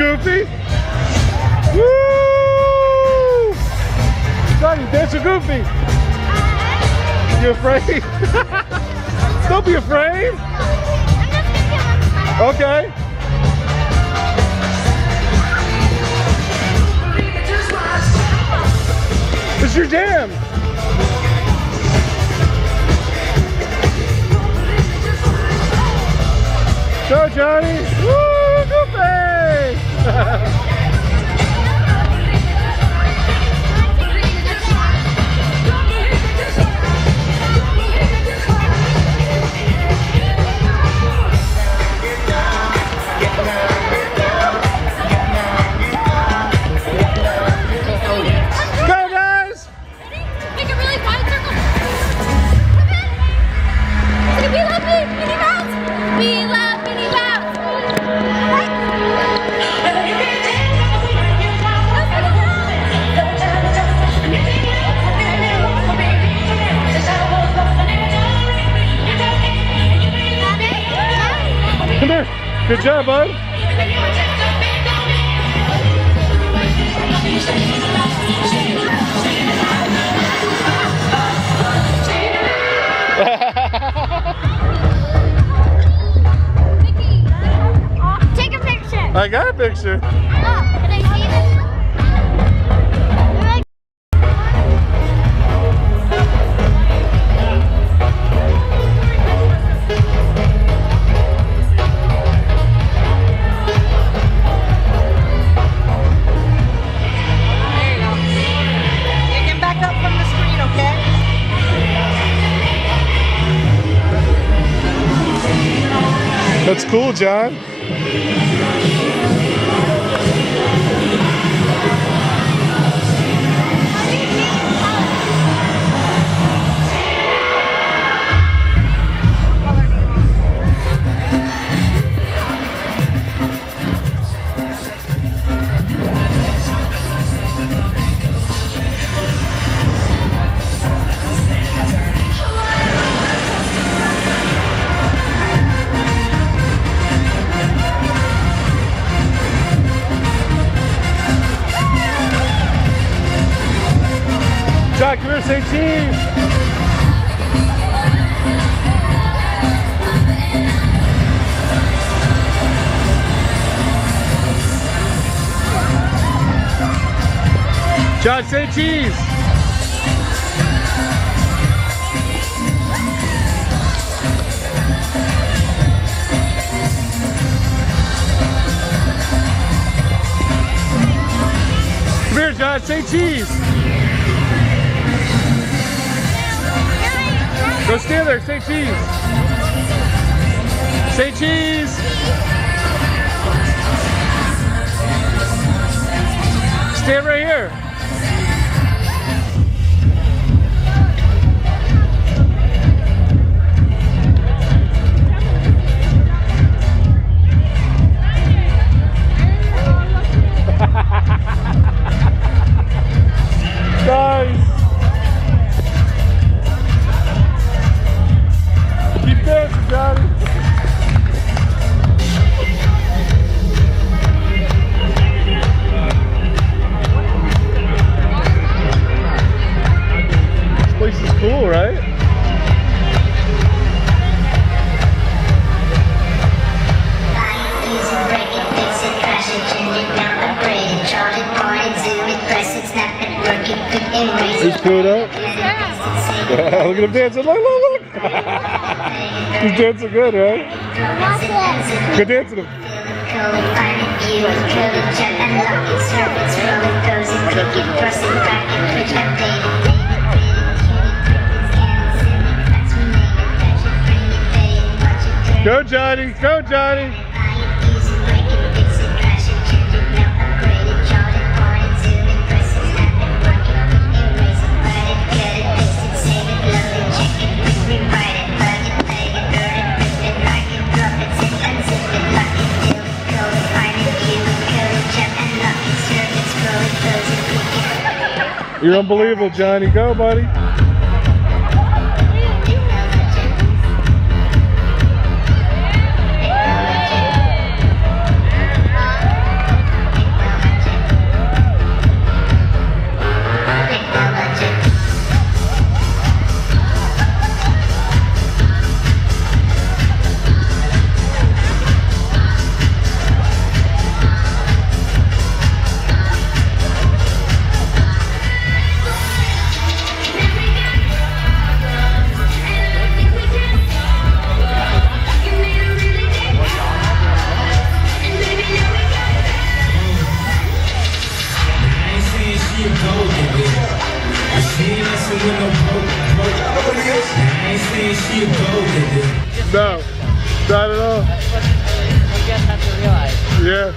Goofy? Woo! Johnny, dance with Goofy. You afraid? Don't be afraid. Okay. It's your jam. Go, Johnny. Woo, Goofy. Come here. Good job, bud. Take a picture. I got a picture. Oh, can I see this? That's cool, John. John, come here, say cheese. John, say cheese. Come here, John, say cheese. Go stand there, say cheese. Say cheese. Stand right here. Nice. Keep dancing, Johnny. This place is cool, right? He's cool up. Yeah. Look at him dancing. Look, look, look. He's dancing good, right? Good dancing him. Go, Johnny. Go, Johnny. You're unbelievable, Johnny. Go, buddy. No, not at all. I guess have to realize. Yeah.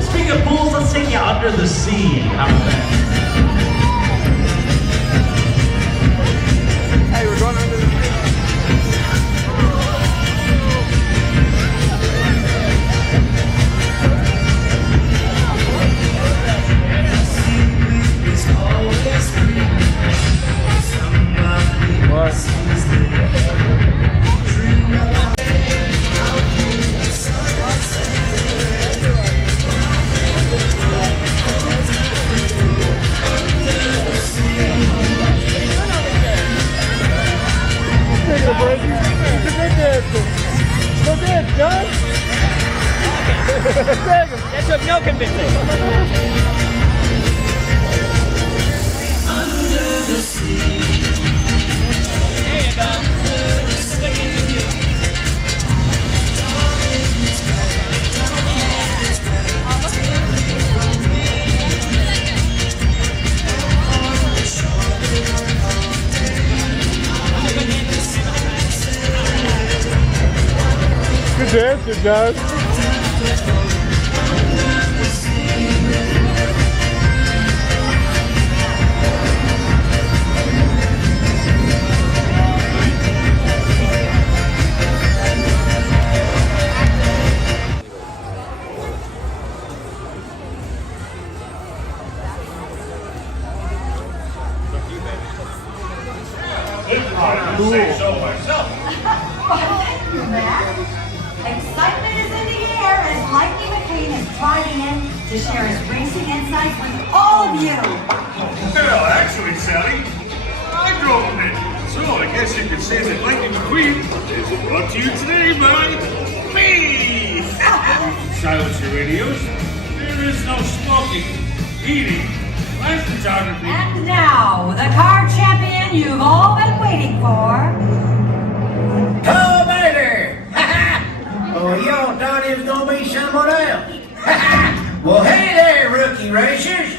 Speaking of pools, let's take you under the sea. How about that? Hey, we're going under the sea. That took no convincing. There you go. Good dancing, guys. Excitement is in the air as McQueen is driving in to share his racing insights with all of you. Well, actually, Sally, I drove him in. So I guess you could say that Lightning McQueen is brought to you today by me. Silence your radios. There is no smoking, eating, live photography. And now, the car champion you've all been waiting for. Oh, y'all thought it was gonna be someone else. Well, hey there, rookie racers.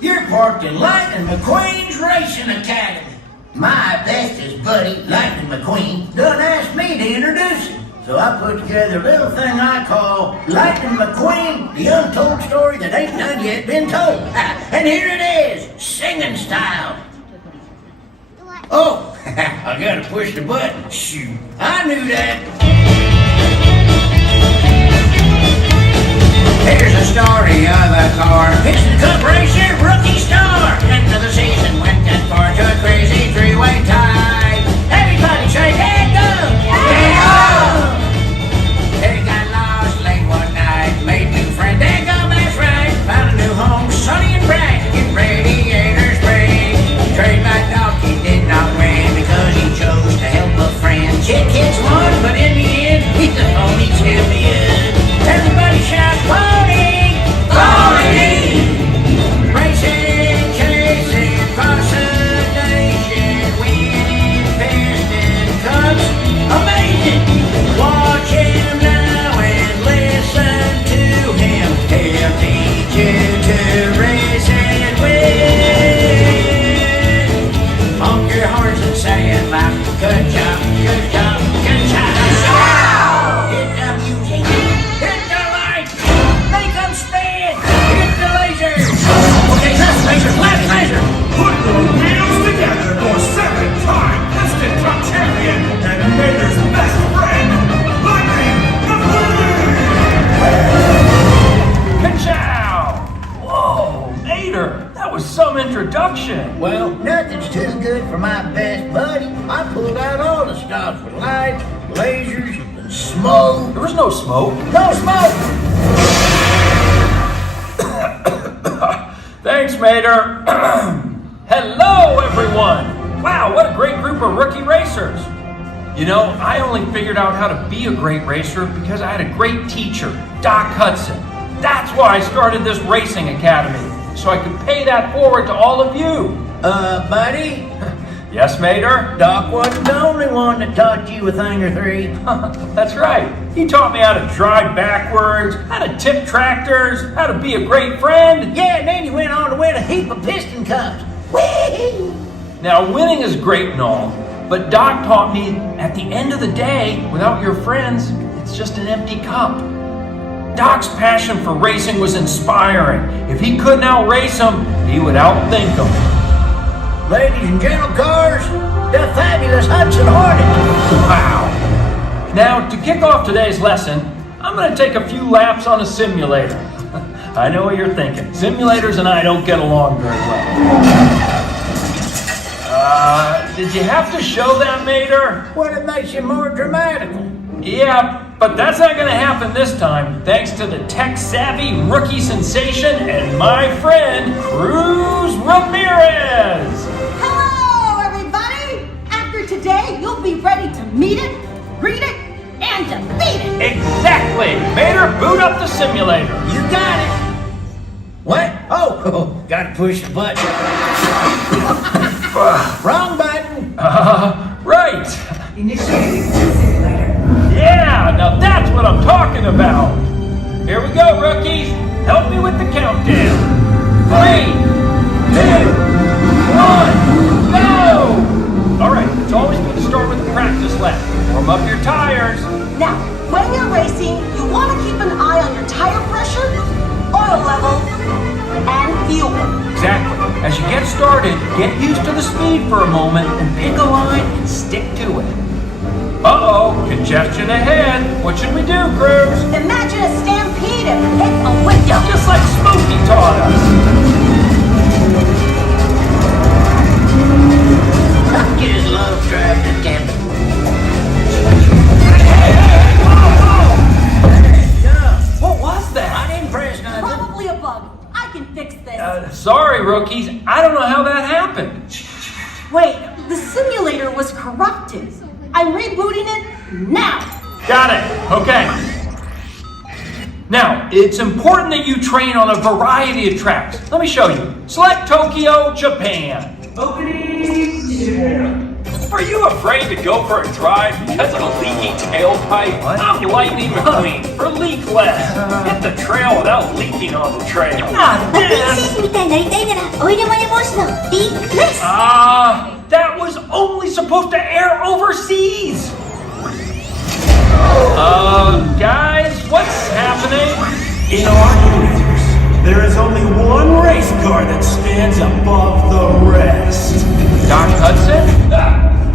You're parked in Lightning McQueen's Racing Academy. My bestest buddy, Lightning McQueen, done asked me to introduce him. So I put together a little thing I call Lightning McQueen, the untold story that ain't none yet been told. And here it is, singing style. Oh, I gotta push the button. Shoot, I knew that. Here's a story of a car. It's the Cup Racer rookie star. End of the season went that far to a crazy three-way tie. Everybody say, hey, go! Hey, go! They got lost late one night. Made new friends. They go, that's right. Found a new home, sunny and bright. Get radiator spray. Trade my dog, he did not win because he chose to help a friend. Chick hits one, but in the end, he's the only champion. Everybody shout, pony! Pony! Racing, chasing, crossing nation, winning, piston cups, amazing! Watch him now and listen to him. He'll teach you to race and win. Honk your horns and say it loud. Good job, good job, good job. Hit the music. Okay, that's laser, last laser! Put your wheels together for seven-time instant cup champion and Mater's best friend, Lightning McQueen! Ka-chow! Whoa, Mater, that was some introduction. Well, nothing's too good for my best buddy. I pulled out all the off with lights, lasers, and smoke. There was no smoke. No smoke! Thanks, Mater. Hello, everyone. Wow, what a great group of rookie racers. You know, I only figured out how to be a great racer because I had a great teacher, Doc Hudson. That's why I started this racing academy, so I could pay that forward to all of you. Buddy? Yes, Mater? Doc wasn't the only one that taught you a thing or three. That's right. He taught me how to drive backwards, how to tip tractors, how to be a great friend. Yeah, and then you went on to win a heap of piston cups. Whee! Now, winning is great and all, but Doc taught me at the end of the day, without your friends, it's just an empty cup. Doc's passion for racing was inspiring. If he couldn't outrace them, he would outthink them. Ladies and gentle cars, the fabulous Hudson Hornet. Wow. Now, to kick off today's lesson, I'm going to take a few laps on a simulator. I know what you're thinking. Simulators and I don't get along very well. Did you have to show that, Mater? Well, it makes you more dramatical. Yeah, but that's not going to happen this time, thanks to the tech-savvy rookie sensation and my friend, Cruz Ramirez. Hello, everybody! After today, you'll be ready to meet it, greet it, and defeat it! Exactly! Mater, boot up the simulator. You got it. What? Oh, gotta push the button. Wrong button. Right. Initiating simulator. Yeah, now that's what I'm talking about. Here we go, rookies. Help me with the countdown. 3, 2, 1, go! All right, it's always good to start with a practice lap. Warm up your tires. Now, when you're racing, you want to keep an eye on your tire pressure, oil level, and fuel. Exactly. As you get started, get used to the speed for a moment and pick a line and stick to it. Uh-oh, congestion ahead. What should we do, Cruz? Imagine a stampede and hit a window. Just like Smokey taught us. Just love driving a camping. What was that? I didn't press nothing. Probably a bug. I can fix this. Sorry, rookies. I don't know how that happened. Wait, the simulator was corrupted. I'm rebooting it now. Got it. Okay. Now, it's important that you train on a variety of tracks. Let me show you. Select Tokyo, Japan. Are you afraid to go for a drive because of a leaky tailpipe? I'm Lightning McQueen for Leak Less. Hit the trail without leaking on the trail. Not this. That was only supposed to air overseas. Guys, what's happening? In our universe, there is only one race car that stands above the rest. Doc Hudson?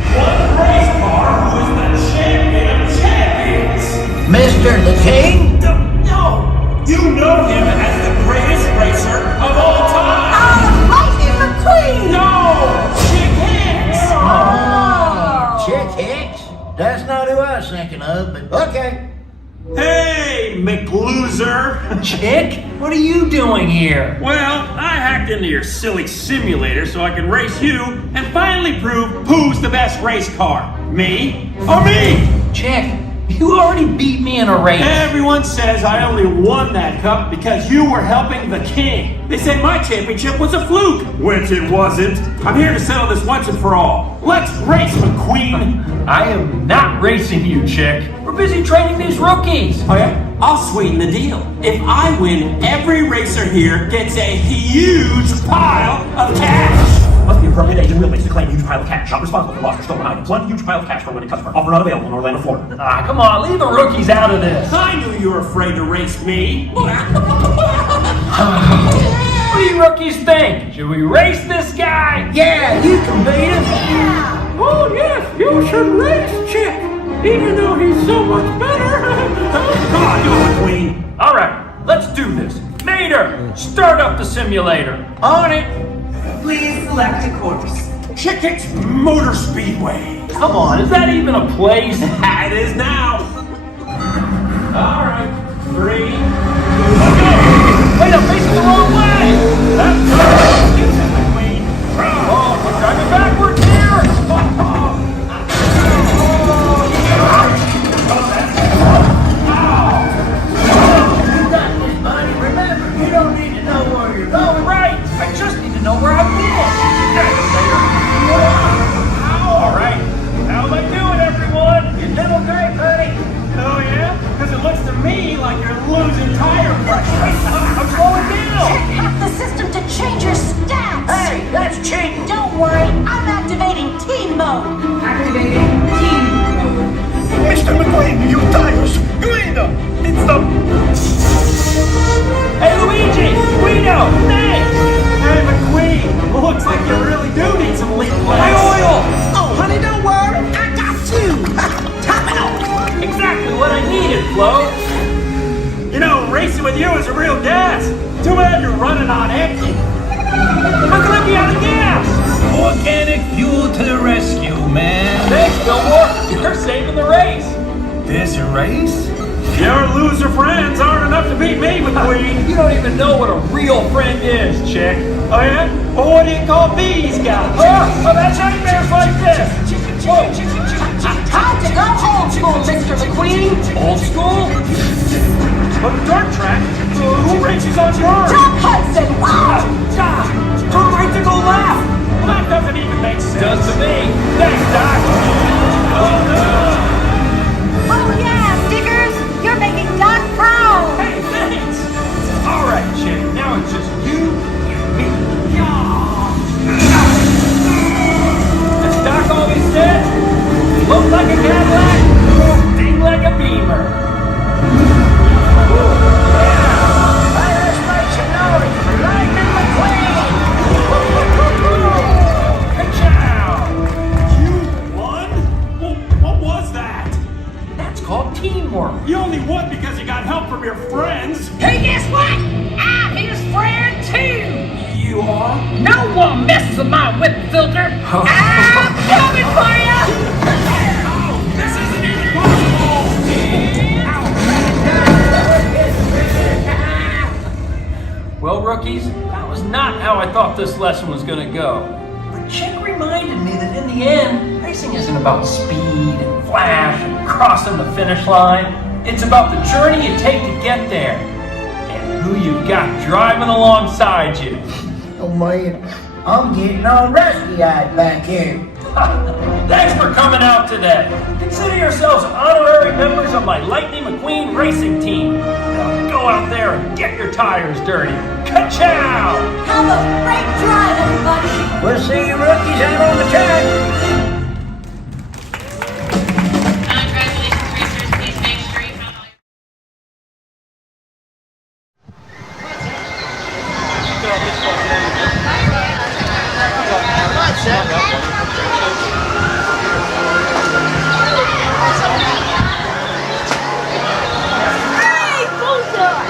One race car who is the champion of champions. Mr. the King? No, you know him as the greatest racer of all time. Lightning McQueen! No, Chick Hicks. Chick Hicks? That's not who I was thinking of, but okay. Hey, McLoser. Chick? What are you doing here? Well, I hacked into your silly simulator so I can race you and finally prove who's the best race car. Me or me? Chick, you already beat me in a race. Everyone says I only won that cup because you were helping the king. They said my championship was a fluke, which it wasn't. I'm here to settle this once and for all. Let's race, McQueen. I am not racing you, Chick. We're busy training these rookies. Oh yeah? I'll sweeten the deal. If I win, every racer here gets a huge pile of cash. Must be appropriate age and wheelbase to claim a huge pile of cash. Not responsible for lost or stolen items. One huge pile of cash for a winning customer. Offer not available in Orlando, Florida. Ah, come on, leave the rookies out of this. I knew you were afraid to race me. What do you rookies think? Should we race this guy? Yeah, you can beat him. Oh yes, you should race Chick, even though he's so much better. Come on, do it, McQueen. All right, let's do this. Mater, start up the simulator. On it. Please select a course. Chick Hicks Motor Speedway. Come on, is that even a place? It is now. All right, 3. Okay. Wait, I'm facing the wrong way. That's McQueen. Oh, we're driving backwards here. You got this, buddy. Remember, you don't need to know where you're going. Right. I just need to know where I've been. All right. How am I doing, everyone? You're doing great, buddy. Oh, yeah? Because it looks to me like you're losing tire pressure. I'm slowing down. Hack the system to change your stats. Hey, that's cheating. Don't worry, I'm activating team mode. Activating team mode. Mr. McQueen, you tires! Guido! It's the... Hey, Luigi! Guido! Thanks! Hey, McQueen! Looks like you really do need some leak flags. My oil! Oh, honey, don't worry. I got you. Top it off. Exactly what I needed, Flo. You know, racing with you is a real gas. Too bad you're running on empty. How can I be out of gas? Organic fuel to the rescue, man. Thanks, Billmore. You're saving the race. There's a race? Your loser friends aren't enough to beat me, McQueen. You don't even know what a real friend is, chick. Oh, yeah? Well, what do you call these guys? Oh, that's nightmares like this. Whoa. Time to go old school, Mr. McQueen. Old school? But dirt track? Who races on dirt? Doc Hudson, wow! Turn right to go left. Well, that doesn't even make sense. Does to me. Thanks, Doc. Oh, no. Oh yeah, Stickers! You're making Doc proud! Hey, thanks. All right, chick. Now it's just you and me. As Doc always said, look like a Cadillac, ding like a Beamer. Irish makes some noise for Lightning McQueen. Ka-chow! You won? Well, what was that? That's called teamwork. You only won because you got help from your friends. Hey, guess what? I'm his friend too. You are? No one messes with my whip filter. I'm coming for you. Oh, this isn't even possible! Well, rookies, that was not how I thought this lesson was going to go. But Chick reminded me that in the end, racing isn't about speed and flash and crossing the finish line. It's about the journey you take to get there and who you've got driving alongside you. Oh man, I'm getting all rusty-eyed back here. Thanks for coming out today. Consider yourselves honorary members of my Lightning McQueen racing team. Now go out there and get your tires dirty. Ka-chow! Have a great drive, everybody. We'll see you rookies out on the track. Congratulations, racers. Please make sure you count all your... Hey, bullseye!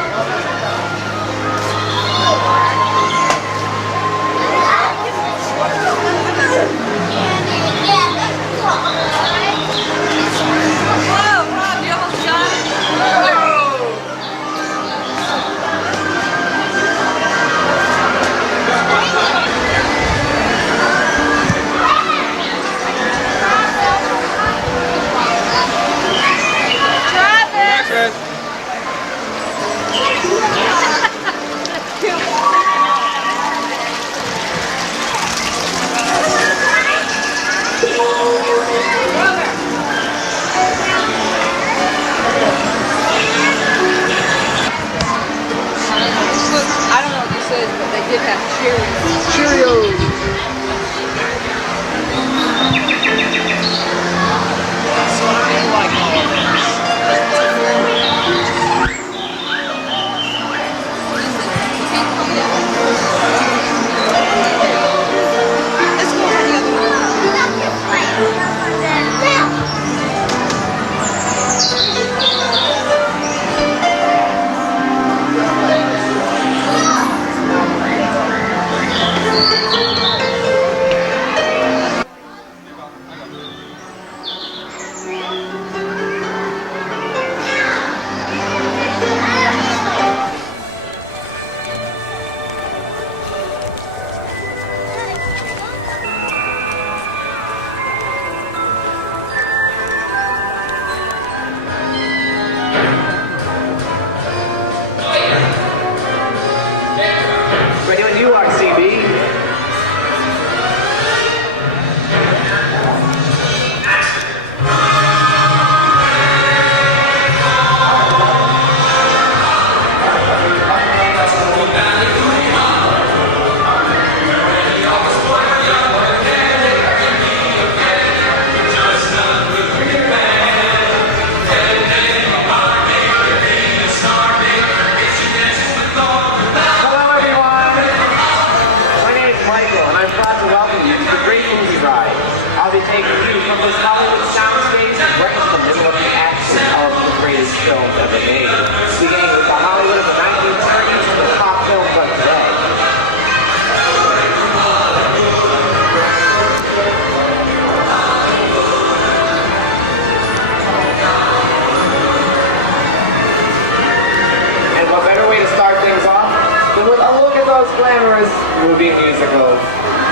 movie musicals.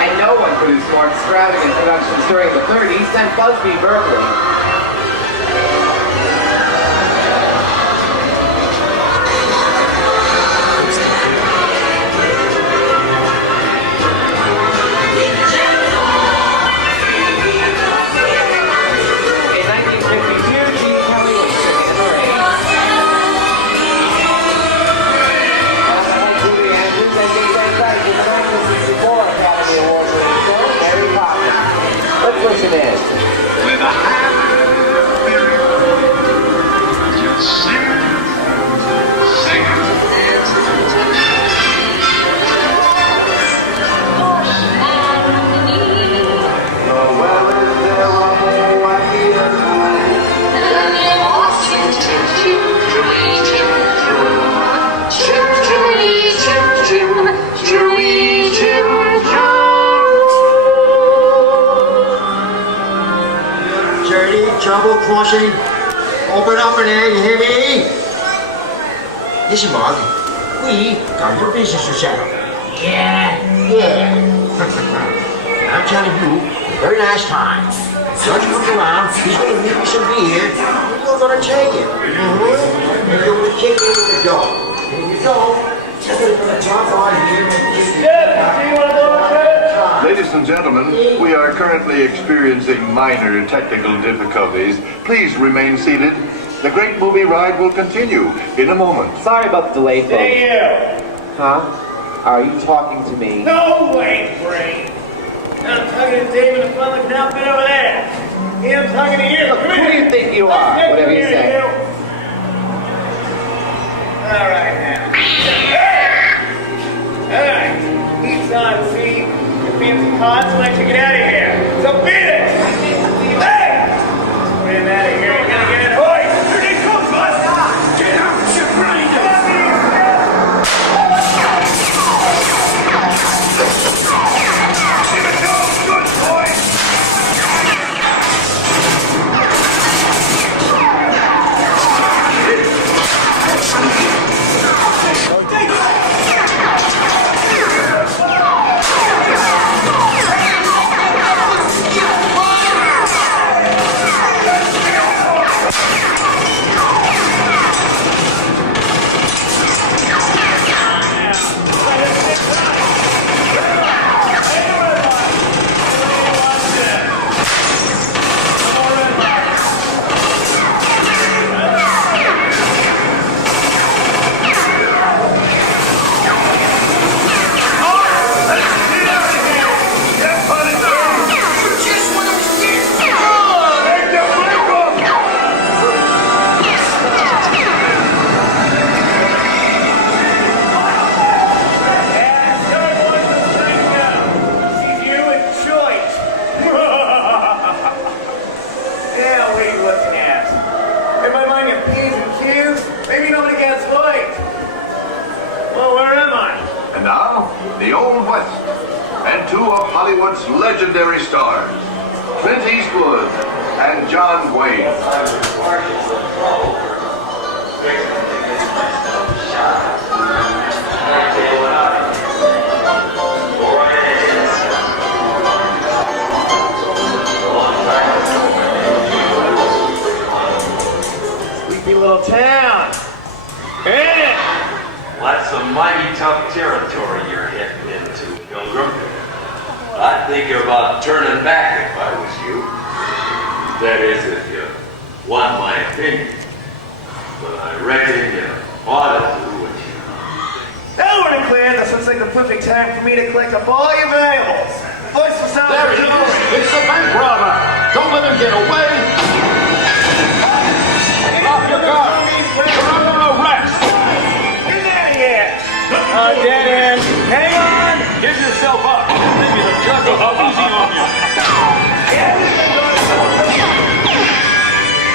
And no one produced more extravagant productions during the 30s than Busby Berkeley. Listen in. With a hand just sing, sing. Well, is there a more idea? Trouble crossing. Open up in there, you hear me? Listen, Mug, we got your business to settle. Yeah. I'm telling you, very nice time. Judge comes around, he's gonna leave me some beer, and we're gonna take it. And you're gonna kick in the door. Here you go. I'm gonna jump on here and kick you. Ladies and gentlemen, we are currently experiencing minor technical difficulties. Please remain seated. The great movie ride will continue in a moment. Sorry about the delay, folks. Hey, you! Huh? Are you talking to me? No way, Brain! I'm talking to Dave in the fun looking outfit over there. Yeah, I'm talking to you. Look, Come who here. do you think you are? Let's Whatever you get say. here, All right, now. All right. He's on, see? Your fancy pots, why don't you get out of here? So beat it! Hey! Get him out of here. You're gonna get it. Hoist! Here he comes, bud! Get out, you grinder! Give it to him, good boy! Legendary stars, Clint Eastwood and John Wayne. Sleepy little town. Ain't it? That's some mighty tough territory you're heading into, Pilgrim. I'd think about turning back if I was you. That is, if you want my opinion. But I reckon you ought to do what you think. Now we're clear. This looks like the perfect time for me to collect up all your valuables. Voice for sound. There he is. It's the bank robber. Don't let him get away. Off your guard. You're under arrest. Get out of here. Oh, dead end. Hang on. Give yourself up. Maybe the judge will go easy on you.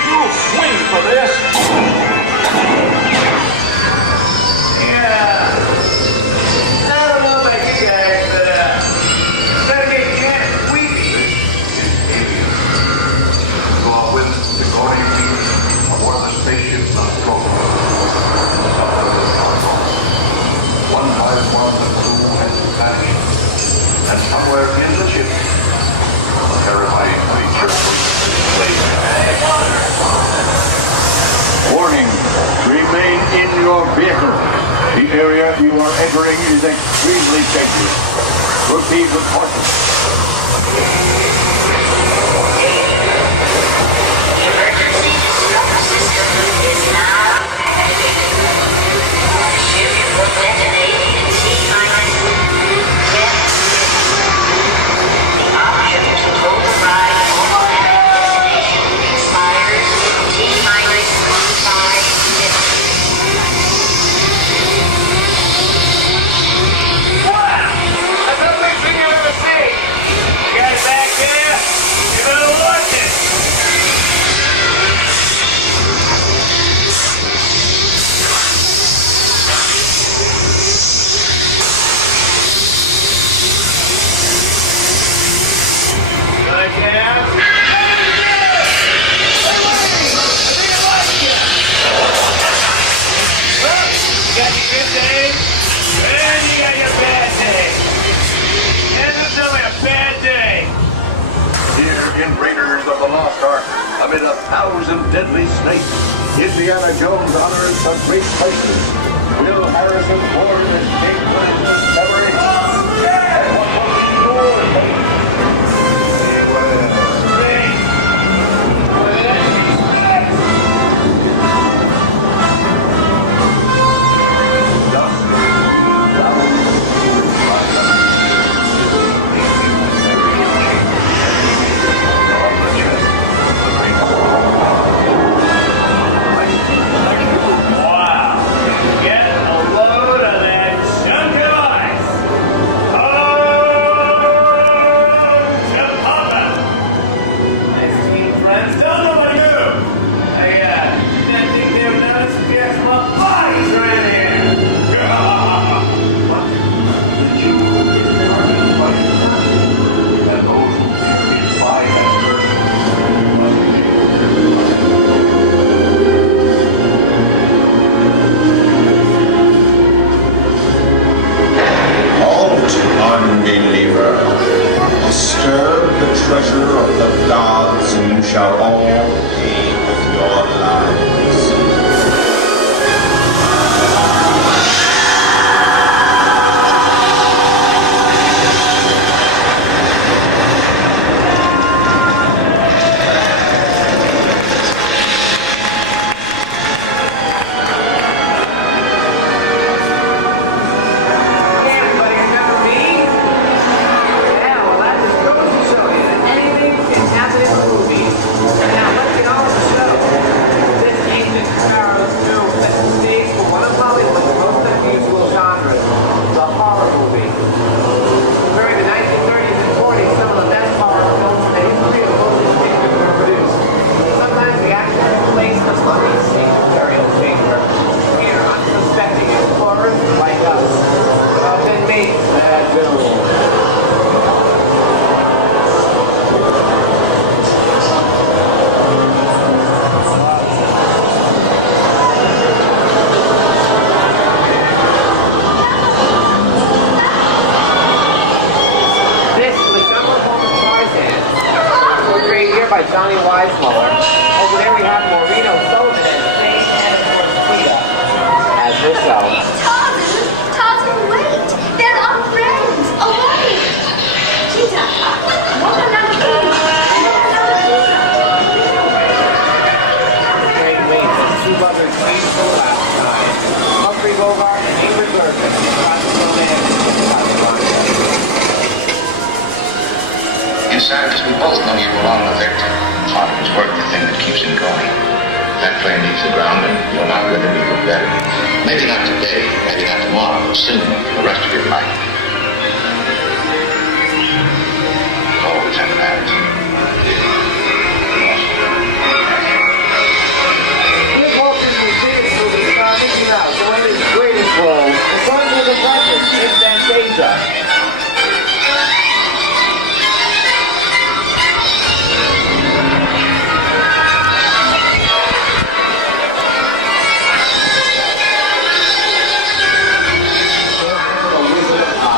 You'll swing for this. Yeah. I don't know about you guys, but better get kind of squeaky. Go out with the glory aboard the spaceship on Program. One by one, the crew has vanished. area you are entering is extremely dangerous. Proceed with caution. Emergency disruptor system is now activated. Ship will detonate in T-minus 10 minutes. The option to override overhead destination expires T-minus 5 minutes. Wow! That's the best thing I've ever seen. You got it back there? You better watch it. Good, Cam. Well, you got your good day, and you got your bad day. And this is only a bad day. Here in Raiders of the Lost Ark, amid 1,000 deadly snakes, Indiana Jones honors the great places. Will Harrison Ford and Kate Blanchett separate? And what will be your fate? Wow. Get a load of that chunk of ice. Oh, to Papa. Nice to meet you, friends. Don't know what to do. I didn't think they would notice if you had some little bodies around here. Halt, unbeliever. Disturb the treasure of the gods, and you shall all pay with your lives. Hey, everybody, remember me? Yeah, well, that just goes to show you that anything can happen in movies. Now, let's get on with the show. This evening, Sparrow's film sets the stage for one of Hollywood's most unusual genres, the horror movie. During the 1930s and 40s, some of the best horror films in the history of motion pictures were produced. Sometimes the action took place in a mummy scene burial chamber. Here, unsuspecting explorers like us have been made bad films. This is the Summer Home of Tarzan, portrayed here by Johnny Weissmuller. Over there we have Maureen O'Sullivan and Faye Anna as herself. Tarzan! Tarzan, wait! They're our friends! Away! Cheetah! What another thing? Great Wayne and two brothers came for the last time. Humphrey Bogart and Ingrid Bergman. Inside, we both know you were on the victim. Hard as work, the thing that keeps him going. That plane leaves the ground and you're not with him, even better. Maybe not today, maybe not tomorrow, but soon, for the rest of your life. You always have an attitude. Here's Walter's Museum movie starring Mickey Mouse, the one that's greatest role. The song with the legend, Miss Fantasia. The Wizard of Oz.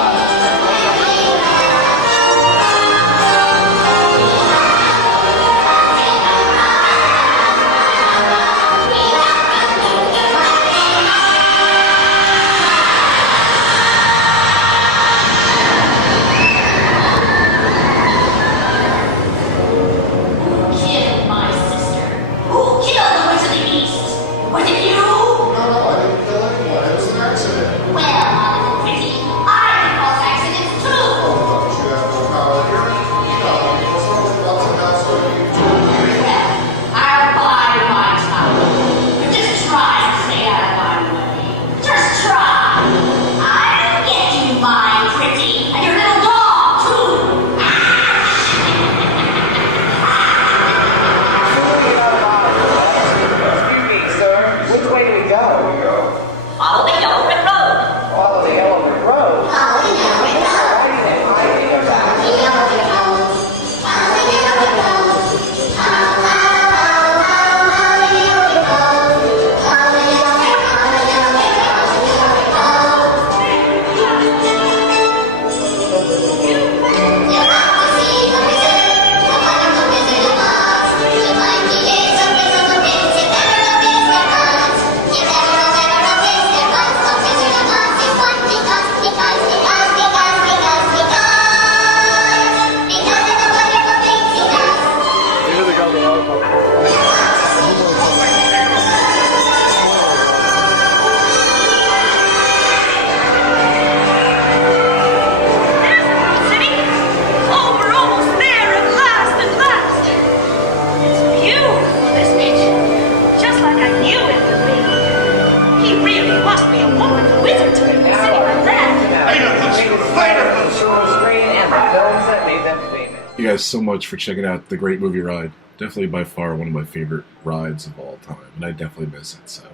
you guys so much for checking out the Great Movie Ride. Definitely by far one of my favorite rides of all time, and I definitely miss it. So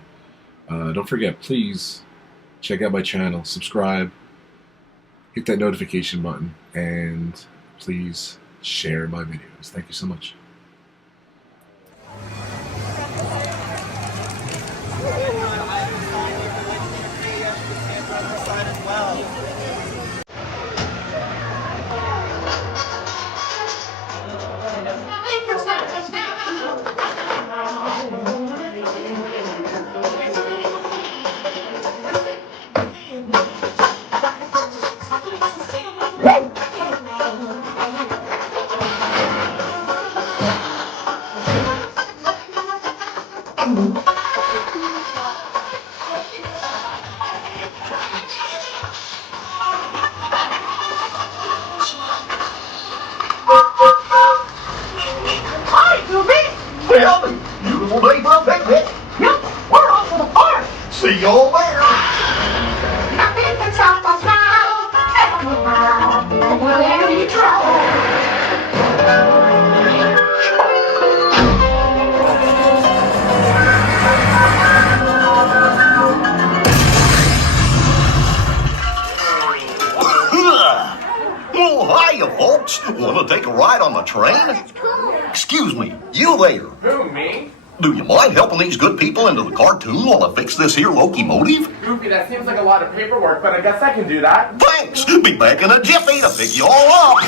don't forget, please check out my channel, subscribe, hit that notification button, and please share my videos. Thank you so much. Hi, Sylvie! Well, beautiful day for a picnic. Yep, we're off to the park. See y'all there. Nothing can stop us now. And we'll any trouble. Oh, hiya, folks. Want to take a ride on the train? Excuse me, you there. Who, me? Do you mind helping these good people into the cartoon while I fix this here locomotive? Goofy, that seems like a lot of paperwork, but I guess I can do that. Thanks. Be back in a jiffy to pick you all up.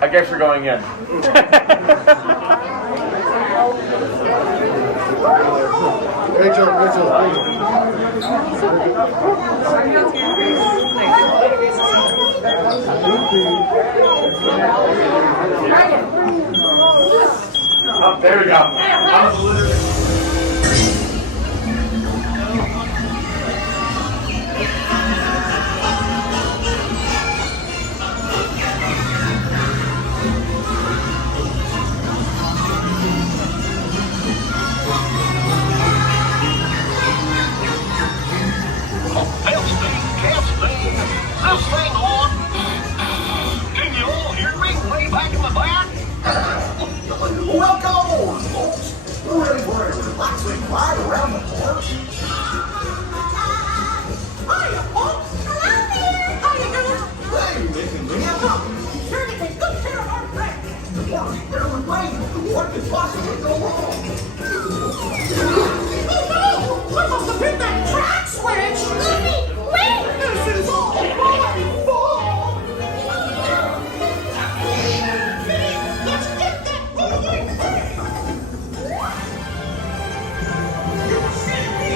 I guess you're going in. Oh, there we go. This thing on. Can you all hear me way back in the back? Welcome aboard, folks. We're ready for a relaxing ride around the park. Hiya, folks. Hello there. How you doing? Hey, Mick and Minnie. Sure to take good care of our friends. The park's fairly late. What could possibly go wrong? Oh, no! What must have hit that track switch? Wait! This is all my fault! Let's get that moving! You see me!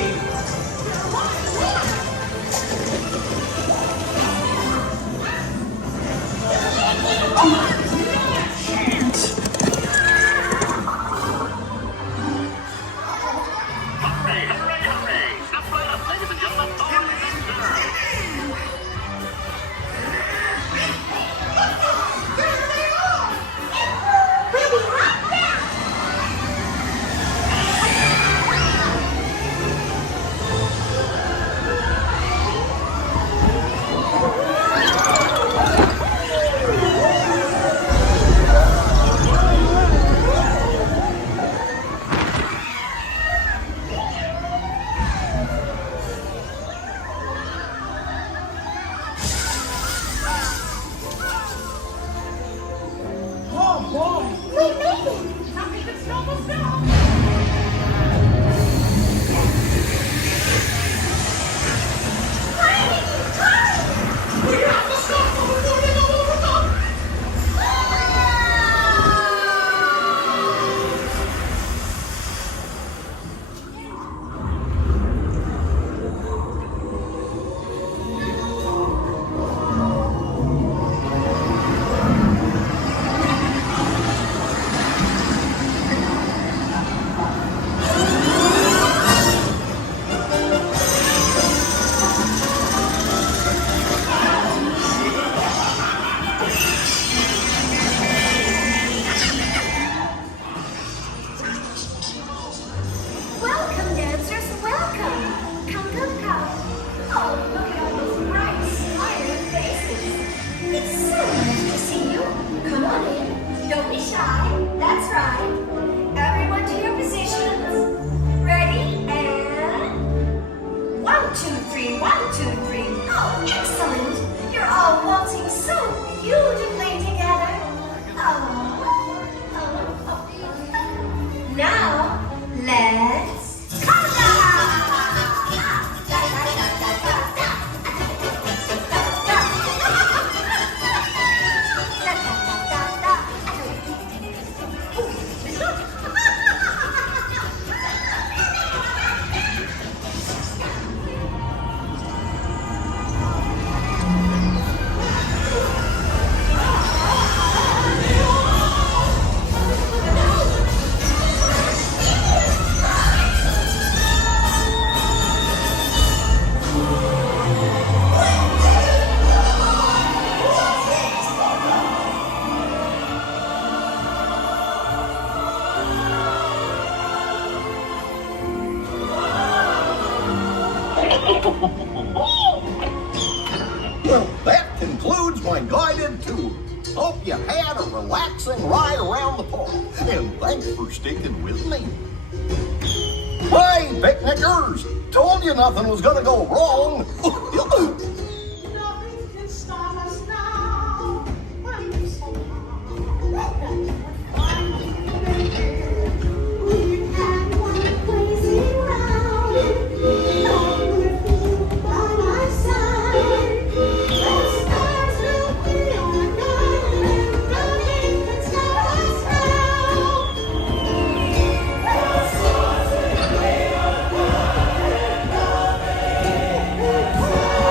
hope you had a relaxing ride around the park. And thanks for sticking with me. Hey, picnickers! Told you nothing was gonna go wrong. Nothing can stop us now. When you say we had one crazy round. Now with you by my side. The stars will be our guide, and nothing can stop us now. The stars will be our guide, and nothing can stop us now.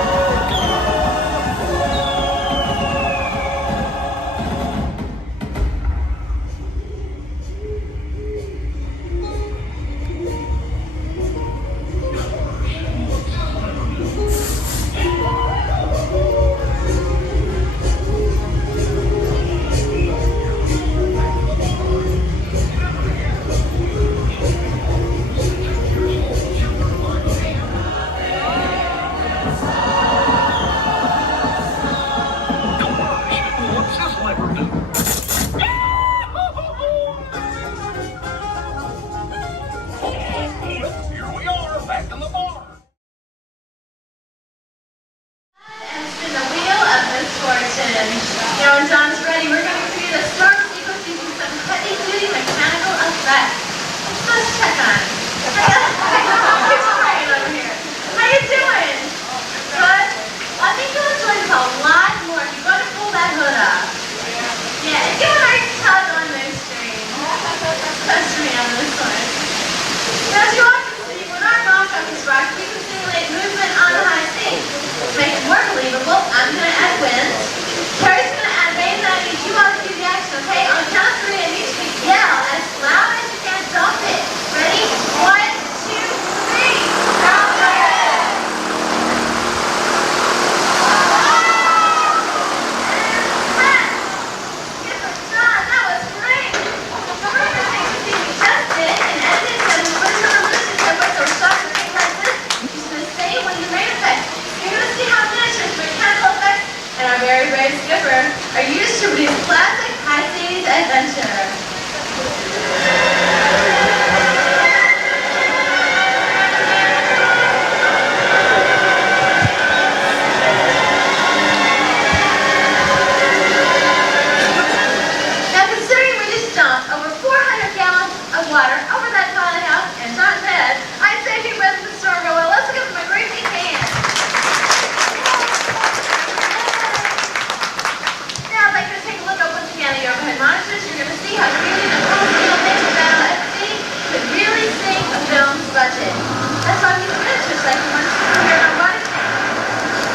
What's this lever do? Here we are, back in the bar. And spin the wheel of misfortune. You know, when John's ready, we're going to create a storm sequence using some heavy-duty mechanical effects. Let's check on. Who's crying over here? How you doing? Good? Well, I think you'll enjoy this a lot more if you go to pull that hood up. Yeah, give a nice tug on those strings. Touch me on this one. Now, as you often see, when our mom is rocked, we can simulate movement on the high C. To make it more believable, I'm going to add wind. Carrie's going to add rain, and I need you all to do the action, okay? On the count of 3, I need you to yell as loud as you can. Dump it. Ready? 1, 2, 3. Dump it! That was great! Remember things we just did and edited and we put it on the list and put those shots or things like this. You're just going to say when you made effects. You're going to see how miniatures, mechanical effects, and our very brave skipper are used to produce classic high seas adventure. Now, considering we just dumped over 400 gallons of water over that Twilight house and John's head, I'd say if you weathered the storm real well. Let's give them a great big hand. Now, I'd like you to take a look up once again at your overhead monitors. You're going to see how creating a full scale nature battle at sea could really sink a film's budget. That's why we use miniatures like the ones you see here in our water tank.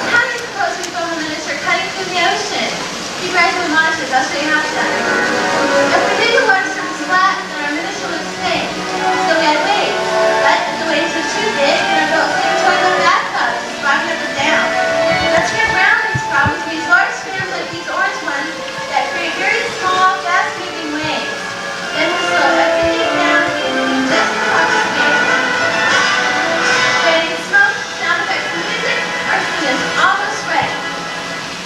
How do you suppose we film a miniature cutting through the ocean? Keep your eyes on the monitors, I'll show you how it's done. If we did the water surface flat, then our miniature would sink. So we had waves. But if the waves are too big, then our boat would sink toward the bathtub, just rocking up and down. Let's get around these problems. We use large spheres like these orange ones that create very small, fast-moving waves. Then we slow everything down using just the proper speed. Creating smoke, sound effects, and music, our scene is almost ready.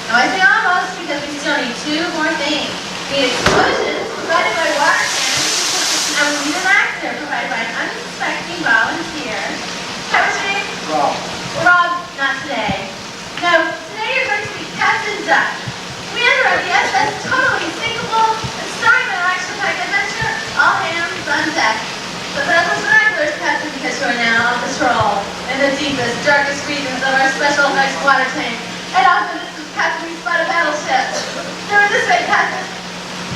Now I say almost because we still need 2 more things. We need explosions provided by water cannons, and we need an actor provided by an unsuspecting volunteer. Chemistry? Rob, not today. No, today you're going to be Captain Duck. Commander of the SS Totally Sinkable and starring in an action-packed adventure, all hands on deck. But put up those binoculars, Captain, because you are now on patrol in the deepest, darkest regions of our special effects water tank. And off in the distance, Captain, we spot a battleship. They're this way, Captain.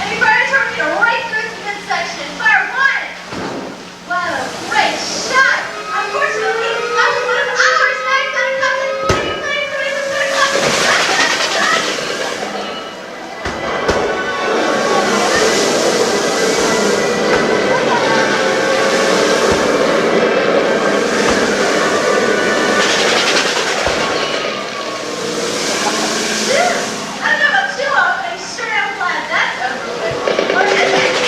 And you fire a torpedo right through its midsection. Fire 1! What a great shot! Unfortunately, that was one of ours, Meg. Captain, can you please release us to the Captain? I don't know about you all, but I'm sure I'm glad that's over with. Or is it?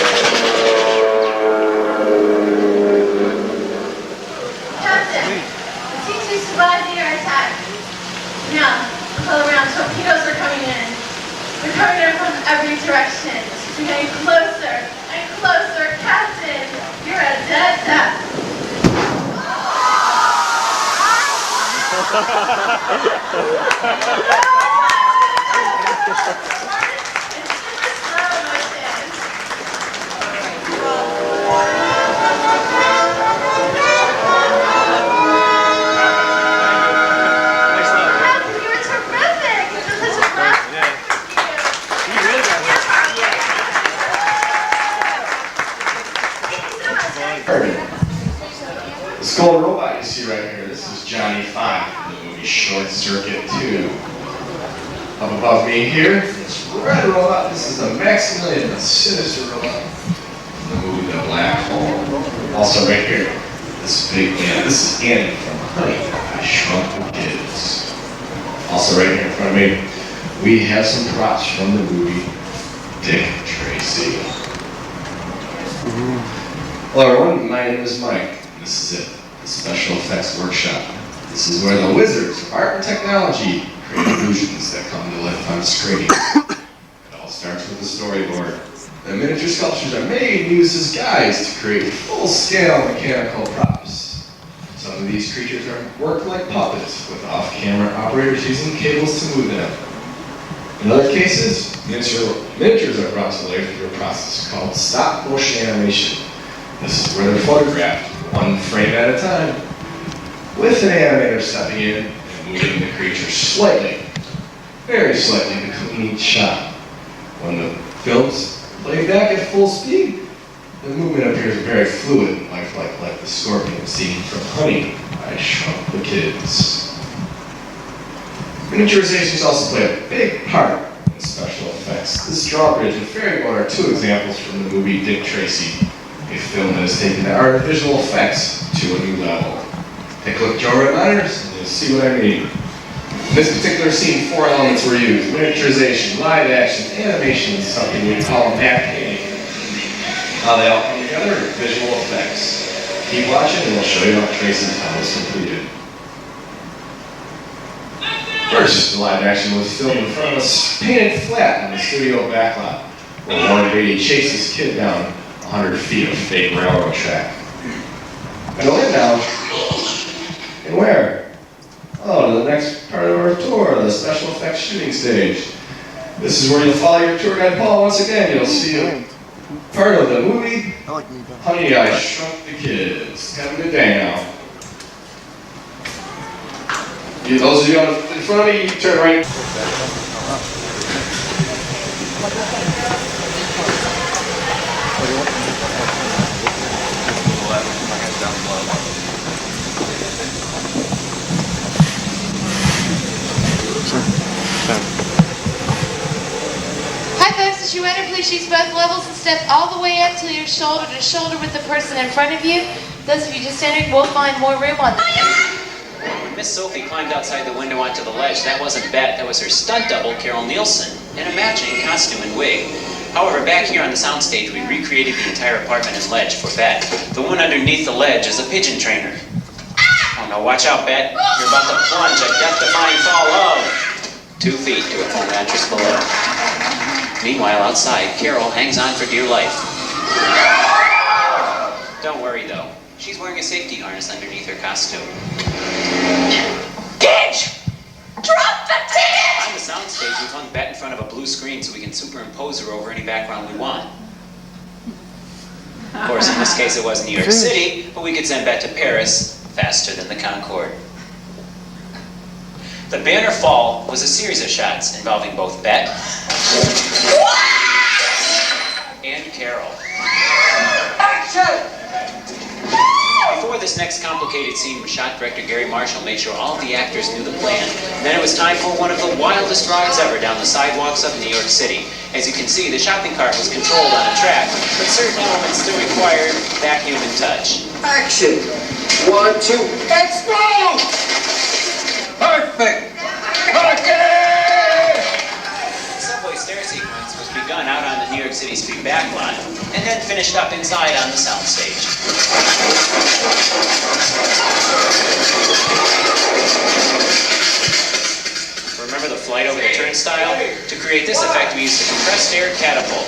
This gold robot you see right here, this is Johnny 5 from the movie Short Circuit 2. Up above me here, this red robot, this is the Maximilian, the sinister robot from the movie The Black Hole. Also right here, this big man, this is Annie from Honey, I Shrunk the Kids. Also right here in front of me, we have some props from the movie Dick Tracy. Hello everyone, my name is Mike. This is it, the Special Effects Workshop. This is where the wizards of art and technology create illusions that come to life on screen. It all starts with the storyboard. The miniature sculptures are made and used as guides to create full-scale mechanical props. Some of these creatures are worked like puppets, with off-camera operators using cables to move them. In other cases, miniatures are brought to life through a process called stop-motion animation. This is where they're photographed, one frame at a time, with an animator stepping in and moving the creature slightly, very slightly between each shot. When the film's played back at full speed, the movement appears very fluid and lifelike, like the scorpion scene from Honey, I Shrunk the Kids. Miniaturizations also play a big part in special effects. This drawbridge and ferry boat are two examples from the movie Dick Tracy, a film that has taken the art of visual effects to a new level. Take a look at your red monitors and you'll see what I mean. In this particular scene, 4 elements were used: miniaturization, live action, animation, and something we call map painting. How they all come together are visual effects. Keep watching and we'll show you how Tracy's house was completed. First, the live action was filmed in front of us, painted flat in the studio Backlot, where Warren Beatty chased his kid down 100 feet of fake railroad track. And we're now, and where? Oh, to the next part of our tour, the special effects shooting stage. This is where you'll follow your tour guide Paul once again. You'll see a part of the movie, Honey, I Shrunk the Kids. Have a good day now. Those of you in front of me, you turn right. Hi folks, as you enter, please use both levels and step all the way up till you're shoulder to shoulder with the person in front of you. Those of you just entering will find more room on Miss Sophie climbed outside the window onto the ledge. That wasn't Bet, that was her stunt double, Carol Nielsen, in a matching costume and wig. However, back here on the soundstage, we recreated the entire apartment and ledge for Bet. The one underneath the ledge is a pigeon trainer. Oh no, watch out, Bet. You're about to plunge a death-defying fall of 2 feet to a foam mattress below. Meanwhile, outside, Carol hangs on for dear life. Don't worry, though. She's wearing a safety harness underneath her costume. Gage! Drop the ticket! On the soundstage, we've hung Bet in front of a blue screen so we can superimpose her over any background we want. Of course, in this case, it was New York City, but we could send Bet to Paris faster than the Concorde. The banner fall was a series of shots involving both Bet and Carol. Action! Before this next complicated scene, shot director Gary Marshall made sure all of the actors knew the plan. Then it was time for one of the wildest rides ever down the sidewalks of New York City. As you can see, the shopping cart was controlled on a track, but certain elements still required that human touch. Action! 1, 2, explode! Perfect! The subway stair sequence was begun out on the New York City street backlot, and then finished up inside on the soundstage. Remember the flight over the turnstile? To create this effect, we used a compressed air catapult.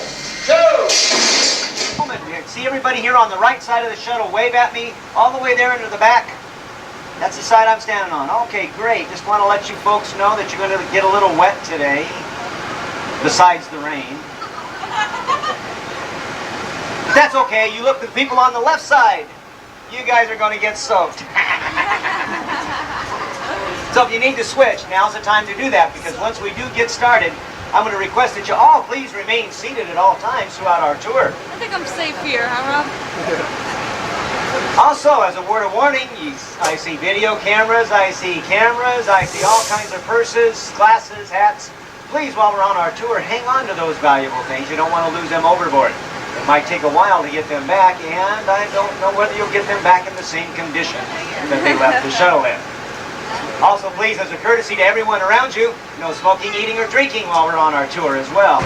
See everybody here on the right side of the shuttle, wave at me, all the way there into the back. That's the side I'm standing on. Okay, great. Just want to let you folks know that you're going to get a little wet today, besides the rain. But that's okay. You look at the people on the left side. You guys are going to get soaked. So if you need to switch, now's the time to do that, because once we do get started, I'm going to request that you all please remain seated at all times throughout our tour. I think I'm safe here, huh, Rob? Also, as a word of warning, I see video cameras, I see all kinds of purses, glasses, hats. Please, while we're on our tour, hang on to those valuable things. You don't want to lose them overboard. It might take a while to get them back, and I don't know whether you'll get them back in the same condition that they left the shuttle in. Also, please, as a courtesy to everyone around you, no smoking, eating, or drinking while we're on our tour as well.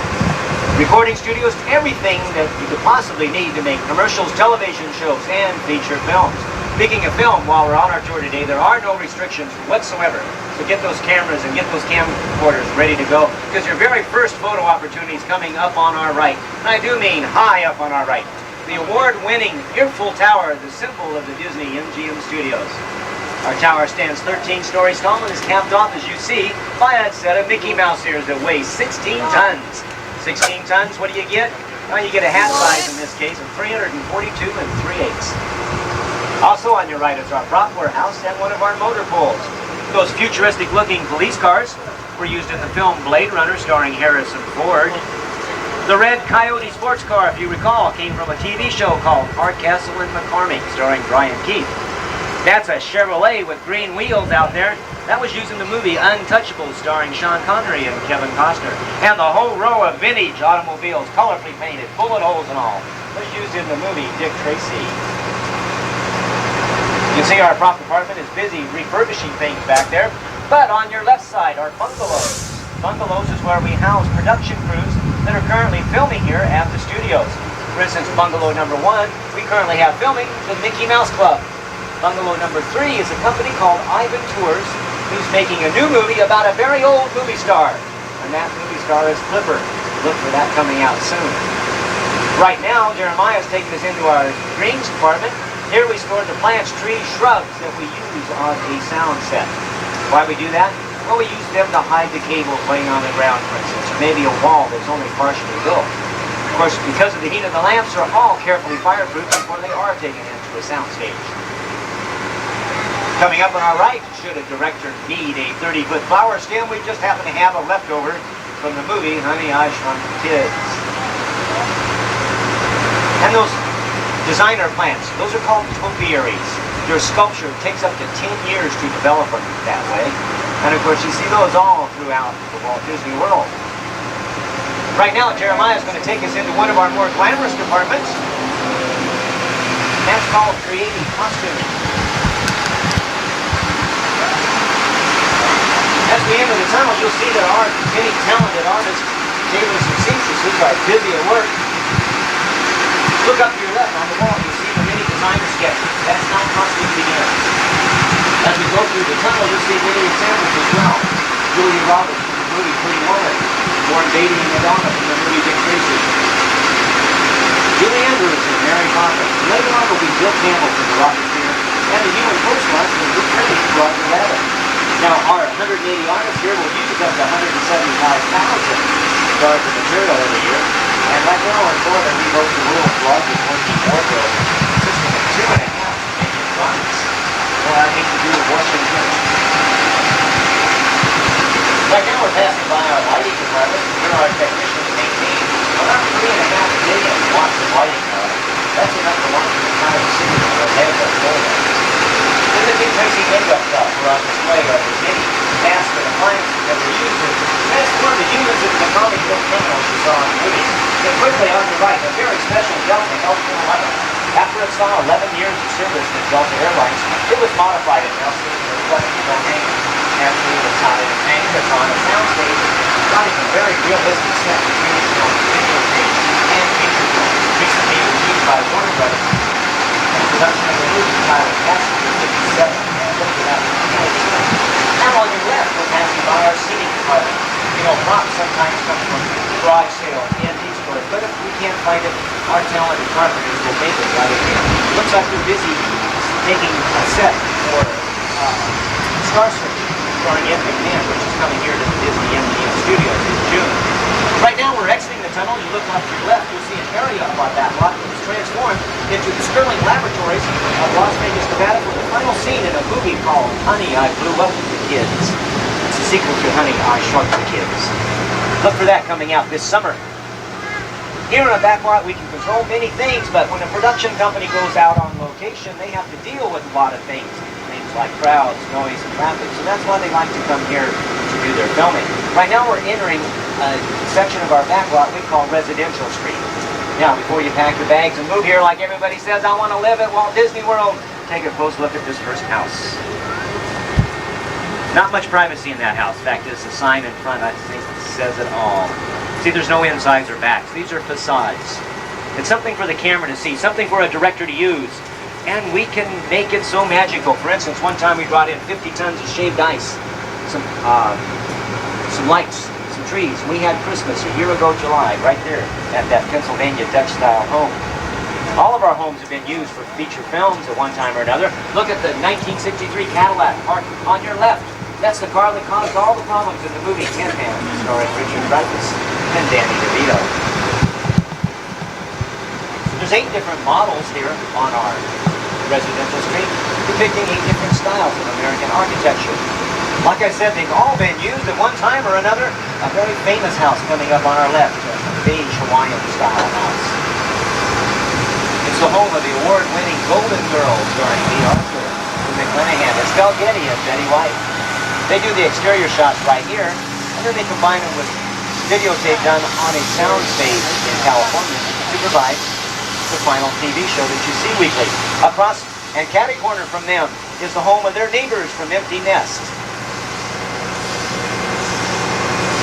Recording studios, everything that you could possibly need to make commercials, television shows, and feature films. Speaking of film, while we're on our tour today, there are no restrictions whatsoever. So get those cameras and get those camcorders ready to go, because your very first photo opportunity is coming up on our right. And I do mean high up on our right. The award-winning Earful Tower, the symbol of the Disney MGM Studios. Our tower stands 13 stories tall and is capped off, as you see, by a set of Mickey Mouse ears that weigh 16 tons. 16 tons, what do you get? Well, you get a hat size in this case of 342 3/8. Also on your right is our prop warehouse and one of our motor pools. Those futuristic-looking police cars were used in the film Blade Runner starring Harrison Ford. The red Coyote sports car, if you recall, came from a TV show called Hardcastle and McCormick starring Brian Keith. That's a Chevrolet with green wheels out there. That was used in the movie Untouchables starring Sean Connery and Kevin Costner. And the whole row of vintage automobiles, colorfully painted, bullet holes and all, was used in the movie Dick Tracy. You can see our prop department is busy refurbishing things back there. But on your left side are bungalows. Bungalows is where we house production crews that are currently filming here at the studios. For instance, bungalow number 1, we currently have filming the Mickey Mouse Club. Bungalow number 3 is a company called Ivan Tours, who's making a new movie about a very old movie star. And that movie star is Clipper. Look for that coming out soon. Right now, Jeremiah's taking us into our greens department. Here we store the plants, trees, shrubs that we use on a sound set. Why we do that? Well, we use them to hide the cables laying on the ground, for instance, or maybe a wall that's only partially built. Of course, because of the heat of the lamps, are all carefully fireproof before they are taken into a sound stage. Coming up on our right, should a director need a 30-foot flower stem, we just happen to have a leftover from the movie Honey, I Shrunk the Kids. And those designer plants, those are called topiaries. Their sculpture takes up to 10 years to develop them that way. And of course, you see those all throughout the Walt Disney World. Right now, Jeremiah is going to take us into one of our more glamorous departments. That's called creating costumes. As we enter the tunnel, you'll see that our many talented artists, tailors and seamstresses are busy at work. Look up to your left on the wall, you'll see the many designer sketches. That's how costume begins. As we go through the tunnel, you'll see many examples as well. Julia Roberts from the movie Pretty Woman, Warren Beatty and Madonna from the movie Dick Tracy, Julie Andrews and Mary Poppins. Later on will be Bill Campbell from the Rocketeer, and the human postman from Luke Perry from Roger Rabbit. Now, our 180 artists here will use up to 175,000 yards of material every year. And right now in Florida, we host the world's largest working wardrobe, consisting of 2.5 million garments. Well, I hate to do with Washington. Right now, we're passing by our lighting department. Here our technicians maintain about 3.5 million watts of lighting power. That's enough to launch an entire city with a head of Florida. Then the Dick Tracy makeup shop for on display are the many massive appliances that were used to transform the humans into the comic book criminals you saw in the movie. And quickly on your right, a very special Delta Health Carolina. After it saw 11 years of service with Delta Airlines, it was modified and now sees the reflective domain. After it was on an anchor on a soundstage, providing a very realistic set of traditional videotape and feature films. Recently it was used by Warner Brothers. Production of the movie titled Passenger 57 and looked at that. Now on your left, we're passing by our seating department. You know, props sometimes come from garage sale and Eastwood, but if we can't find it, our talented carpenters will make it right here. Looks like they're busy taking a set for Sorcery, starring McQueen, which is coming here to the Disney MGM Studios in June. Right now we're exiting the tunnel. You look off to your left, you'll see an area of our Backlot that was transformed into the Sterling Laboratories of Las Vegas, Nevada for the final scene in a movie called Honey, I Blew Up the Kids. It's a sequel to Honey, I Shrunk the Kids. Look for that coming out this summer. Here in a Backlot, we can control many things, but when a production company goes out on location, they have to deal with a lot of things. Things like crowds, noise, and traffic, so that's why they like to come here to do their filming. Right now we're entering a section of our Backlot we call Residential Street. Now, before you pack your bags and move here like everybody says, I want to live at Walt Disney World, take a close look at this first house. Not much privacy in that house. In fact, there's a sign in front, I think, says it all. See, there's no insides or backs. These are facades. It's something for the camera to see, something for a director to use. And we can make it so magical. For instance, one time we brought in 50 tons of shaved ice, some lights, some trees. We had Christmas a year ago July, right there at that Pennsylvania Dutch-style home. All of our homes have been used for feature films at one time or another. Look at the 1963 Cadillac parked on your left. That's the car that caused all the problems in the movie Tin Pan, starring Richard Dreyfuss and Danny DeVito. There's 8 different models here on our residential street, depicting 8 different styles of American architecture. Like I said, they've all been used at one time or another. A very famous house coming up on our left, a beige Hawaiian-style house. It's the home of the award-winning Golden Girls, starring Lee Arthur, McLean, Estelle Getty, and Betty White. They do the exterior shots right here, and then they combine them with videotape done on a sound stage in California to provide the final TV show that you see weekly. Across and catty-corner from them is the home of their neighbors from Empty Nest.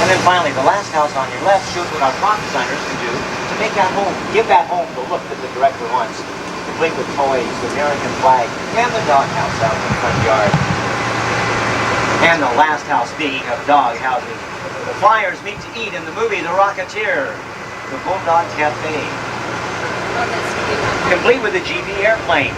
And then finally, the last house on your left shows what our prop designers can do to make that home, give that home the look that the director wants, complete with toys, the American flag, and the doghouse out in the front yard. And the last house, speaking of dog houses, the Flyers meet to eat in the movie The Rocketeer, the Bulldog Cafe. Complete with a GB airplane.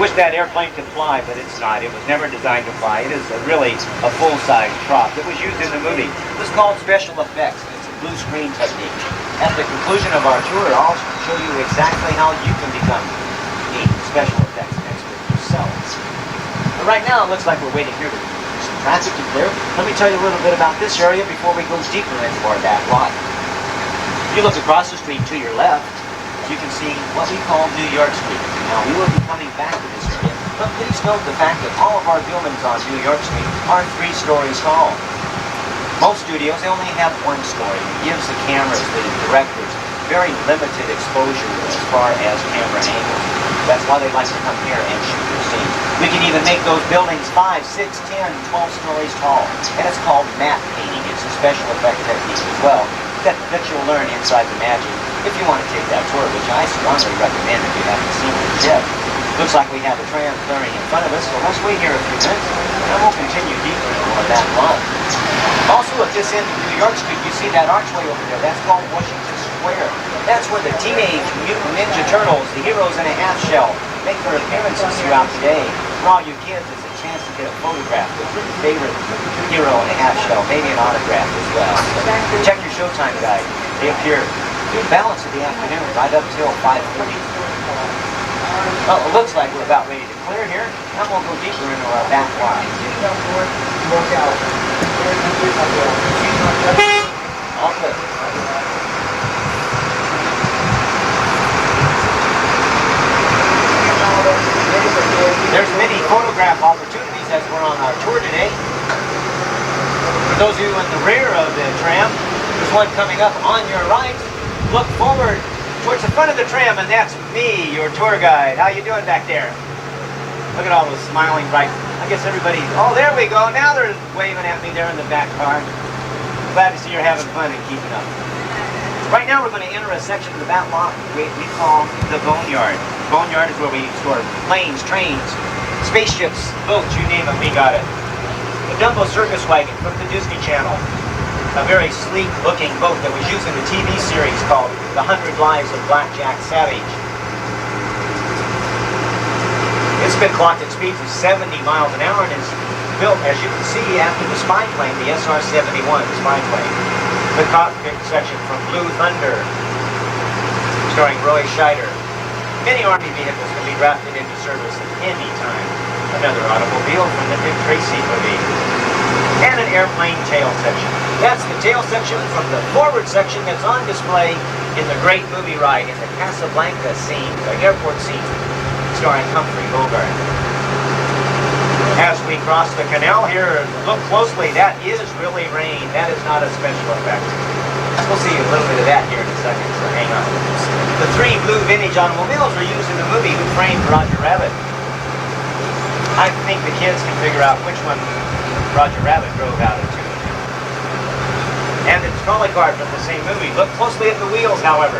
Wish that airplane could fly, but it's not. It was never designed to fly. It is really a full-size prop that was used in the movie. It was called special effects. It's a blue screen technique. At the conclusion of our tour, I'll show you exactly how you can become a special effects expert yourself. But right now, it looks like we're waiting here to some traffic to clear. Let me tell you a little bit about this area before we go deeper into our Backlot. If you look across the street to your left, you can see what we call New York Street. Now, we will be coming back to this area, but please note the fact that all of our buildings on New York Street are 3 stories tall. Most studios, they only have 1 story. It gives the cameras, the directors, very limited exposure as far as camera angles. That's why they like to come here and shoot their scenes. We can even make those buildings 5, 6, 10, 12 stories tall. And it's called matte painting. It's a special effect technique as well that you'll learn inside the magic if you want to take that tour, which I strongly recommend if you haven't seen it yet. Looks like we have a tram clearing in front of us, so let's wait here a few minutes, and we'll continue deeper into our Backlot. Also, at this end of New York Street, you see that archway over there. That's called Washington Square. That's where the Teenage Mutant Ninja Turtles, the heroes in a half shell, make their appearances throughout the day. For all you kids, it's a chance to get a photograph with your favorite hero in a half shell, maybe an autograph as well. So check your Showtime guide. They appear through the balance of the afternoon, right up till 5:30. Well, it looks like we're about ready to clear here, and we'll go deeper into our Backlot. All clear. There's many photograph opportunities as we're on our tour today. For those of you in the rear of the tram, there's one coming up on your right. Look forward towards the front of the tram, and that's me, your tour guide. How you doing back there? Look at all those smiling bright. I guess everybody, oh, there we go. Now they're waving at me there in the back car. Glad to see you're having fun and keeping up. Right now we're going to enter a section of the Backlot we call the Boneyard. Boneyard is where we store planes, trains, spaceships, boats, you name it, we got it. The Dumbo Circus Wagon from the Disney Channel. A very sleek looking boat that was used in the TV series called The 100 Lives of Blackjack Savage. It's been clocked at speeds of 70 miles an hour and is built, as you can see, after the spy plane, the SR-71, the spy plane. The cockpit section from Blue Thunder, starring Roy Scheider. Many Army vehicles can be drafted into service at any time. Another automobile from the Dick Tracy movie. And an airplane tail section. That's the tail section from the forward section that's on display in the great movie ride in the Casablanca scene, the airport scene, starring Humphrey Bogart. As we cross the canal here, look closely, that is really rain. That is not a special effect. We'll see a little bit of that here in a second, so hang on. The 3 blue vintage automobiles were used in the movie Who Framed Roger Rabbit. I think the kids can figure out which one Roger Rabbit drove out into. And the trolley car from the same movie. Look closely at the wheels, however.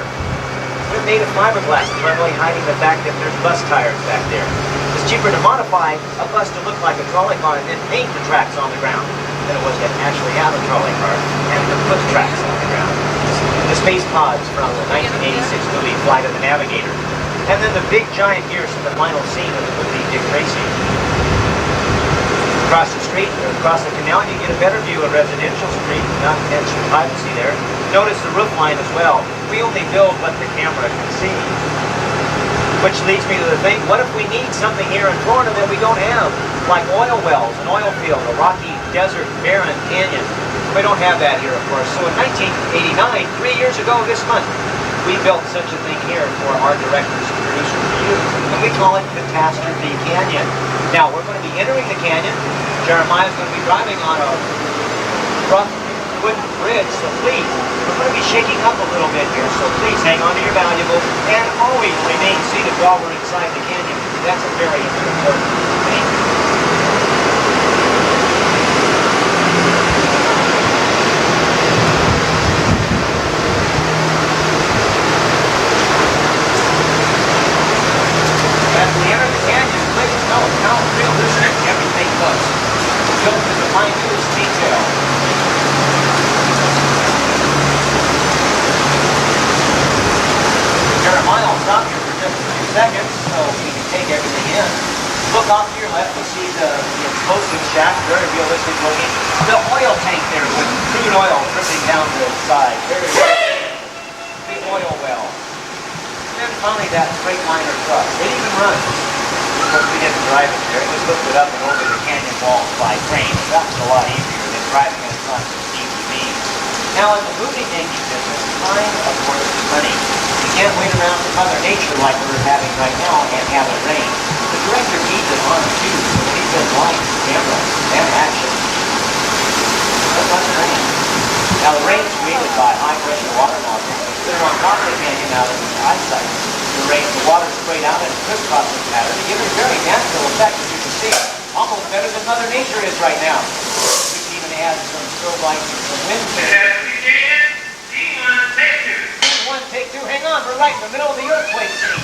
They're made of fiberglass, probably hiding the fact that there's bus tires back there. It's cheaper to modify a bus to look like a trolley car and then paint the tracks on the ground than it was to actually have a trolley car and to put tracks on the ground. The space pods from the 1986 movie Flight of the Navigator. And then the big giant gears from the final scene of the movie Dick Tracy. Across the street, or across the canal, you get a better view of residential street, not to mention privacy there. Notice the roof line as well. We only build what the camera can see. Which leads me to the thing, what if we need something here in Florida that we don't have? Like oil wells, an oil field, a rocky desert, barren canyon. We don't have that here, of course. So in 1989, 3 years ago this month, we built such a thing here for our directors and producers to use. And we call it Catastrophe Canyon. Now, we're going to be entering the canyon. Jeremiah's going to be driving on a rough wooden bridge, so please, we're going to be shaking up a little bit here, so please hang on to your valuables and always remain seated while we're inside the canyon. That's a very important thing. As we enter the canyon, please note how realistic everything looks. Built to the minutest detail. Jeremiah will stop here for just a few seconds so we can take everything in. Look off to your left, you see the explosive shaft, very realistic looking. The oil tank there with crude oil dripping down the side. Very big oil well. And then finally that freight liner truck. It even runs. Of course, we didn't drive it there. It was lifted up and over the canyon walls by crane. That was a lot easier than driving it across the ATV. Now, in the movie-making business, time, of course, is money. You can't wait around for Mother Nature like we're having right now and have it rain. The director needs it on too, so he says lights, cameras, and action. But much rain. Now, the rain's created by high-pressure water molecules that clear on top of the canyon out of the eyesight. The water sprayed out in a crisscrossing pattern to give it a very natural effect, as you can see. Almost better than Mother Nature is right now. We can even add some strobe lights and some wind. One, take two, hang on, we're right in the middle of the earthquake scene.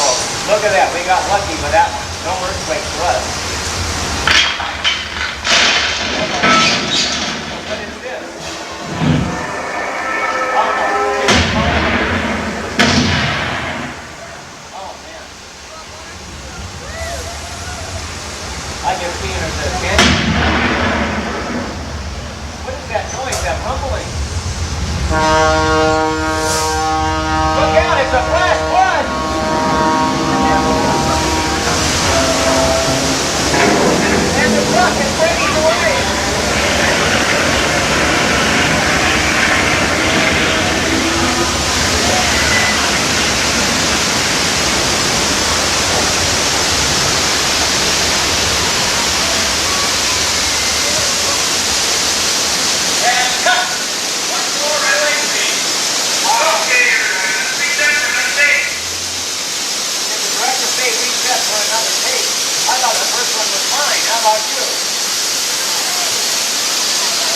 Oh, look at that, we got lucky with that one. No earthquake for us. What is this? Oh, man. I can see it as a canyon. What is that noise, that rumbling? Look out, it's a flash flood! And the truck is breaking away!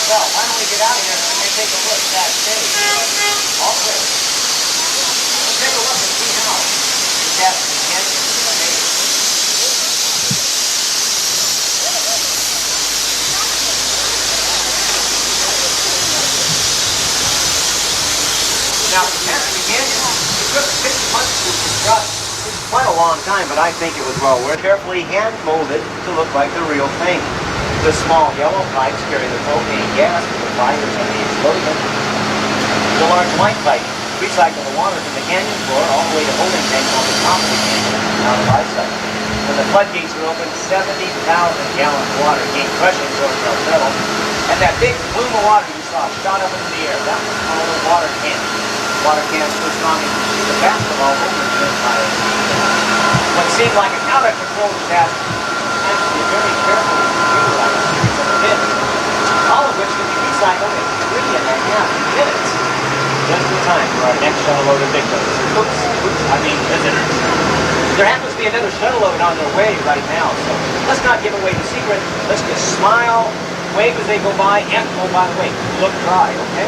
Well, why don't we get out of here and take a look at that stage? All clear. Let's take a look and see how the captain can stage. Now, the canyon, it took 6 months to construct. It's quite a long time, but I think it was well worth it. Carefully hand-molded to look like the real thing. The small yellow pipes carry the propane gas for the fires and the explosion. The large white pipe recycle the water from the canyon floor all the way to holding tanks on the top of the canyon out of eyesight. When the floodgates were opened, 70,000 gallons of water came crushing towards our settle. And that big plume of water you saw shot up into the air, that was called a water cannon. Water cannons so strong you could see the basketball over the empire. What seemed like an out-of-control disaster was actually a very carefully utilized series of events, all of which could be recycled in 3.5 minutes. Just in time for our next shuttle load of victims. Visitors. There happens to be another shuttle load on their way right now, so let's not give away the secret. Let's just smile, wave as they go by, and, oh, by the way, look dry, okay?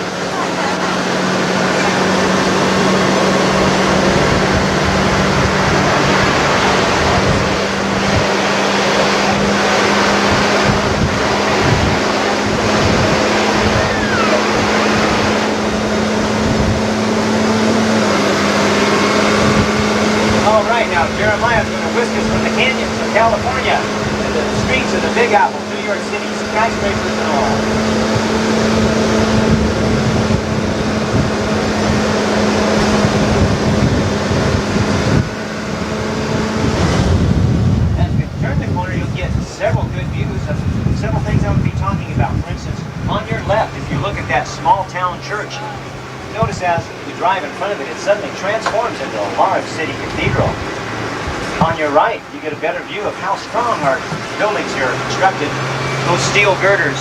Now, Jeremiah's going to whisk us from the canyons of California into the streets of the Big Apple, New York City, skyscrapers and all. As you turn the corner, you'll get several good views of several things I would be talking about. For instance, on your left, if you look at that small town church, notice as you drive in front of it, it suddenly transforms into a large city cathedral. On your right, you get a better view of how strong our buildings here are constructed. Those steel girders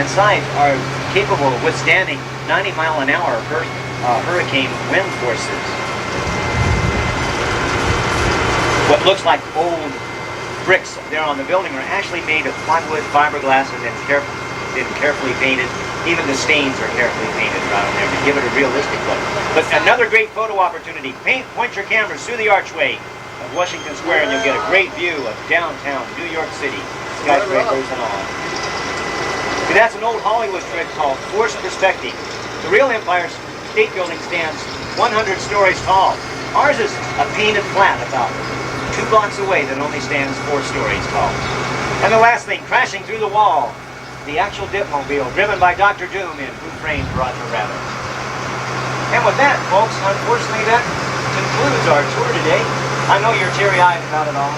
and sides are capable of withstanding 90-mile-an-hour hurricane wind forces. What looks like old bricks there on the building are actually made of plywood, fiberglass, and carefully painted. Even the stains are carefully painted around there to give it a realistic look. But another great photo opportunity. Point your cameras through the archway of Washington Square and you'll get a great view of downtown New York City, skyscrapers and all. See, that's an old Hollywood trick called forced perspective. The real Empire State Building stands 100 stories tall. Ours is a painted flat about 2 blocks away that only stands 4 stories tall. And the last thing, crashing through the wall, the actual dipmobile driven by Dr. Doom in Who Framed Roger Rabbit. And with that, folks, unfortunately that concludes our tour today. I know you're teary-eyed about it all,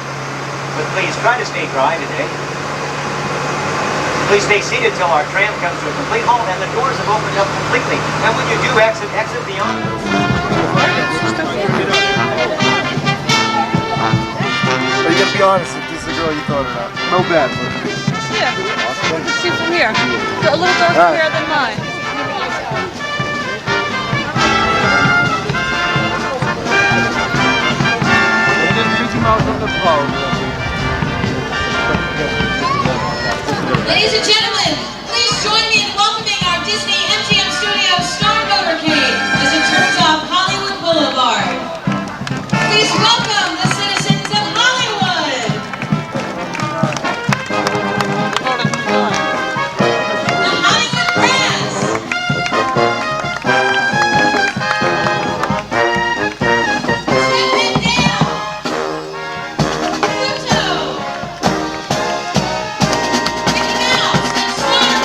but please try to stay dry today. Please stay seated till our tram comes to a complete halt and the doors have opened up completely. And when you do exit beyond. Are you gonna be honest if this is the girl you thought about? No bad. Yeah. Let's see from here. A little darker hair than mine. 50 miles on the phone. Ladies and gentlemen, please join me in welcoming our Disney MGM Studios Star Motorcade as it turns off Hollywood Boulevard. Please welcome the citizens of Hollywood. The Hollywood Brass. Mickey Mouse and Sorcery.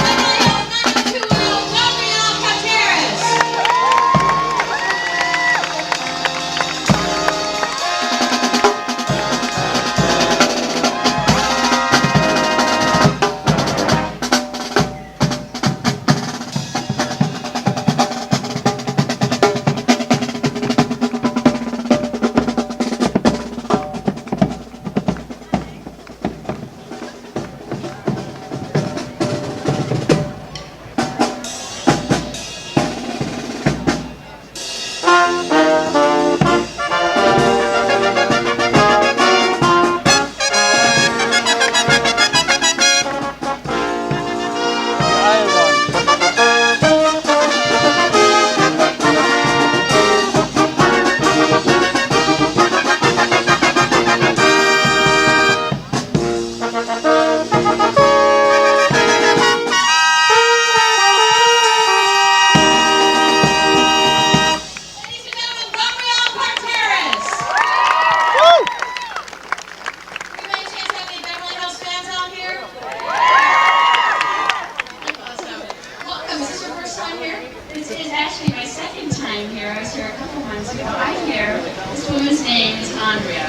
time here. I was here a couple months ago. I hear this woman's name is Andrea.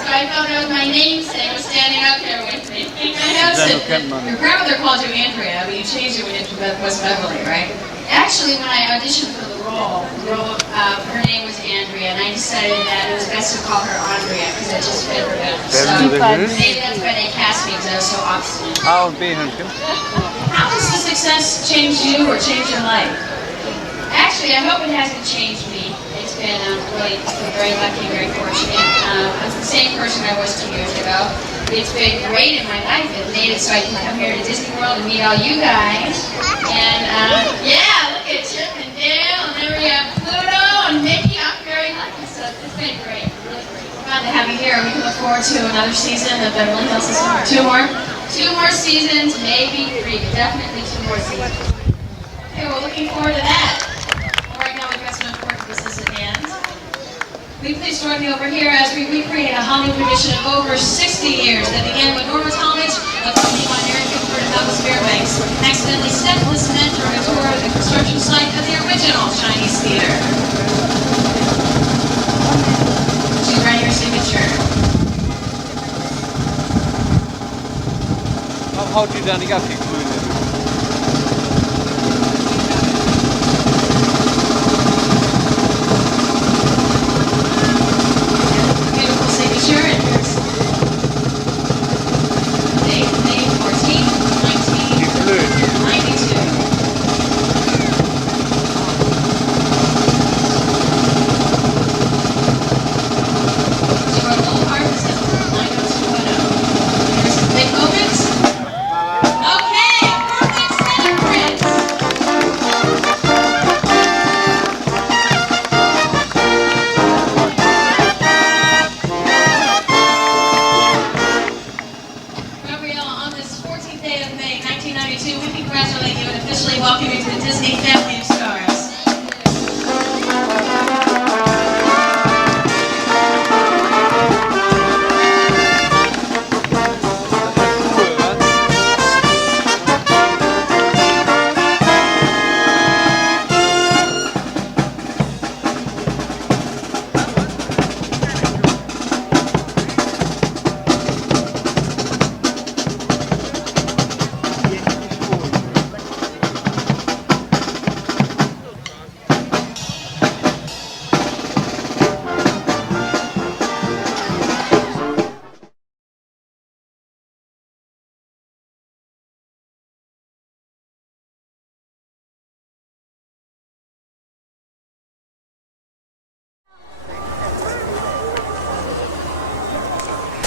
So I felt it was my namesake was standing up here with me. I know that your grandmother called you Andrea, but you changed it when you was Beverly, right? Actually, when I auditioned for the role, her name was Andrea, and I decided that it was best to call her Andrea because it just fit her better. So maybe that's why they cast me because I was so obstinate. How has the success changed you or changed your life? Actually, I hope it hasn't changed me. It's been really very lucky, very fortunate. I'm the same person I was 2 years ago. It's been great in my life. It made it so I can come here to Disney World and meet all you guys. And yeah, look at Chip and Dale, and then we have Pluto and Mickey. I'm very lucky, so it's been great. Really great. Fun to have you here. We can look forward to another season of Beverly Hills this summer. Two more seasons, maybe 3, but definitely 2 more seasons. Okay, we're looking forward to that. Right now we've got some important business at hand. Will you please join me over here as we recreate a Hollywood tradition of over 60 years that began with Norma Talmadge accompanied by Eric Gifford and Douglas Fairbanks, accidentally stepped the cement during a tour of the construction site of the original Chinese theater. She's writing her signature. I'll hold you down, you got people in there.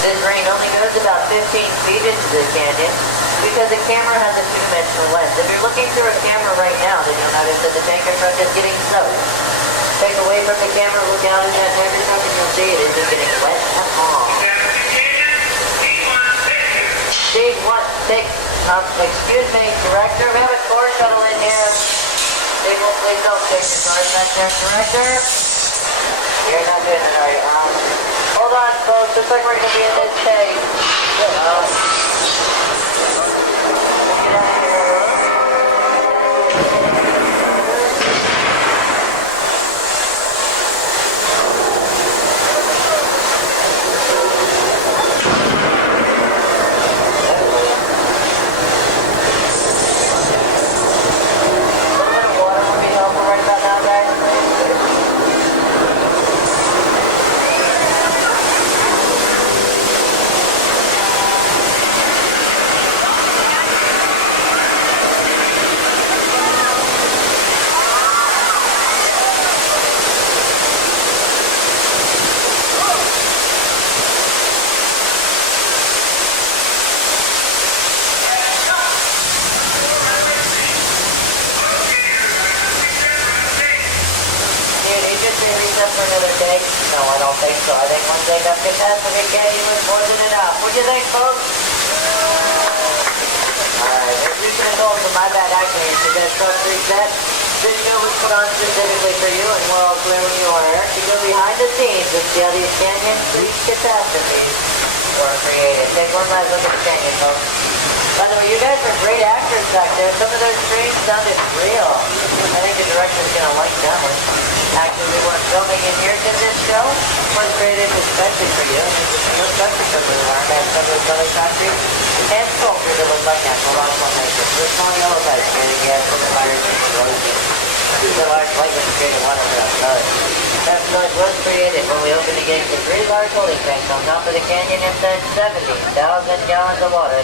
This rain only goes about 15 feet into the canyon because the camera has a 2-dimensional lens. If you're looking through a camera right now, then you'll notice that the tanker truck is getting soaked. Take away from the camera, look out at that tanker truck, and you'll see it isn't getting wet at all. Steve, excuse me, director, we have a tour shuttle in here. Steve, please don't take the cars back there, director. You're not doing it right. Hold on, folks. Looks like we're going to be in this cave. Get out here. For another day? No, I don't think so. I think one day that catastrophe canyon was more than enough. What do you think, folks? Alright, as you can hold for my bad acting to get truck reset, this show was put on specifically for you, and we're all clear when you are to go behind the scenes and see how these canyon catastrophes were created. Take one last look at the canyon, folks. By the way, you guys were great actors back there. Some of those screams sounded real. I think the director's gonna like that one. Actually, we weren't filming in here because this show was created especially for you. It was especially for Blue Arm and some of the belly factories and sculptures that look like natural rock formation. We're small yellow guys creating gas from the fire station royalty. The large light was created one of the colors. That flood was created when we opened the gates of 3 large holding tanks on top of the canyon inside 70,000 gallons of water.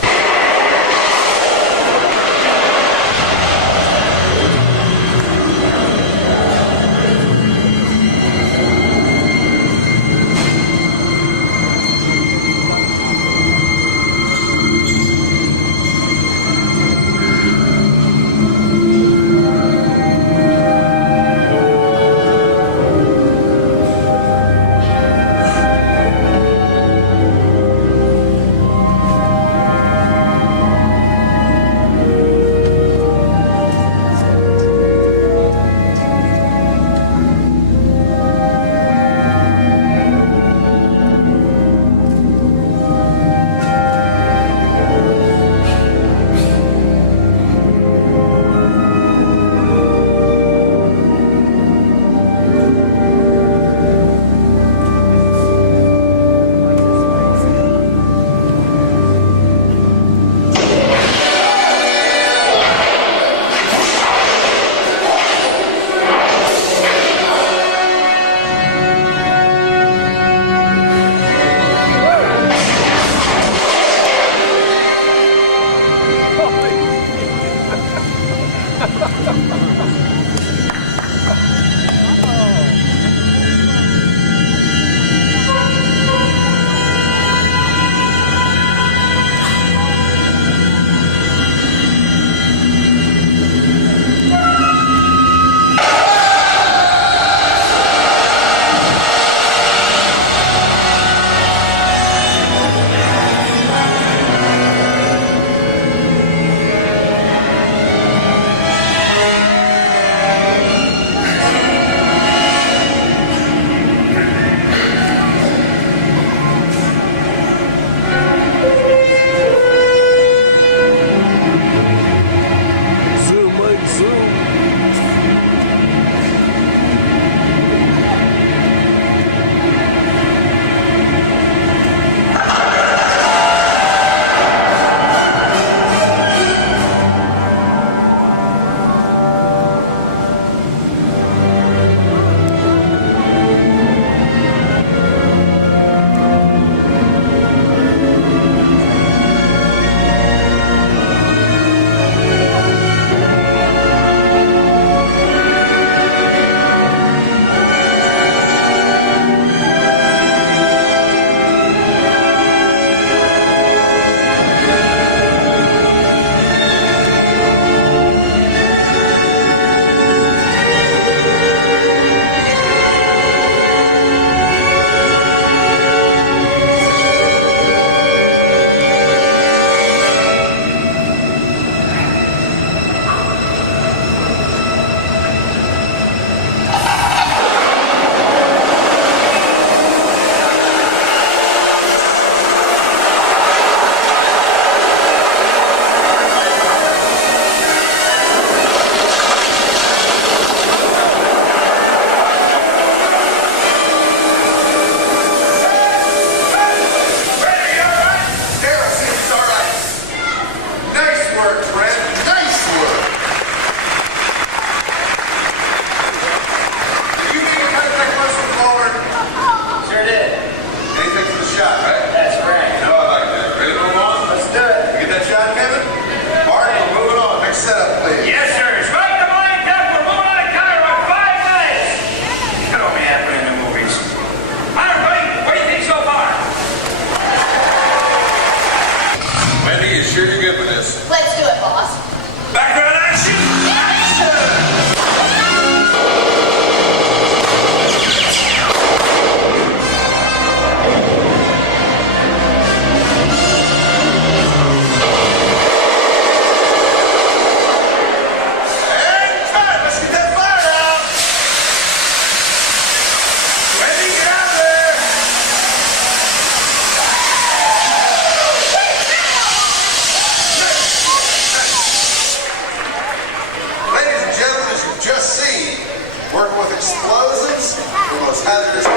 explosives, the most hazardous.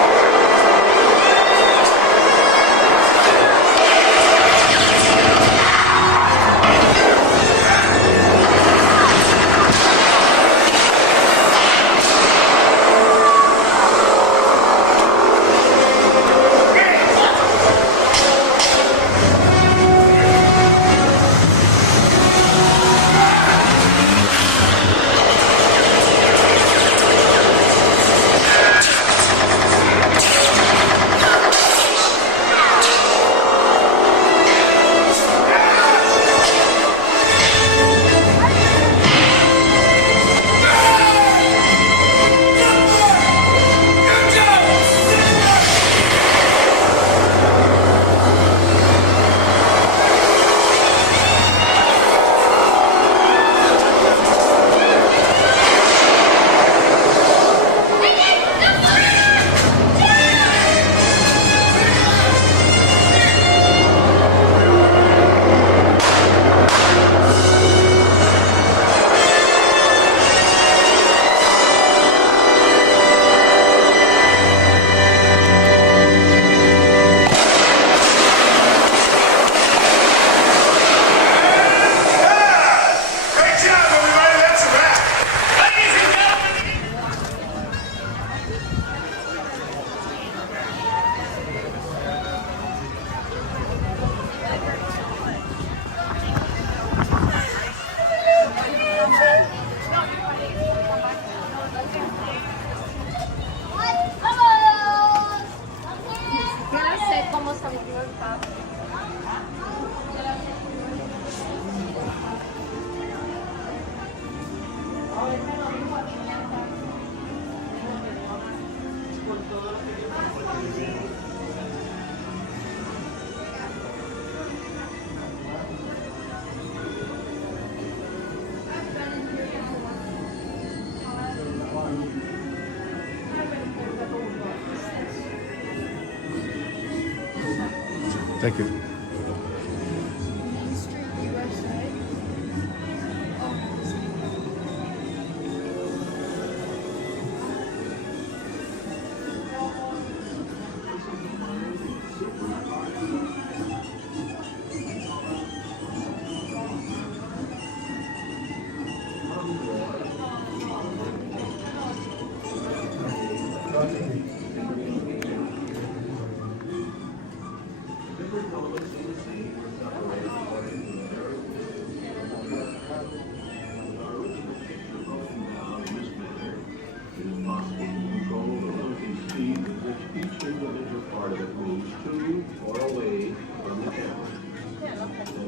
Thank you.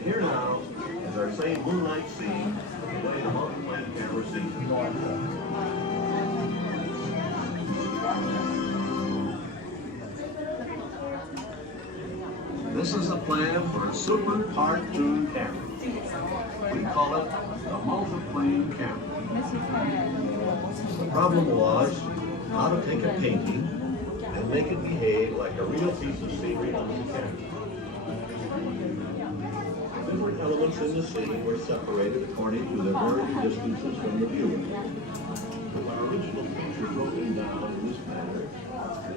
Here now is our same moonlight scene, the way the multi-plane camera sees it. This is a plan for a super cartoon camera. We call it a multi-plane camera. The problem was how to take a painting and make it behave like a real piece of scenery on the camera. Different elements in the scene were separated according to their varying distances from the viewer. With our original picture broken down in this manner, it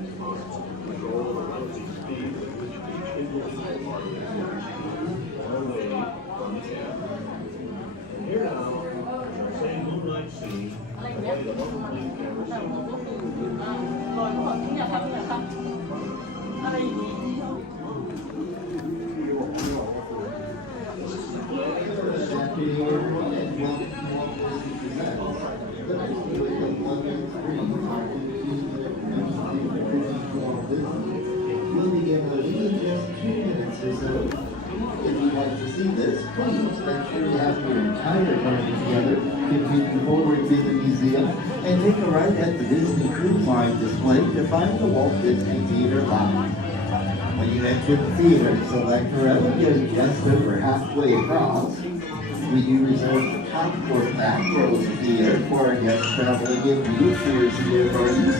is possible to control the relative speed with which each individual part of the moves far away from the camera. And here now is our same moonlight scene, the way the multi-plane camera sees We'll begin in just 2 minutes or so. If you'd like to see this, please make sure you have your entire party together, continue forward to the museum, and take a ride at the Disney Cruise Line display to find the Walt Disney Theater Lobby. When you enter the theater, select your elevator just over halfway across. We do reserve the top or back rows of the theater for our guests traveling in wheelchairs and their parties.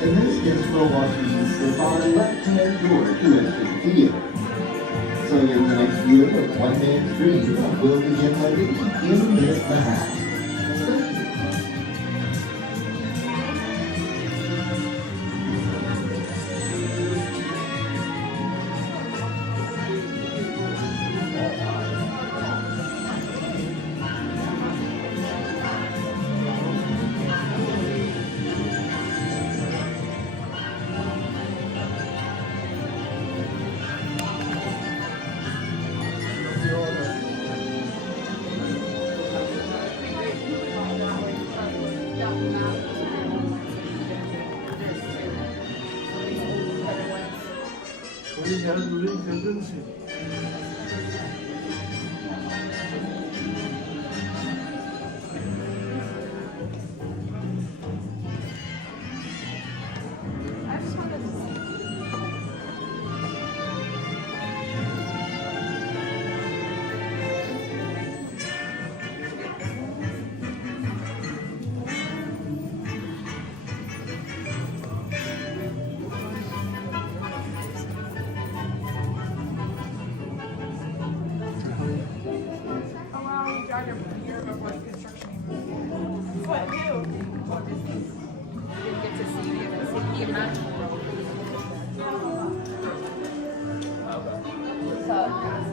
And this guest will walk you the far left-hand door to enter the theater. So your next viewing of One Man's Dream will begin Monday in this house. Everybody has a little tendency.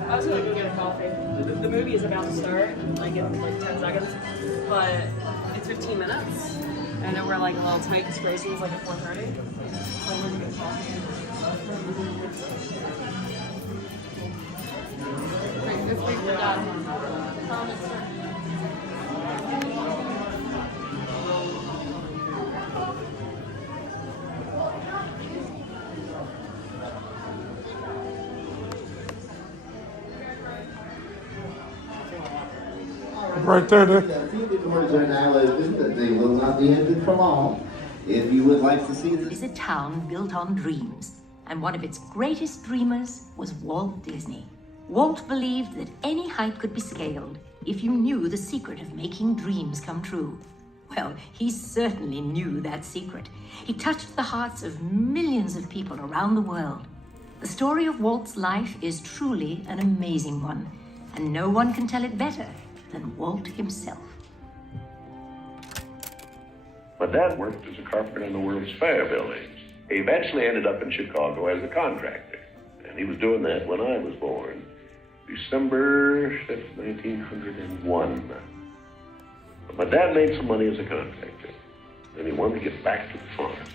I was gonna go get a coffee. The movie is about to start, like in like 10 seconds, but it's 15 minutes. And then we're like a little tight. Scraping is like at 4:30. So I'm gonna get coffee. Wait, this week we're done. Promise. Right there, Dick. The theater doors are now open, but they will not be ended for long. If you would like to see this. Is a town built on dreams, and one of its greatest dreamers was Walt Disney. Walt believed that any height could be scaled if you knew the secret of making dreams come true. Well, he certainly knew that secret. He touched the hearts of millions of people around the world. The story of Walt's life is truly an amazing one, and no one can tell it better than Walt himself. My dad worked as a carpenter in the World's Fair buildings. He eventually ended up in Chicago as a contractor, and he was doing that when I was born, December 5th, 1901. But my dad made some money as a contractor, and he wanted to get back to the farm.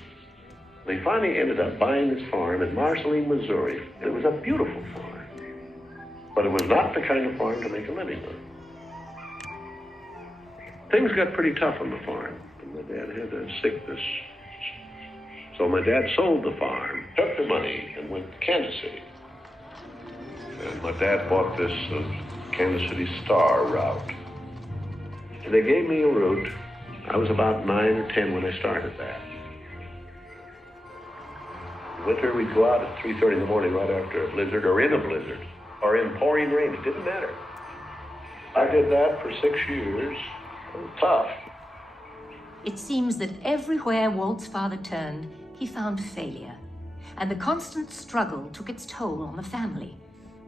They finally ended up buying this farm in Marceline, Missouri. It was a beautiful farm, but it was not the kind of farm to make a living on. Things got pretty tough on the farm, and my dad had a sickness. So my dad sold the farm, took the money, and went to Kansas City. And my dad bought this Kansas City Star route. And they gave me a route. I was about 9 or 10 when I started that. In winter, we'd go out at 3:30 in the morning right after a blizzard, or in a blizzard, or in pouring rain. It didn't matter. I did that for 6 years. It was tough. It seems that everywhere Walt's father turned, he found failure. And the constant struggle took its toll on the family.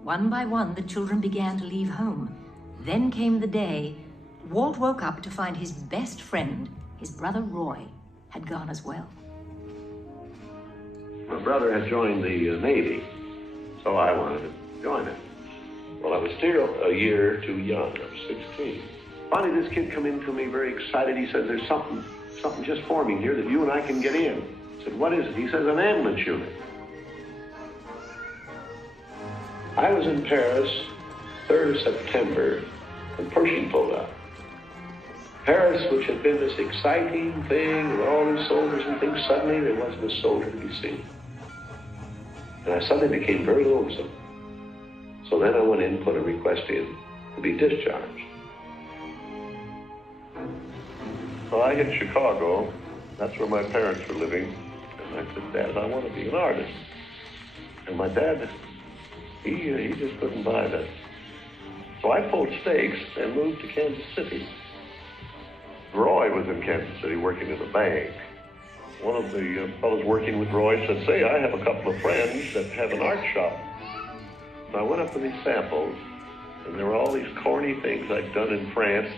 One by one, the children began to leave home. Then came the day Walt woke up to find his best friend, his brother Roy, had gone as well. My brother had joined the Navy, so I wanted to join it. Well, I was still a year too young. I was 16. Finally, this kid come in to me very excited. He says, there's something just forming here that you and I can get in. I said, what is it? He says, an ambulance unit. I was in Paris, 3rd of September, and Pershing pulled out. Paris, which had been this exciting thing with all these soldiers and things, suddenly there wasn't a soldier to be seen. And I suddenly became very lonesome. So then I went in and put a request in to be discharged. So I hit Chicago. That's where my parents were living. And I said, Dad, I want to be an artist. And my dad, he just couldn't buy that. So I pulled stakes and moved to Kansas City. Roy was in Kansas City working in a bank. One of the fellows working with Roy said, say, I have a couple of friends that have an art shop. So I went up to these samples, and there were all these corny things I'd done in France.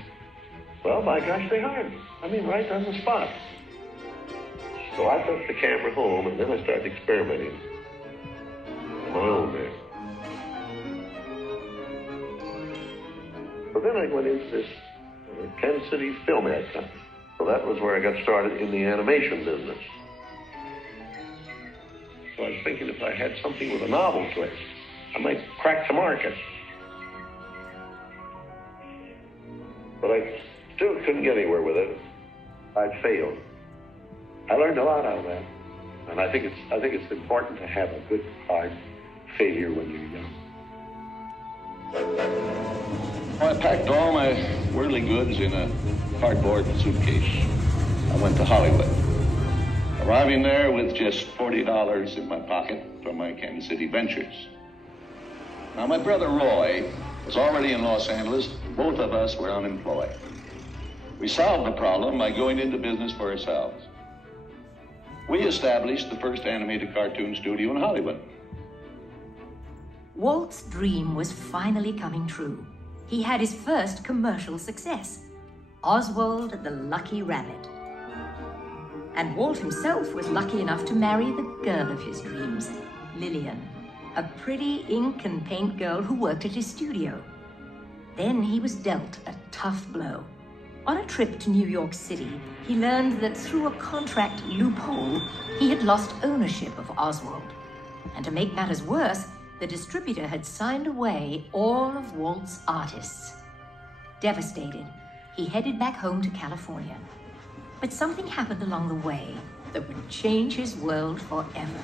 Well, by gosh, they hired me. I mean, right on the spot. So I took the camera home, and then I started experimenting on my own there. So then I went into this Kansas City Film Ad Company. So that was where I got started in the animation business. So I was thinking if I had something with a novel twist, I might crack the market. But I still couldn't get anywhere with it. I'd failed. I learned a lot out of that. And I think it's important to have a good, hard failure when you're young. I packed all my worldly goods in a cardboard suitcase. I went to Hollywood, arriving there with just $40 in my pocket from my Kansas City ventures. Now, my brother Roy was already in Los Angeles. Both of us were unemployed. We solved the problem by going into business for ourselves. We established the first animated cartoon studio in Hollywood. Walt's dream was finally coming true. He had his first commercial success, Oswald the Lucky Rabbit. And Walt himself was lucky enough to marry the girl of his dreams, Lillian, a pretty ink and paint girl who worked at his studio. Then he was dealt a tough blow. On a trip to New York City, he learned that through a contract loophole, he had lost ownership of Oswald. And to make matters worse, the distributor had signed away all of Walt's artists. Devastated, he headed back home to California. But something happened along the way that would change his world forever.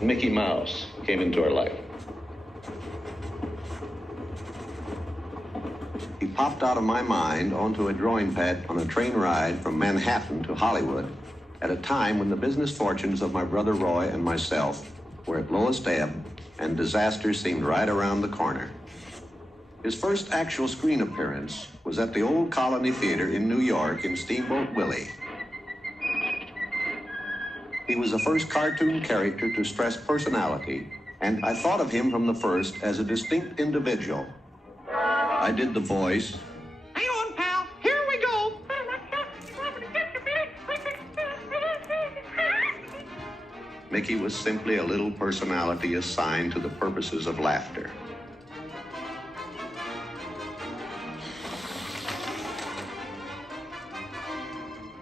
Mickey Mouse came into our life. He popped out of my mind onto a drawing pad on a train ride from Manhattan to Hollywood at a time when the business fortunes of my brother Roy and myself were at lowest ebb and disaster seemed right around the corner. His first actual screen appearance was at the Old Colony Theater in New York in Steamboat Willie. He was the first cartoon character to stress personality, and I thought of him from the first as a distinct individual. I did the voice. Hang on, pal. Here we go. Mickey was simply a little personality assigned to the purposes of laughter.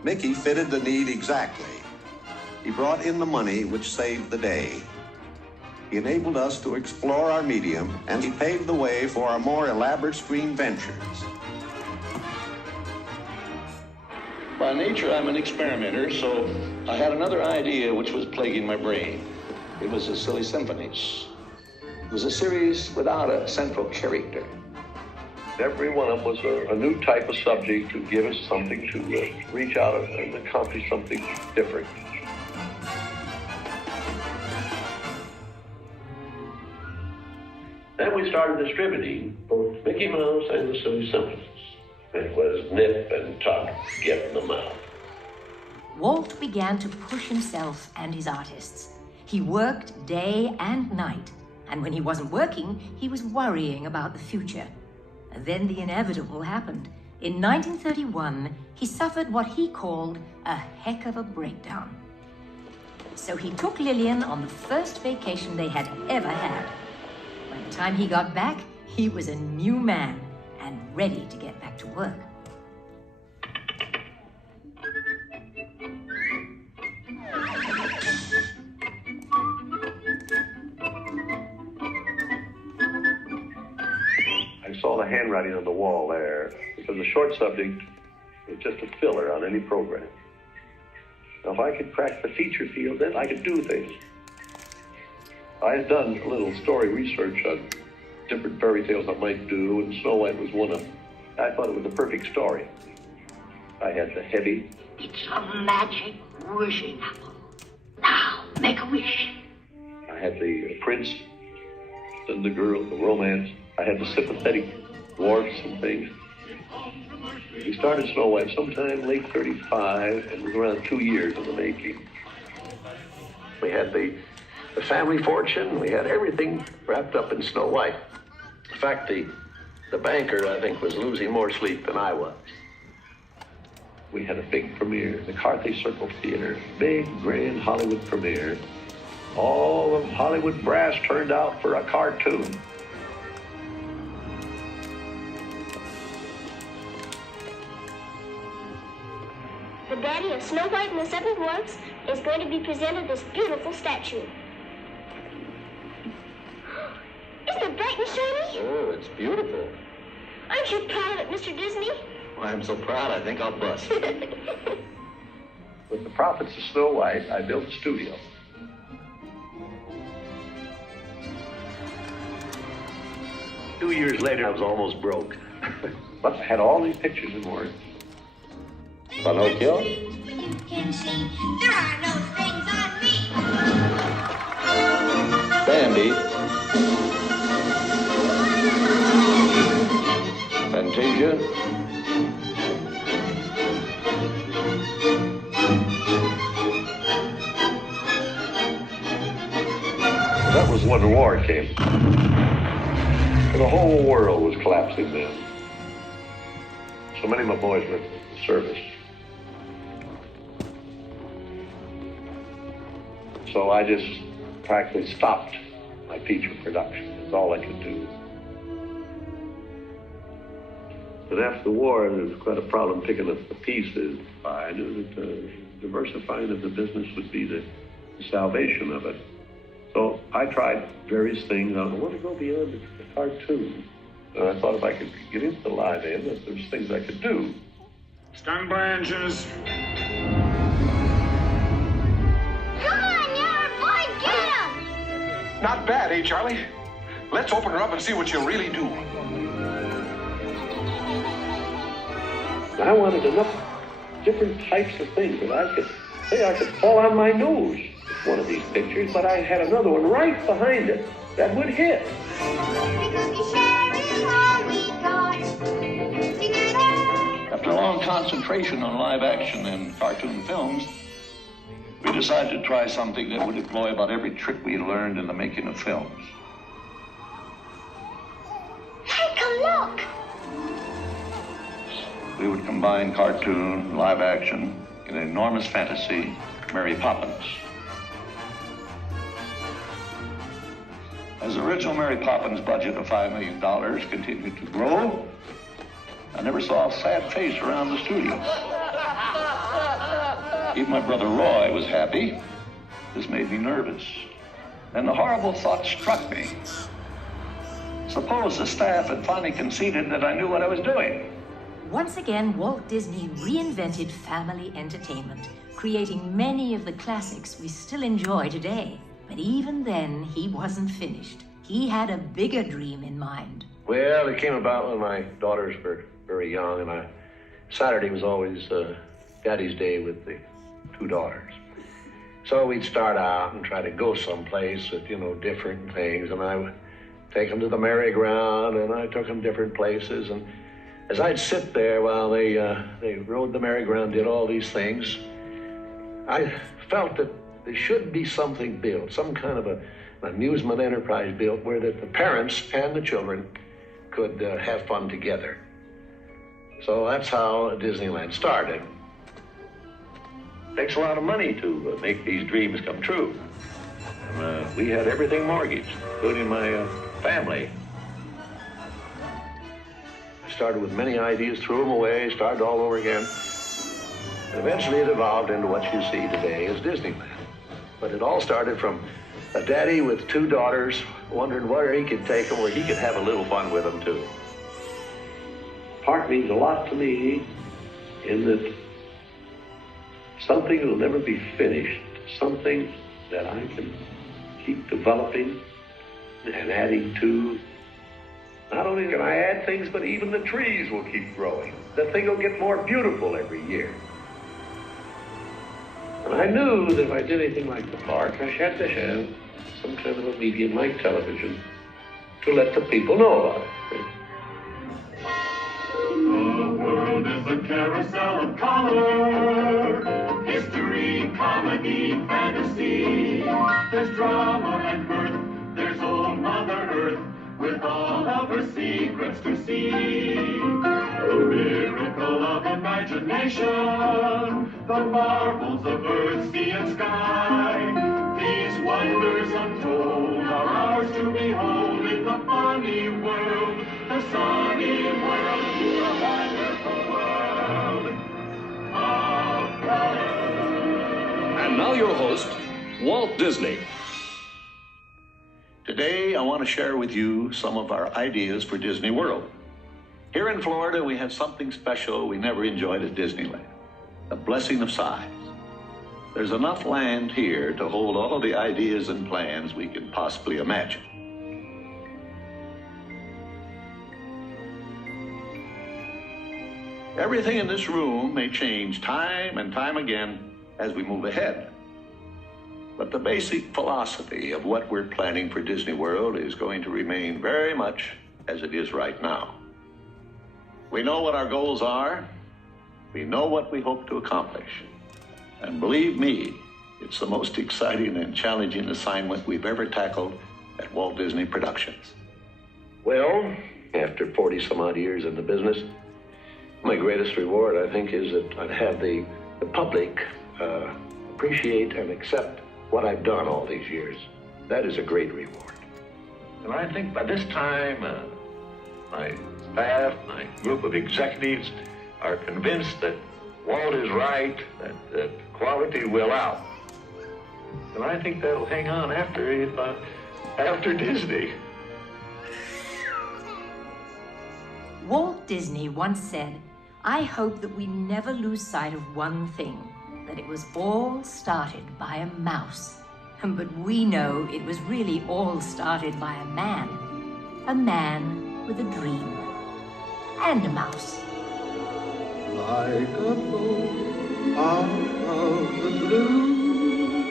Mickey fitted the need exactly. He brought in the money which saved the day. He enabled us to explore our medium, and he paved the way for our more elaborate screen ventures. By nature, I'm an experimenter, so I had another idea which was plaguing my brain. It was the Silly Symphonies. It was a series without a central character. Every one of them was a new type of subject to give us something to reach out and accomplish something different. Then we started distributing both Mickey Mouse and the Silly Symphonies. It was nip and tuck getting them out. Walt began to push himself and his artists. He worked day and night, and when he wasn't working, he was worrying about the future. And then the inevitable happened. In 1931, he suffered what he called a heck of a breakdown. So he took Lillian on the first vacation they had ever had. By the time he got back, he was a new man and ready to get back to work. I saw the handwriting on the wall there. It was a short subject. It's just a filler on any program. Now, if I could crack the feature field, then I could do things. I had done a little story research on different fairy tales I might do, and Snow White was one of them. I thought it was the perfect story. I had the heavy. It's a magic wishing apple. Now, make a wish. I had the prince and the girl, the romance. I had the sympathetic dwarfs and things. We started Snow White sometime late 35, and it was around 2 years in the making. We had the family fortune. We had everything wrapped up in Snow White. In fact, the banker, I think, was losing more sleep than I was. We had a big premiere, the Carthay Circle Theater, big, grand Hollywood premiere. All of Hollywood brass turned out for a cartoon. The daddy of Snow White and the Seven Dwarfs is going to be presented this beautiful statue. Isn't it bright and shiny? Oh, it's beautiful. Aren't you proud of it, Mr. Disney? Well, I'm so proud, I think I'll bust. With the profits of Snow White, I built a studio. 2 years later, I was almost broke. But I had all these pictures in work. Pinocchio? You can see there are no strings on me. Bambi. Fantasia. That was when the war came. The whole world was collapsing then. So many of my boys went to service. So I just practically stopped my feature production. That's all I could do. But after the war, there was quite a problem picking up the pieces. I knew that diversifying of the business would be the salvation of it. So I tried various things. I want to go beyond the cartoon. And I thought if I could get into the live end, that there's things I could do. Stand by, engines. Come on, Yard Boy, get him! Not bad, eh, Charlie? Let's open her up and see what you really do. I wanted enough different types of things that I could say I could fall on my nose with one of these pictures, but I had another one right behind it that would hit. Because we share is all we got. Together. After a long concentration on live action and cartoon films, we decided to try something that would employ about every trick we learned in the making of films. Take a look. We would combine cartoon and live action in an enormous fantasy, Mary Poppins. As the original Mary Poppins budget of $5 million continued to grow, I never saw a sad face around the studio. Even my brother Roy was happy. This made me nervous. And the horrible thought struck me. Suppose the staff had finally conceded that I knew what I was doing. Once again, Walt Disney reinvented family entertainment, creating many of the classics we still enjoy today. But even then, he wasn't finished. He had a bigger dream in mind. Well, it came about when my daughters were very young, and Saturday was always Daddy's Day with the two daughters. So we'd start out and try to go someplace with, different things, and I would take them to the merry-go-round, and I took them different places, and as I'd sit there while they rode the merry-go-round, did all these things, I felt that there should be something built, some kind of an amusement enterprise built where the parents and the children could have fun together. So that's how Disneyland started. It takes a lot of money to make these dreams come true. And, we had everything mortgaged, including my family. I started with many ideas, threw them away, started all over again. And eventually it evolved into what you see today as Disneyland. But it all started from a daddy with two daughters wondering where he could take them, where he could have a little fun with them too. Park means a lot to me in that something will never be finished, something that I can keep developing and adding to. Not only can I add things, but even the trees will keep growing. The thing will get more beautiful every year. And I knew that if I did anything like the park, I had to have some kind of a medium like television to let the people know about it. The world is a carousel of color, history, comedy, fantasy. There's drama and mirth, there's old Mother Earth, with all of her secrets to see. The miracle of imagination, the marvels of earth, sea, and sky. These wonders untold are ours to behold in the funny world, the sunny world, the wonderful world of color. And now your host, Walt Disney. Today, I want to share with you some of our ideas for Disney World. Here in Florida, we have something special we never enjoyed at Disneyland, the blessing of size. There's enough land here to hold all the ideas and plans we could possibly imagine. Everything in this room may change time and time again as we move ahead. But the basic philosophy of what we're planning for Disney World is going to remain very much as it is right now. We know what our goals are. We know what we hope to accomplish. And believe me, it's the most exciting and challenging assignment we've ever tackled at Walt Disney Productions. Well, after 40 some odd years in the business, my greatest reward, I think, is that I'd have the public appreciate and accept what I've done all these years. That is a great reward. And I think by this time, my staff, my group of executives are convinced that Walt is right, that quality will out. And I think that'll hang on after Disney. Walt Disney once said, "I hope that we never lose sight of one thing, that it was all started by a mouse." But we know it was really all started by a man with a dream, and a mouse. Like a boat out of the blue,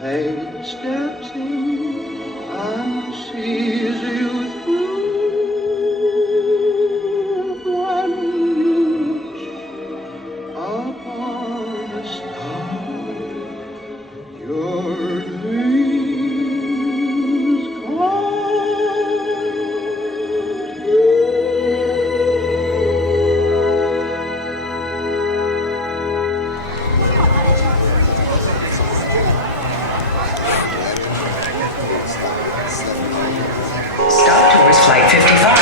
fate steps in and sees you through. When you wish upon a star, your dreams come true. Star Tours Flight 55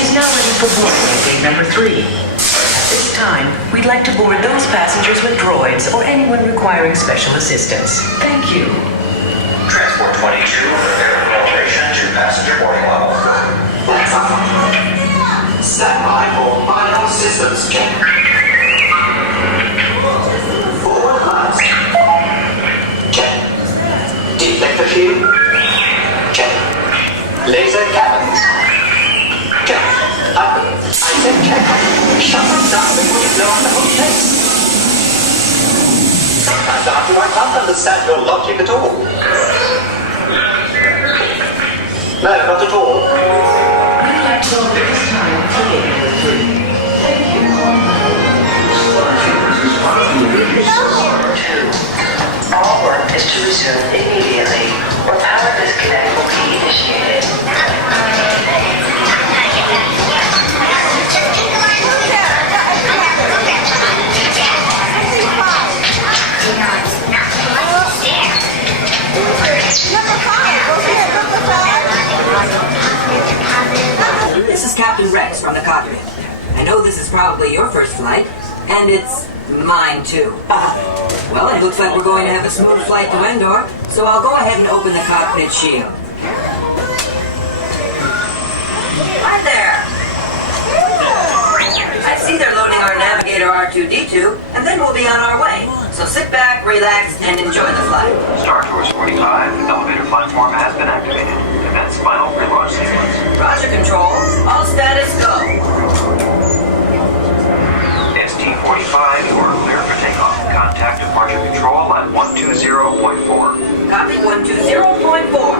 is now ready for boarding at gate number 3. At this time, we'd like to board those passengers with droids or anyone requiring special assistance. Thank you. Transport 22, prepare for filtration to passenger boarding level. Lights on. Stand by for final systems check. Forward glass. Check. Deflector shield. Check. Laser cabins. Check. I said check. Shut them down before you blow on the whole place. Sometimes I can't understand your logic at all. No, not at all. We'd like to go this time to gate number 3. Thank you. All work is to resume immediately, or power disconnect will be initiated. This is Captain Rex from the cockpit. I know this is probably your first flight, and it's mine too. Well, it looks like we're going to have a smooth flight to Endor, so I'll go ahead and open the cockpit shield. Hi there! I see they're loading our navigator R2-D2, and then we'll be on our way. So sit back, relax, and enjoy the flight. Star Tours 45, elevator platform has been activated. Commence final pre-launch sequence. Roger, Control. All status go. ST-45, you are clear for takeoff. Contact departure control at 120.4. Copy 120.4.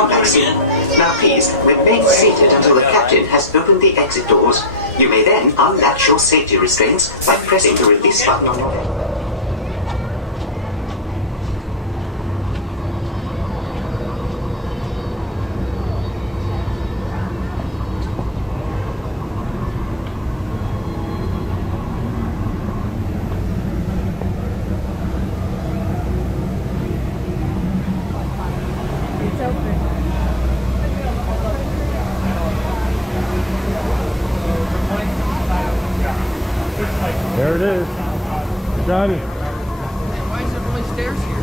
complex scene. Now please, remain seated until the captain has opened the exit doors. You may then unlatch your safety restraints by pressing the release button on your head. There it is. You got it. Why is there only stairs here?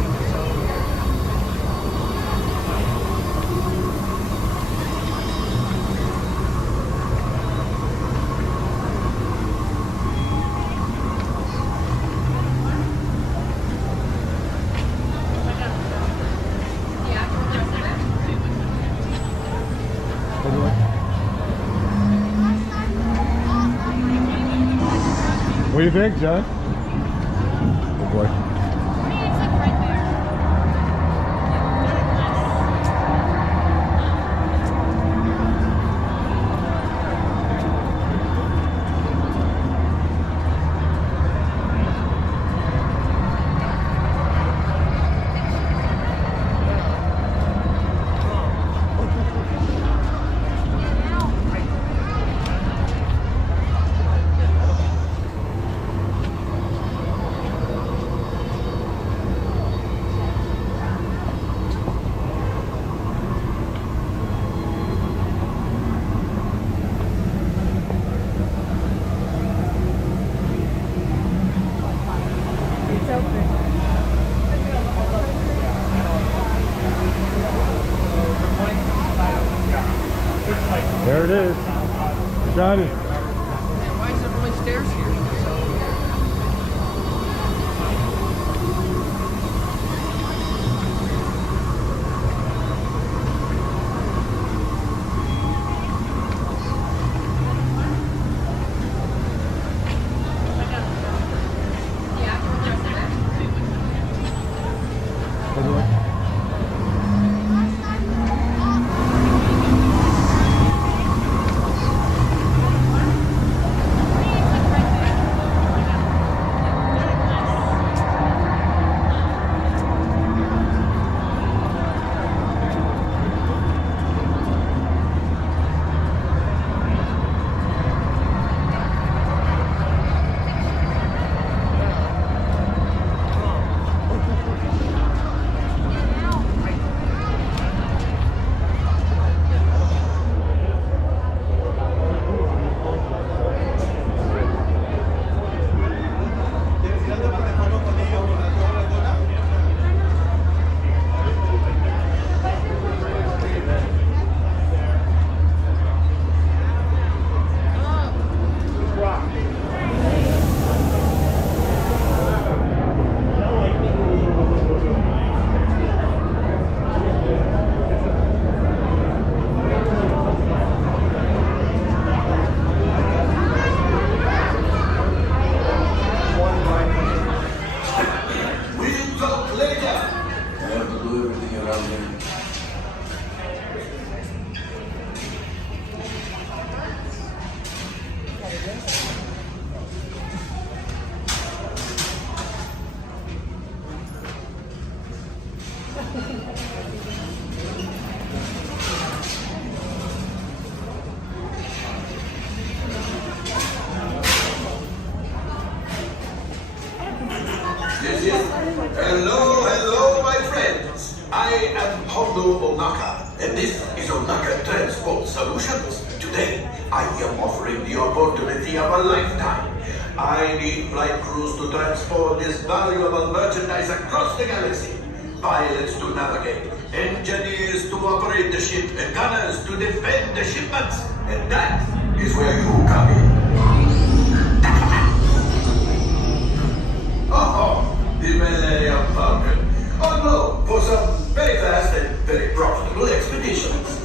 What do you think, John? Oh boy. There it is. You got it. Why is there only stairs here? Hello, hello, my friends. I am Hondo Onaka, and this is Onaka Transport Solutions. Today, I am offering the opportunity of a lifetime. I need flight crews to transport this valuable merchandise across the galaxy. Pilots to navigate, engineers to operate the ship, and gunners to defend the shipments. And that is where you come in. The Millennium Falcon. On loan for some very fast and very profitable expeditions.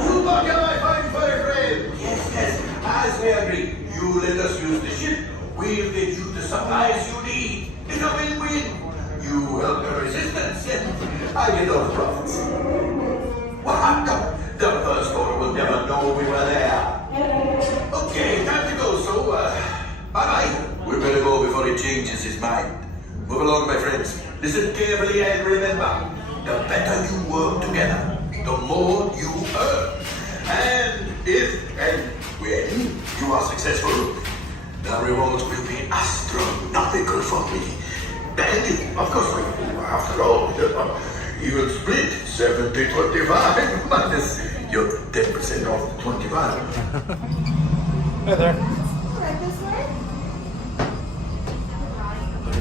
Chewbacca, my fine furry friend! Yes, as we agreed, you let us use the ship, we'll get you the supplies you need. It's a win-win. You help the resistance. I get all the profits. What? The first order will never know we were there. Okay, time to go, so, bye-bye. We better go before he changes his mind. Move along, my friends. Listen carefully and remember, the better you work together, the more you earn. And if and when you are successful, the rewards will be astronomical for me. And, of course, after all, you will split 70-25 minus your 10% off 25. Hey there. Right this way?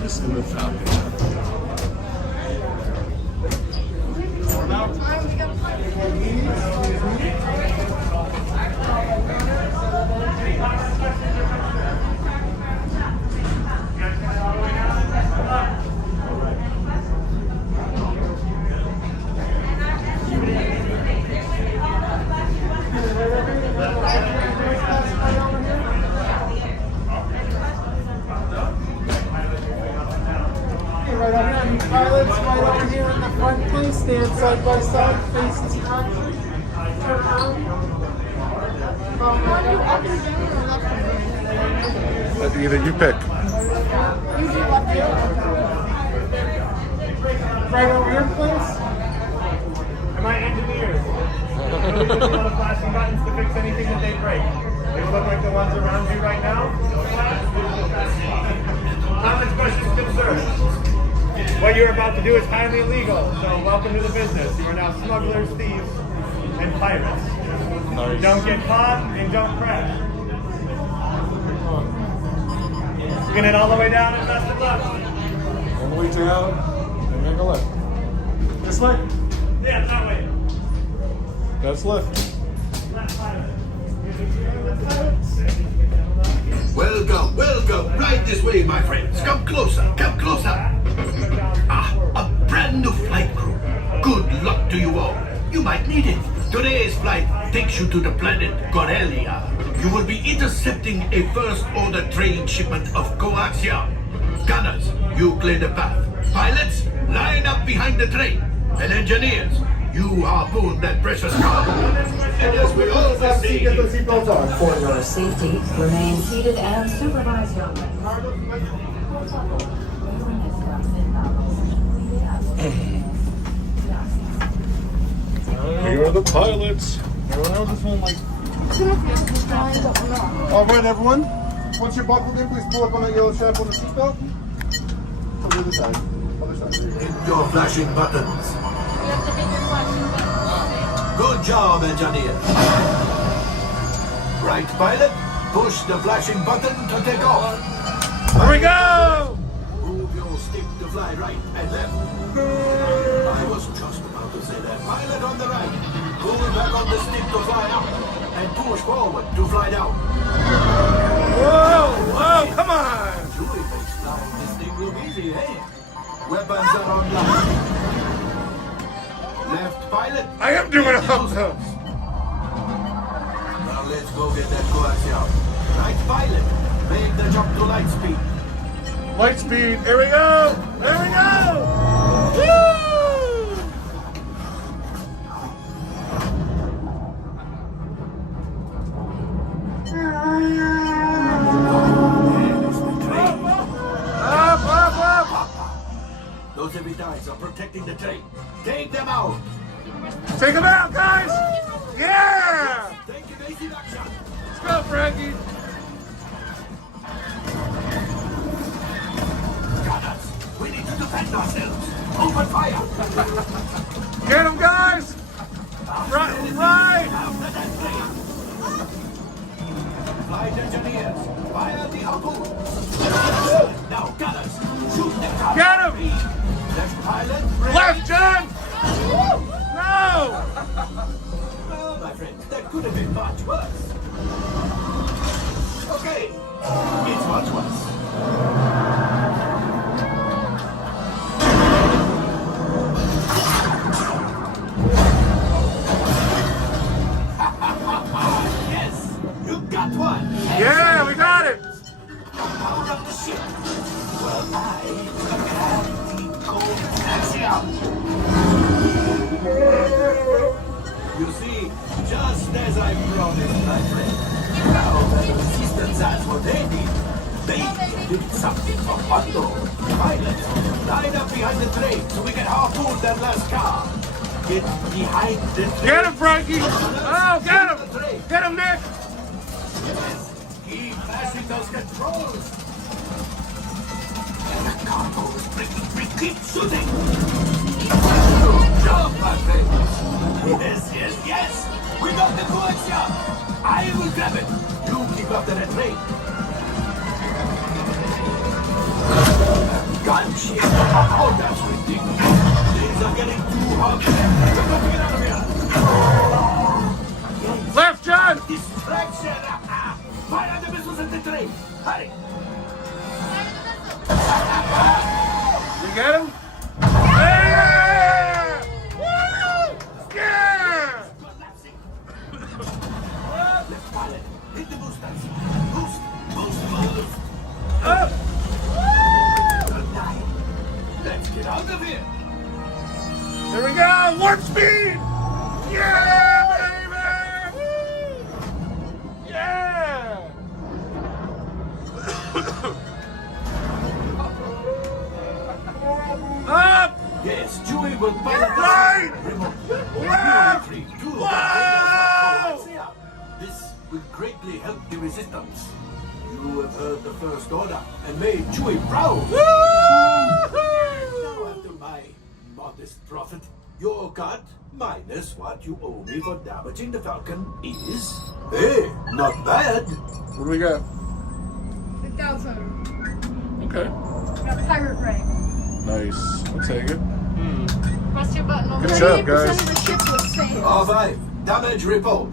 This in the Falcon. Right over here, pilots, right over here in the front, please stand side by side, faces front, turn around. Either you pick. Right over here, please. Am I engineers? We push a lot of flashing buttons to fix anything that they break. They look like the ones around you right now. Comments, questions, concerns? What you're about to do is highly illegal, so welcome to the business. You are now smugglers, thieves, and pirates. Nice. Don't get caught and don't crash. Get it all the way down and best of luck. One way down, and make a left. This way? Yeah, that way. That's left. Welcome, welcome. Right this way, my friends. Come closer, come closer. A brand new flight crew. Good luck to you all. You might need it. Today's flight takes you to the planet Corellia. You will be intercepting a first-order train shipment of coaxium. Gunners, you clear the path. Pilots, line up behind the train. And engineers, you harpoon that precious cargo. And as we all say, For your safety, remain seated and supervise your Here are the pilots. Everyone knows this one, like. All right, everyone. Once you're buckled in, please pull up on that yellow strap on the seatbelt. To the other side. Other side. hit your flashing buttons. Good job, engineer. Right, pilot. Push the flashing button to take off. Here we go! Move your stick to fly right and left. I was just about to say that. Pilot on the right. Pull back on the stick to fly up. And push forward to fly down. Whoa! Whoa! Come on! Truly makes flying this thing look easy, eh? Weapons are online. Left, pilot. I am doing a thumbs up. Now let's go get that coaxium. Right, pilot. Make the jump to light speed. Light speed. Here we go! There we go! Woo! Those heavy ties are protecting the train. Take them out. Take them out, guys! Yeah! Take evasive action. Let's go, Frankie. Gunners, we need to defend ourselves. Open fire. Get them, guys! Right! Right! Flight engineers, fire the harpoon. Now, gunners, shoot the target. Get him! Left pilot. Left, John! No! Well, my friend, that could have been much worse. Okay, it's much worse. Yes, you got one. Yeah, we got it! Out of the ship. Well, I have the You see, just as I promised my friend, now that the resistance has what they need, they did something for Otto. Pilot, line up behind the train so we can harpoon that last car. Get behind the train. Get him, Frankie! Oh, get him! Get him, Nick! Yes, keep mashing those controls. The cargo is breaking free. Keep shooting. Good job, my friends. Yes. We got the coaxium. I will grab it. You keep up to the train. Gunship. Oh, that's ridiculous. Things are getting too hot. We've got to get out of here. Left, John! Distraction. Fire the missiles at the train. Hurry. You get him? Yeah! Woo! Yeah! Left pilot. Hit the boosters. Boost. Up! Let's get out of here. Here we go! Warp speed! Yeah, baby! Woo! Yeah! Up! Yes, Chewie will pilot the Right! remote. Left! Wow! This will greatly help the resistance. You have heard the First Order and made Chewie proud. Now, after my modest profit, your cut minus what you owe me for damaging the Falcon is, hey, not bad. What do we got? 6,000. Okay. Got a pirate ring. Nice. I'll take it. Press your button over Good there. job, guys. 80% of the ship was saved. R5, damage report.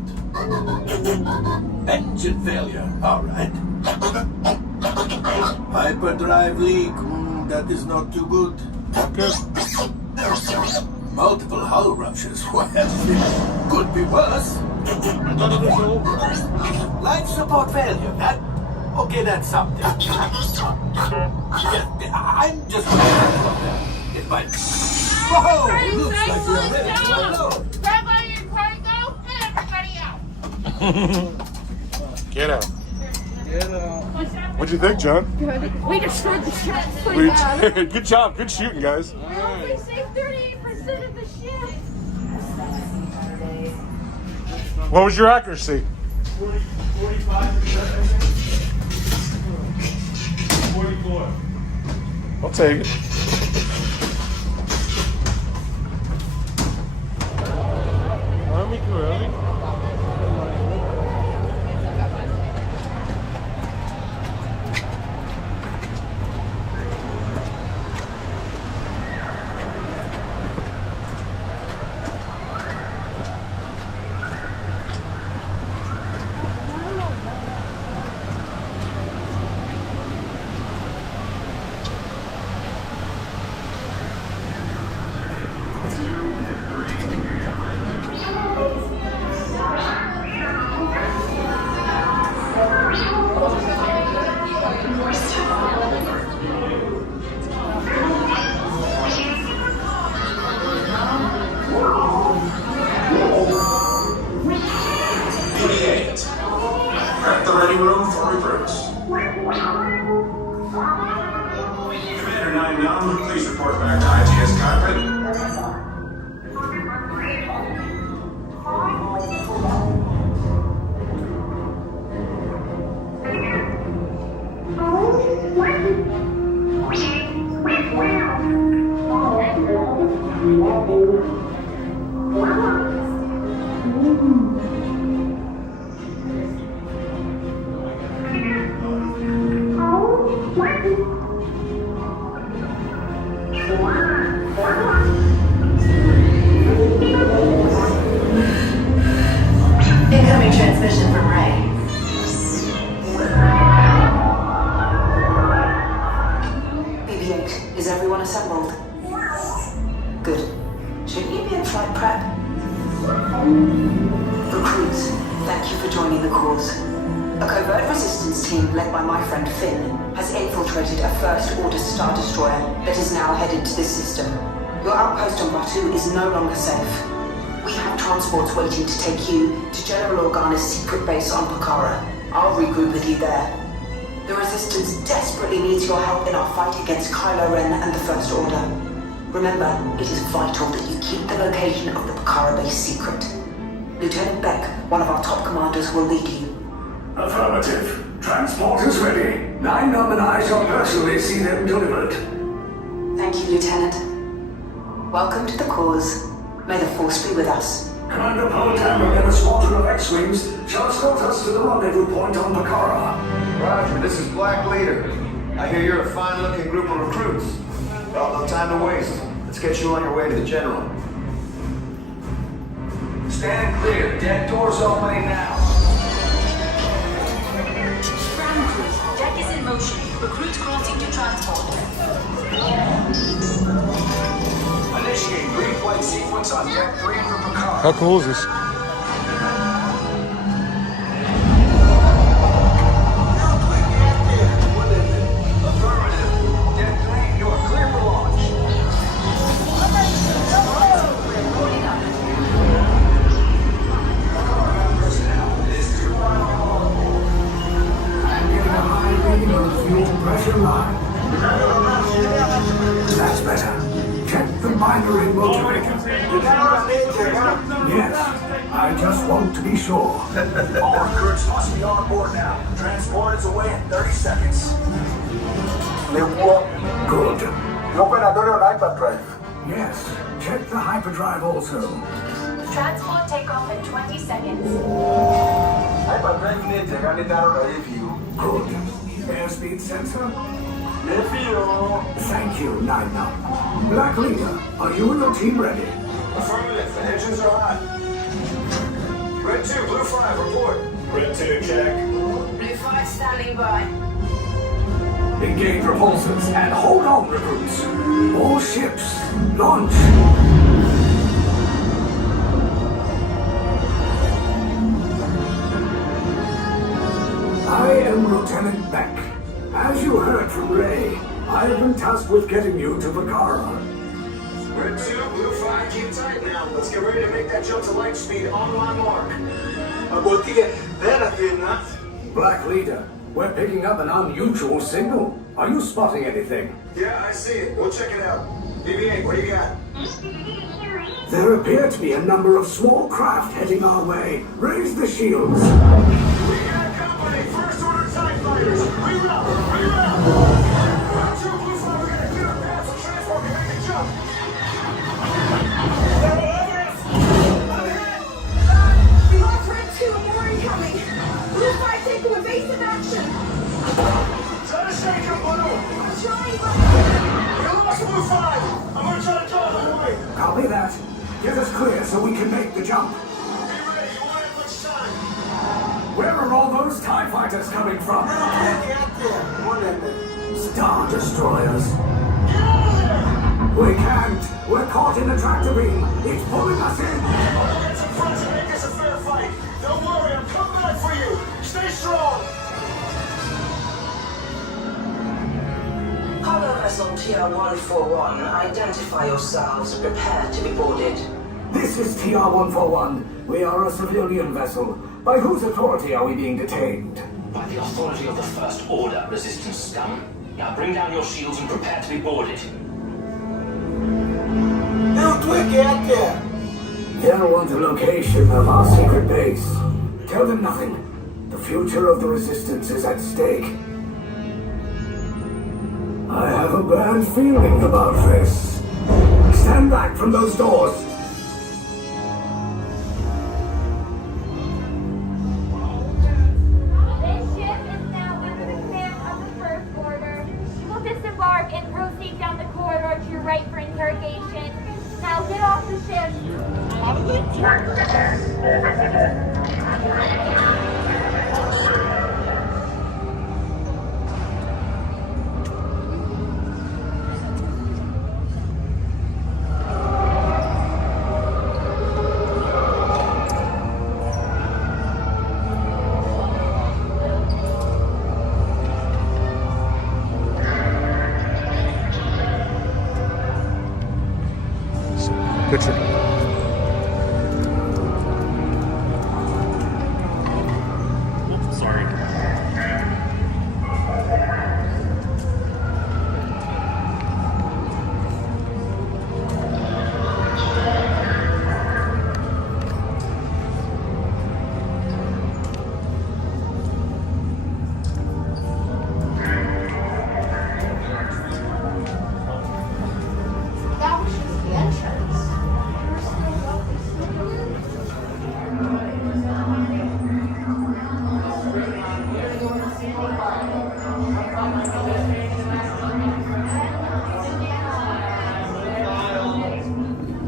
Engine failure, all right. Hyperdrive leak, that is not too good. Good. Multiple hull ruptures, well, it could be worse. Life support failure, that? Okay, that's something. I'm just going to about that. It might... Whoa! Looks like we're ready to unload. Grab all your cargo and everybody out. Get out. What'd you think, John? Good. We destroyed the ship pretty bad. Good job. Good shooting, guys. We only saved 38% of the ship. What was your accuracy? 45%. 44. I'll take it. Army Corelli. Prep the ready room for recruits. Commander 9-9, please report back to IGS cockpit. Incoming transmission from Ray. BB-8, is everyone assembled? Good. Shouldn't you be in flight prep? Recruits, thank you for joining the cause. A covert resistance team led by my friend Finn has infiltrated a First Order Star Destroyer that is now headed to this system. Your outpost on Batu is no longer safe. We have transports waiting to take you to General Organa's secret base on Pokhara. I'll regroup with you there. The Resistance desperately needs your help in our fight against Kylo Ren and the First Order. Remember, it is vital that you keep the location of the Pokhara base secret. Lieutenant Beck, one of our top commanders, will lead you. Affirmative. Transport is ready. 9-Num and I shall personally see them delivered. Thank you, Lieutenant. Welcome to the cause. May the Force be with us. Commander Poltam and a squadron of X-Wings shall escort us to the rendezvous point on Pokhara. Roger, this is Black Leader. I hear you're a fine-looking group of recruits. Well, no time to waste. Let's get you on your way to the General. Stand clear. Deck doors opening now. Ground crew, deck is in motion. Recruits crossing to transport. Initiate green flight sequence on deck 3 for Pokhara. How cool is this? Pressure line. That's better. Check the binary motivator. Yes, I just want to be sure. All recruits must be on board now. Transport is away in 30 seconds. Good. The operator on hyperdrive. Yes, check the hyperdrive also. Transport takeoff in 20 seconds. Hyperdrive needs to run it out of review. Good. Airspeed sensor? Thank you, 9-Num. Black Leader, are you and your team ready? Affirmative. The engines are on. Red 2, Blue 5, report. Red 2, check. Blue 5 standing by. Engage repulsors and hold on, recruits. All ships, launch. I am Lieutenant Beck. As you heard from Ray, I have been tasked with getting you to Pokhara. Red 2, Blue 5, keep tight now. Let's get ready to make that jump to light speed on my mark. Black Leader, we're picking up an unusual signal. Are you spotting anything? Yeah, I see it. We'll check it out. BB-8, what do you got? There appear to be a number of small craft heading our way. Raise the shields. We got company. First Order TIE fighters. Reroute. Red 2, Blue 5, we're gonna clear a path so transport can make the jump. We lost Red 2 and more incoming. Blue 5 taking evasive action. Try to stay your Blue. I'm trying, but... We lost Blue 5. I'm gonna try to draw them away. Copy that. Get us clear so we can make the jump. Be ready. You won't have much time. Where are all those TIE fighters coming from? Star Destroyers. Get over there! We can't. We're caught in the tractor beam. It's pulling us in. I'll get some friends and make this a fair fight. Don't worry, I'm coming back for you. Stay strong. Cargo vessel TR-141, identify yourselves and prepare to be boarded. This is TR-141. We are a civilian vessel. By whose authority are we being detained? By the authority of the First Order, Resistance scum. Now bring down your shields and prepare to be boarded. They'll want the location of our secret base. Tell them nothing. The future of the Resistance is at stake. I have a bad feeling about this. Stand back from those doors. This ship is now under the command of the First Order. You will disembark and proceed down the corridor to your right for interrogation. Now get off the ship. switch it. Oops, sorry. That was just the entrance.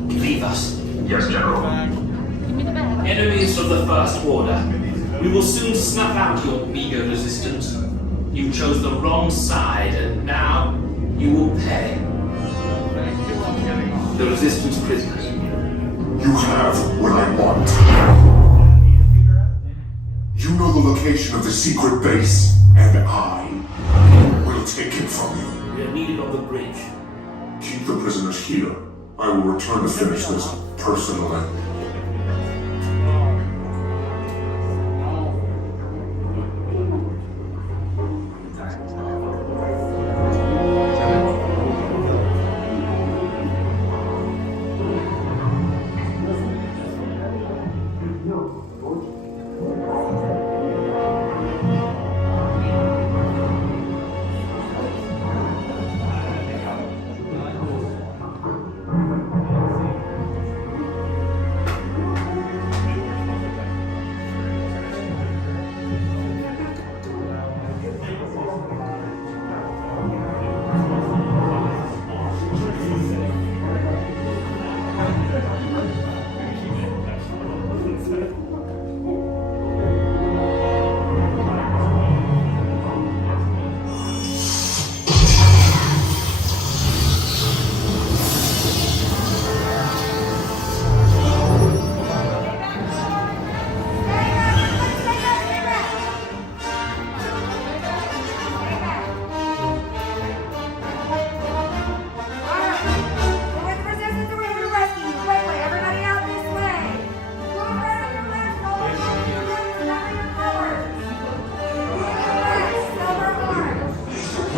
Leave us. Yes, General. Enemies of the First Order. We will soon snuff out your meager resistance. You chose the wrong side, and now you will pay. The Resistance prisoners. You have what I want. You know the location of the secret base, and I will take it from you. We are needed on the bridge. Keep the prisoners here. I will return to finish this personally.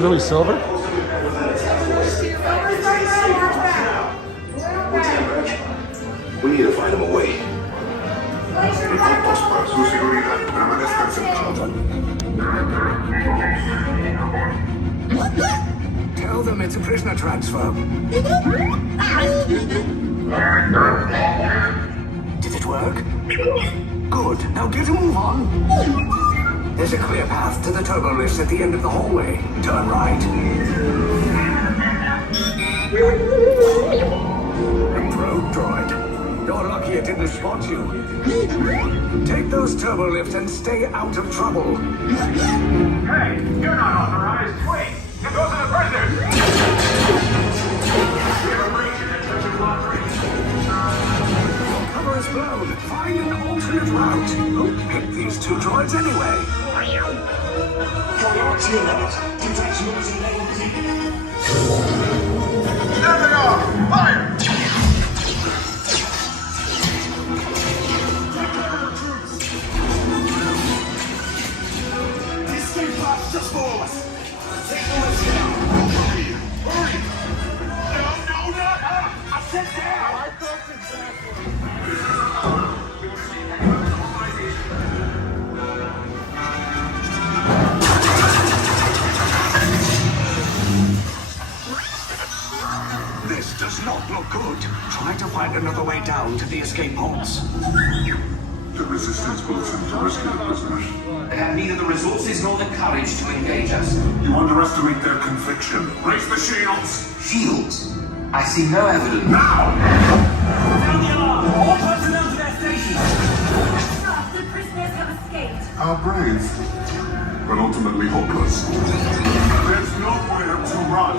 Really, Silver? We need to find him a way. Tell them it's a prisoner transfer. Did it work? Good. Now get a move on. There's a clear path to the turbo lifts at the end of the hallway. Turn right. A probe droid. You're lucky it didn't spot you. Take those turbo lifts and stay out of trouble. Hey, you're not authorized. Wait, those are the prisoners. We have a breach in that church of block range. Cover is blown. Find an alternate route. Who picked these two droids anyway? There they are! Fire! These escape pods just below us. Take the lifts down. Hurry! Hurry! No, not her! I said down! I thought This does not look good. Try to find another way down to the escape pods. The Resistance will attempt to rescue the prisoners. They have neither the resources nor the courage to engage us. You underestimate their conviction. Raise the shields! Shields? I see no evidence. Now! Sound the alarm! All personnel to their stations! Stop! The prisoners have escaped. How brave, but ultimately hopeless. There's nowhere to run.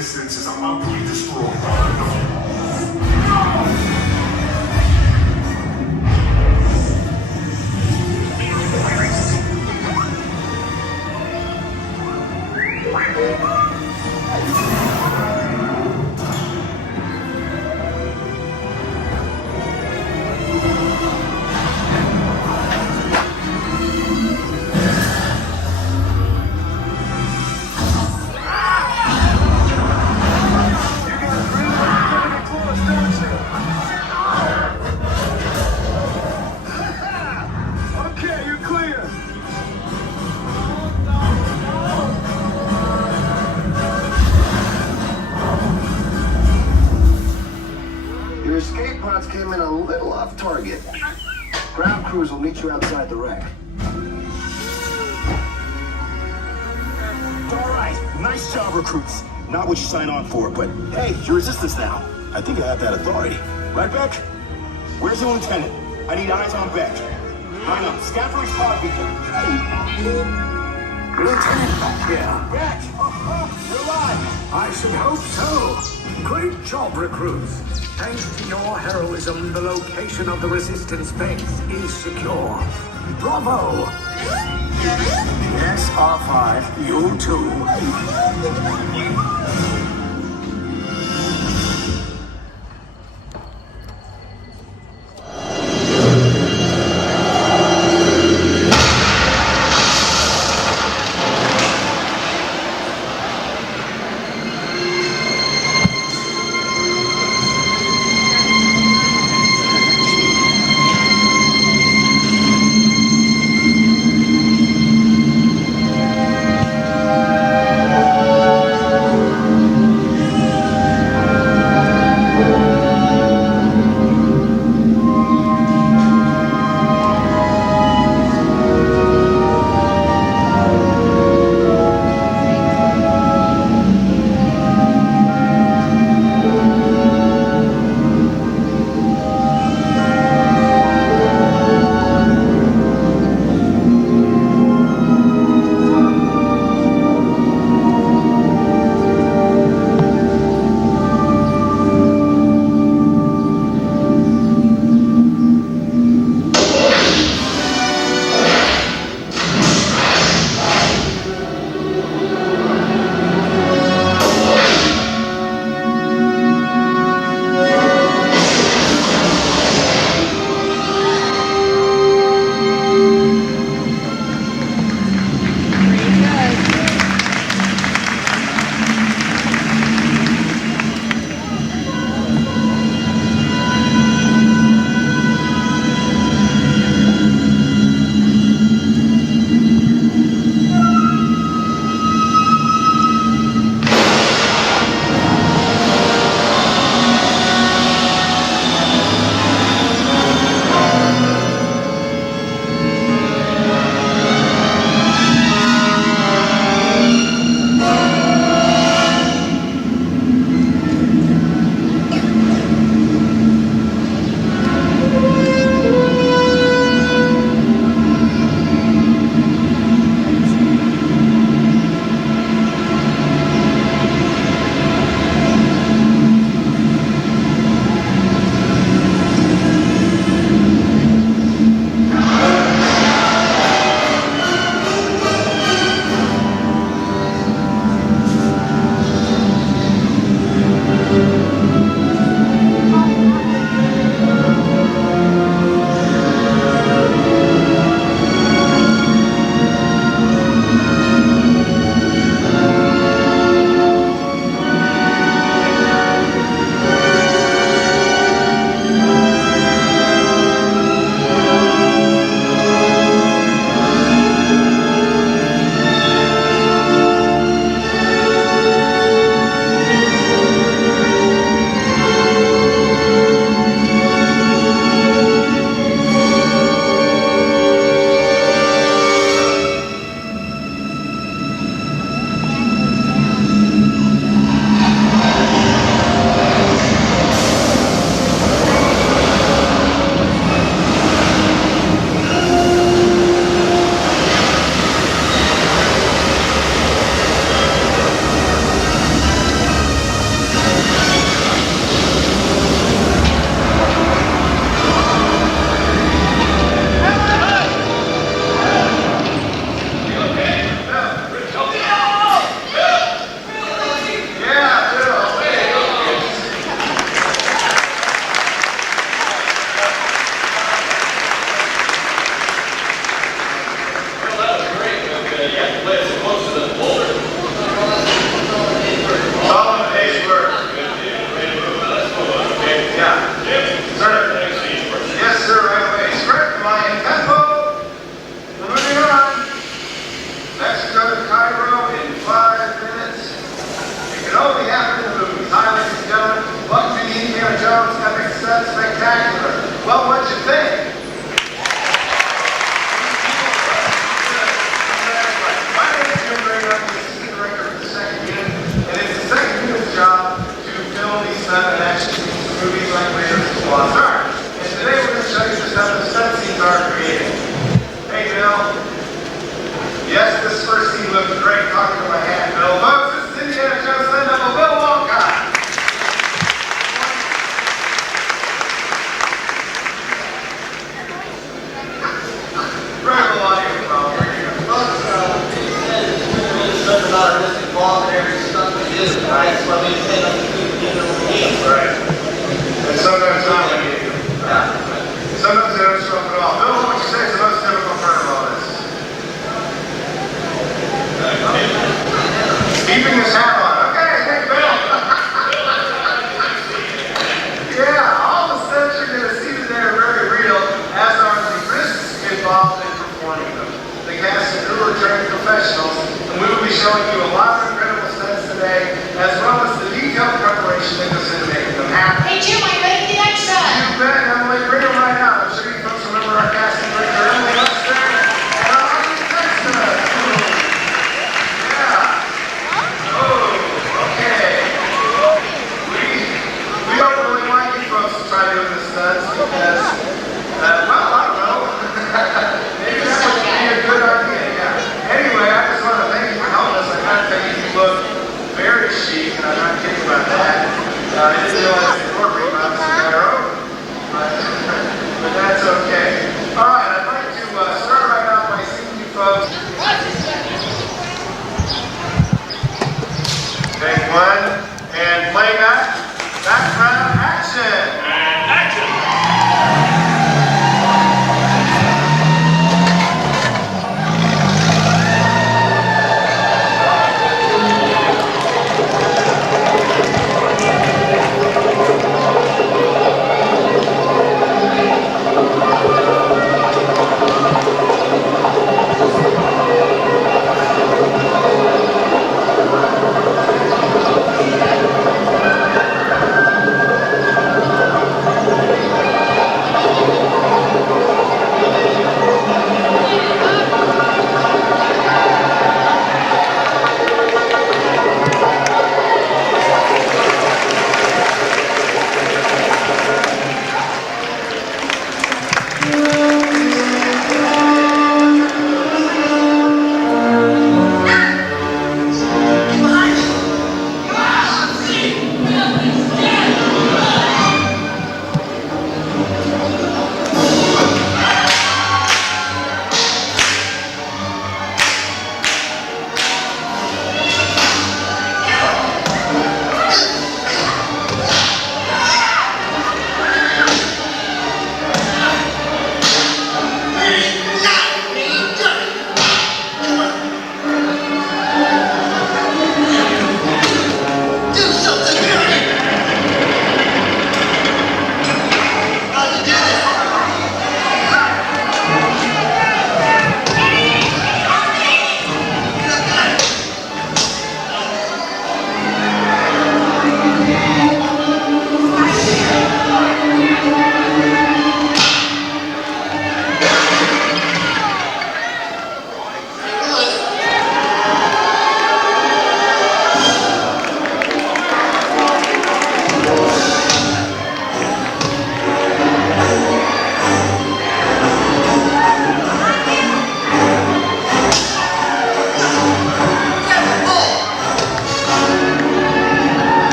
resistance is about to be destroyed. Okay, you're clear. Your escape pods came in a little off target. Ground crews will meet you outside the wreck. All right, nice job, recruits. Not what you signed on for, but hey, you're resistance now. I think I have that authority. Right, Beck? Where's the lieutenant? I need eyes on Beck. Line up, scan for his pod beacon. Lieutenant back here. Beck! You're alive! I should hope so. Great job, recruits. Thanks to your heroism, the location of the resistance base is secure. Bravo! Yes, R5, you too.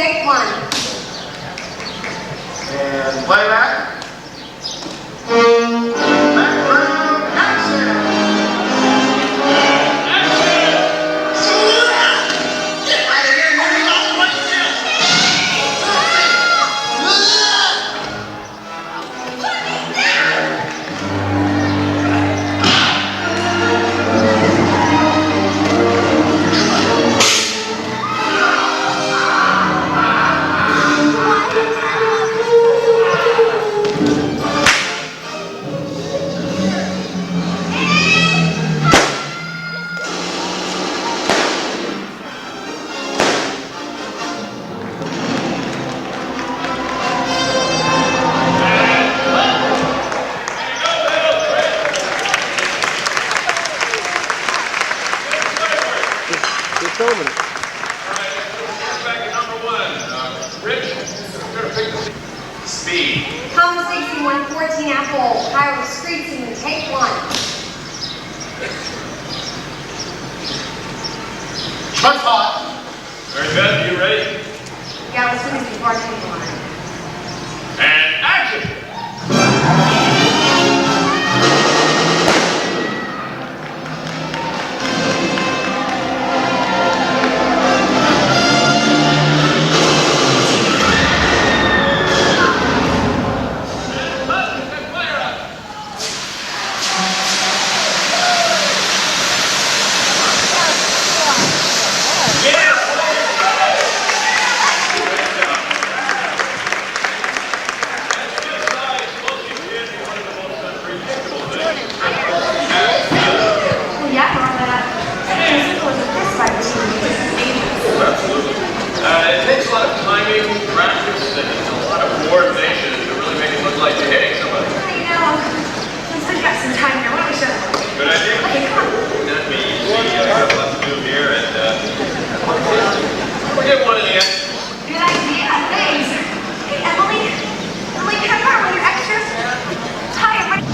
take one. And playback. Background action. Get out of here, moving on right Speed. Come 6114 Apple, Highway Streets, and take one. Truck's hot. Very good. You ready? Yeah, as soon as you park in line. And action! It takes a lot of timing, practice, and a lot of coordination to really make it look like you're hitting somebody. I know. Since we've got some time here, why don't we show them? Good idea. Okay, come on. That means we have lots to do here, and we'll get one in the end. Good idea, thanks. Hey, Emily, can I borrow one of your extras? Hi, everybody.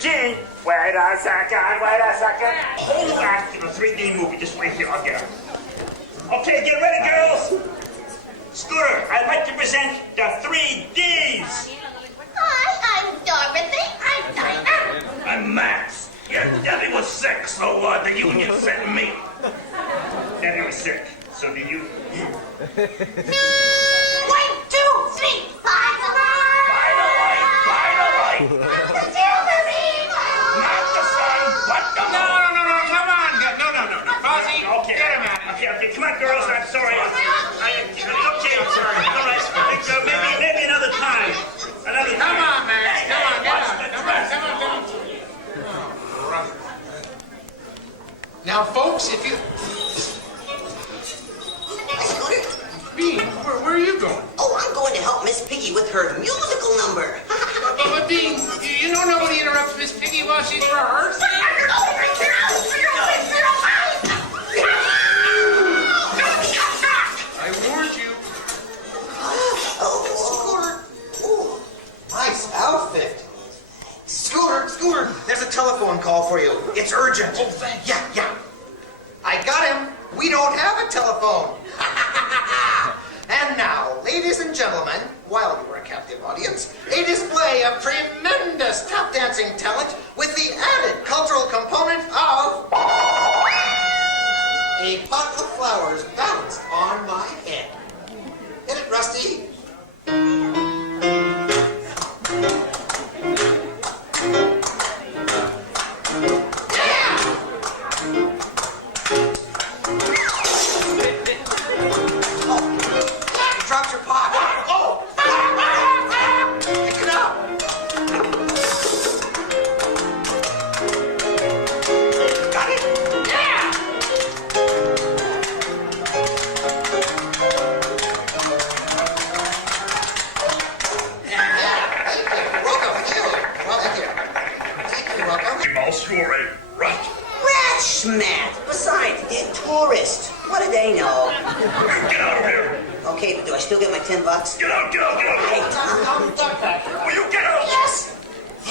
gin. Wait a second. Hold on to the 3D movie. Just wait here. I'll get her. Okay, get ready, girls. Scooter, I'd like to present the 3Ds. Hi, I'm Dorothy. I'm Dinah. I'm Max. Yeah, Debbie was sick, so the union sent me. Debbie was sick, so did you. 1, 2, 3, 5 Not the sun, but the moon. No, come on. No. Fozzie, Okay. get him out of here. Okay, come on, girls. I'm sorry. Okay, I'm sorry. All right, maybe another time. Come on, Max. Come on. Now, folks, if you... Bean, where are you going? Oh, I'm going to help Miss Piggy with her musical number. But Bean, you know nobody interrupts Miss Piggy while she's rehearsing? I warned you. Oh, Scooter. Ooh, nice outfit. Scooter, there's a telephone call for you. It's urgent. Oh, thanks. Yeah. I got him. We don't have a telephone. And now, ladies and gentlemen, while you are a captive audience, a display of tremendous tap dancing talent with the added cultural component of a pot of flowers balanced on my head. Hit it, Rusty. Dropped your pot. Oh! Pick it up. Got it? Yeah! Welcome. Mouse, you're a rat. Rat schmat. Besides, they're tourists. What do they know? Get out of here. Okay, but do I still get my $10? Get out. Hey, Tom. Will you get out? Yes. I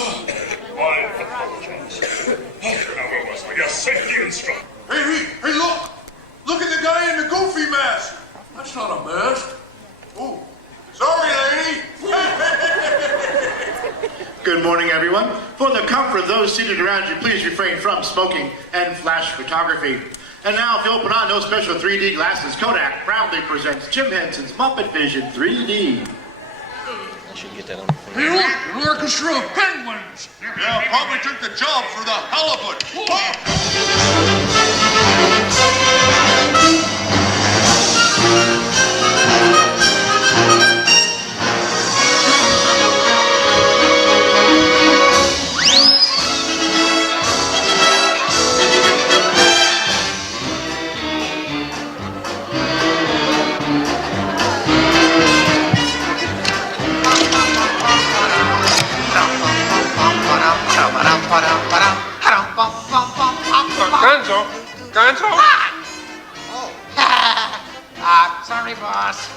apologize. Now, where was I? Yes, safety instructor. Hey, look! Look at the guy in the goofy mask! That's not a mask. Oh, sorry, lady! Good morning, everyone. For the comfort of those seated around you, please refrain from smoking and flash photography. And now, if you open on those special 3D glasses, Kodak proudly presents Jim Henson's Muppet Vision 3D. I should get that on. Hey, look! An orchestra of penguins! Yeah, probably took the job for the halibut. Gonzo? Sorry, boss.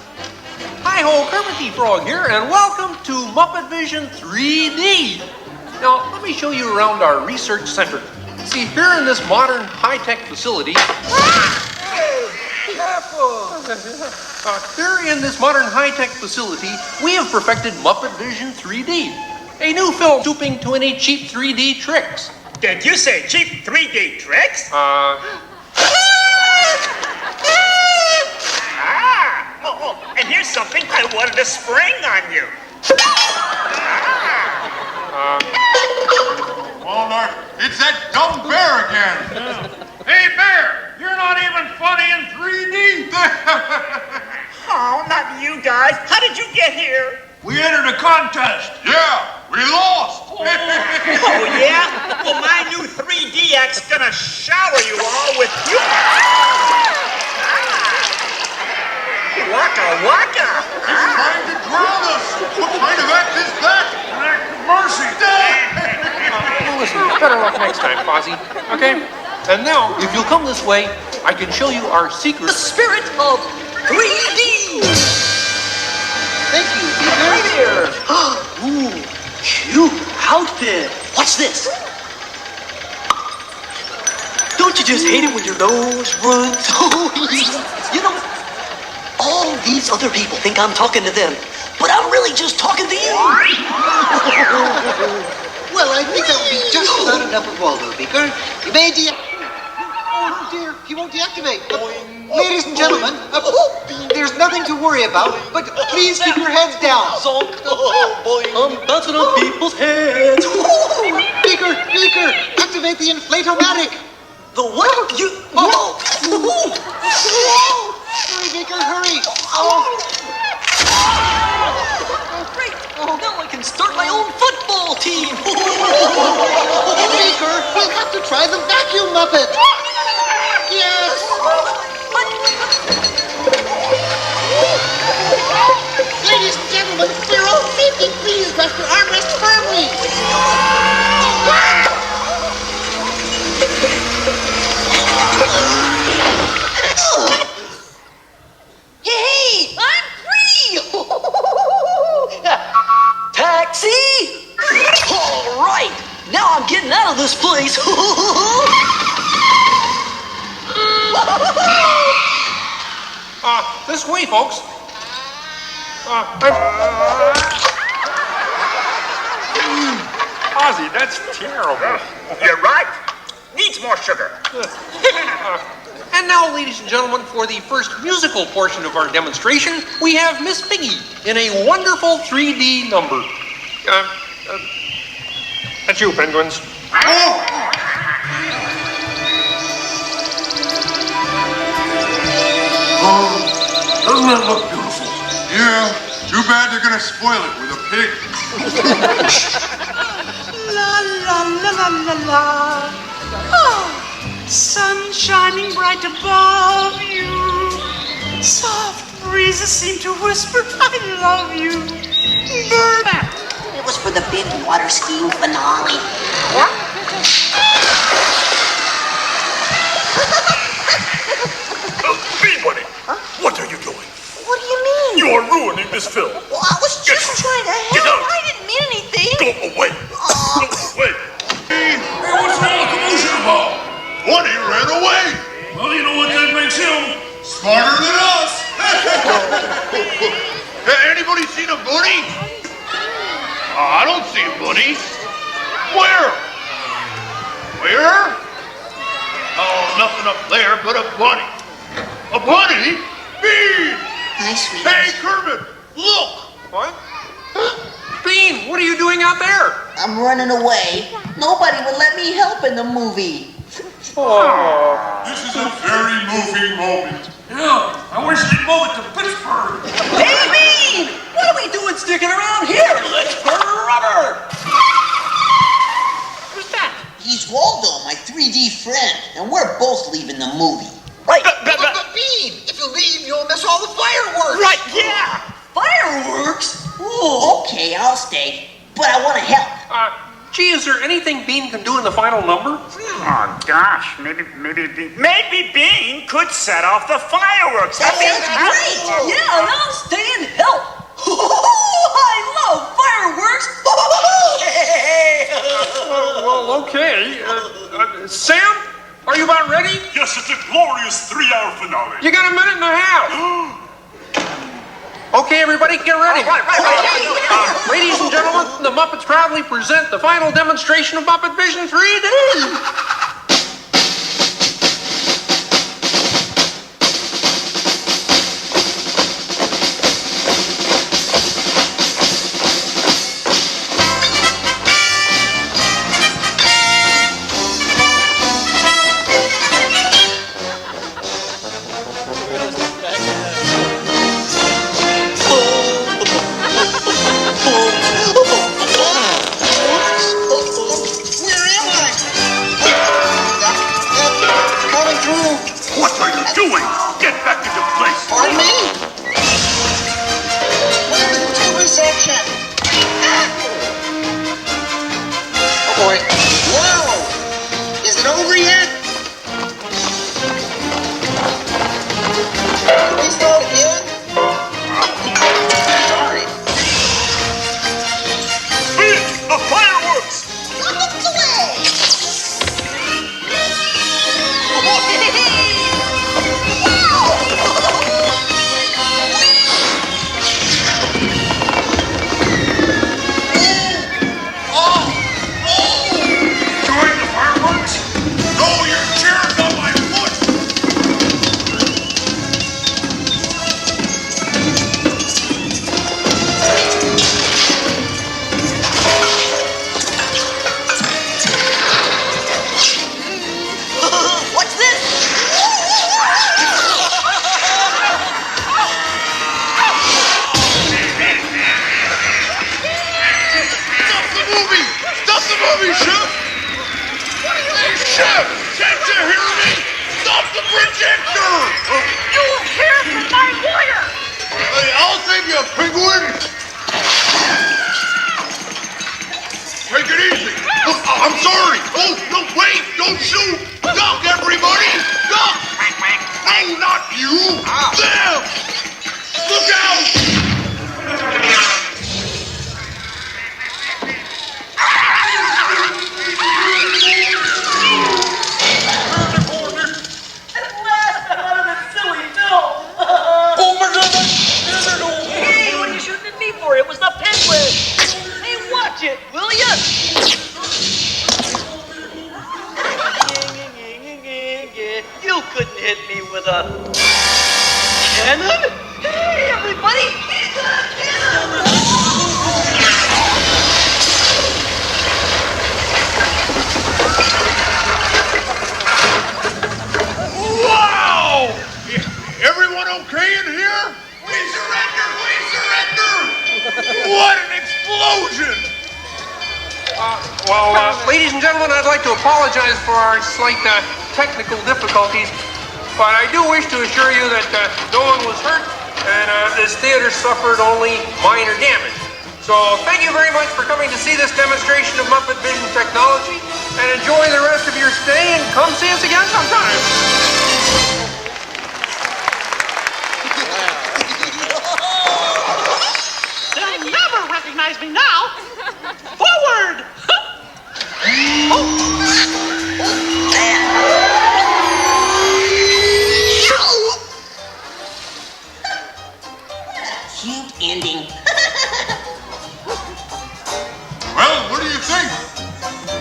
Hi-ho, Kermit the Frog here, and welcome to Muppet Vision 3D. Now, let me show you around our research center. See, here in this modern high-tech facility... Here in this modern high-tech facility, we have perfected Muppet Vision 3D, a new film stooping to any cheap 3D tricks. Did you say cheap 3D tricks? And here's something I wanted to spring on you. Walmart, it's that dumb bear again. Hey, Bear, you're not even funny in 3D. Oh, not you guys. How did you get here? We entered a contest. Yeah, we lost. Oh, yeah? Well, my new 3DX gonna shower you all with humor. Waka waka. He's trying to drown us. What kind of act is that? An act of mercy. Well, listen, better luck next time, Fozzie. Okay? And now, if you'll come this way, I can show you our secret. The spirit of 3D! Thank you. Right here. Ooh, cute outfit. What's this? Don't you just hate it when your nose runs? You know, all these other people think I'm talking to them, but I'm really just talking to you. Well, I think that would be just about enough of Waldo, Beaker. You may Oh dear, he won't deactivate. Ladies and gentlemen, there's nothing to worry about, but please keep your heads down. I'm bouncing on people's heads. Beaker, activate the inflatomatic. The what? You... Oh. Hurry, Beaker, hurry. Great. Now I can start my own football team. Beaker, we'll have to try the vacuum Muppet. Yes. Ladies and gentlemen, for your own safety, please rest your armrest firmly. Hey, I'm free! Taxi! All right, now I'm getting out of this place. This way, folks. Ozzy, that's terrible. You're right. Needs more sugar. And now, ladies and gentlemen, for the first musical portion of our demonstration, we have Miss Piggy in a wonderful 3D number. That's you, penguins. Doesn't that look beautiful? Yeah, too bad they're gonna spoil it with a pig. La la la la la la. Oh, sun shining bright above you. Soft breezes seem to whisper, I love you. Bird. It was for the big water skiing finale. Peabody, what are you doing? What do you mean? You're ruining this film. Well, I was just trying to Get help. out. I didn't mean anything. Go away. Go away. Hey, what's all the commotion about? Bunny ran away. Well, you know what that makes him? Smarter than us. Hey, anybody seen a bunny? I don't see a bunny. Where? Where? Oh, nothing up there but a bunny. A bunny? Bean! Hi, sweetie. Hey, Kermit, look! What? Bean, what are you doing out there? I'm running away. Nobody would let me help in the movie. Oh. This is a very moving moment. Yeah, I wish they'd move it to Pittsburgh. Hey, Bean! What are we doing sticking around here? Let's burn rubber! Who's that? He's Waldo, my 3D friend, and we're both leaving the movie. Right. But Bean, if you leave, you'll miss all the fireworks. Right, yeah! Fireworks? Ooh. Okay, I'll stay, but I want to help. Gee, is there anything Bean can do in the final number? Oh gosh, maybe Bean could set off the fireworks. That sounds great! Yeah, and I'll stay and help. I love fireworks! Well, okay. Sam, are you about ready? Yes, it's a glorious 3-hour finale. You got a minute and a half. Okay, everybody, get ready. Right. Ladies and gentlemen, the Muppets proudly present the final demonstration of Muppet Vision 3D. there, penguin! Take it easy. Oh, I'm sorry. Oh, no, wait, don't shoot. Duck, everybody. Duck. No, not you. Them. Look out. Hey, what are you shooting at me for? It was the penguin. Hey, watch it, will ya? You couldn't hit me with a cannon. Hey, everybody, he's a cannon. Wow! Everyone okay in here? We surrender! We surrender! What an explosion! Ladies and gentlemen, I'd like to apologize for our slight technical difficulties, but I do wish to assure you that no one was hurt and this theater suffered only minor damage. So thank you very much for coming to see this demonstration of Muppet Vision technology, and enjoy the rest of your stay, and come see us again sometime. They'll never recognize me now. Forward! Cute ending. Well, what do you think?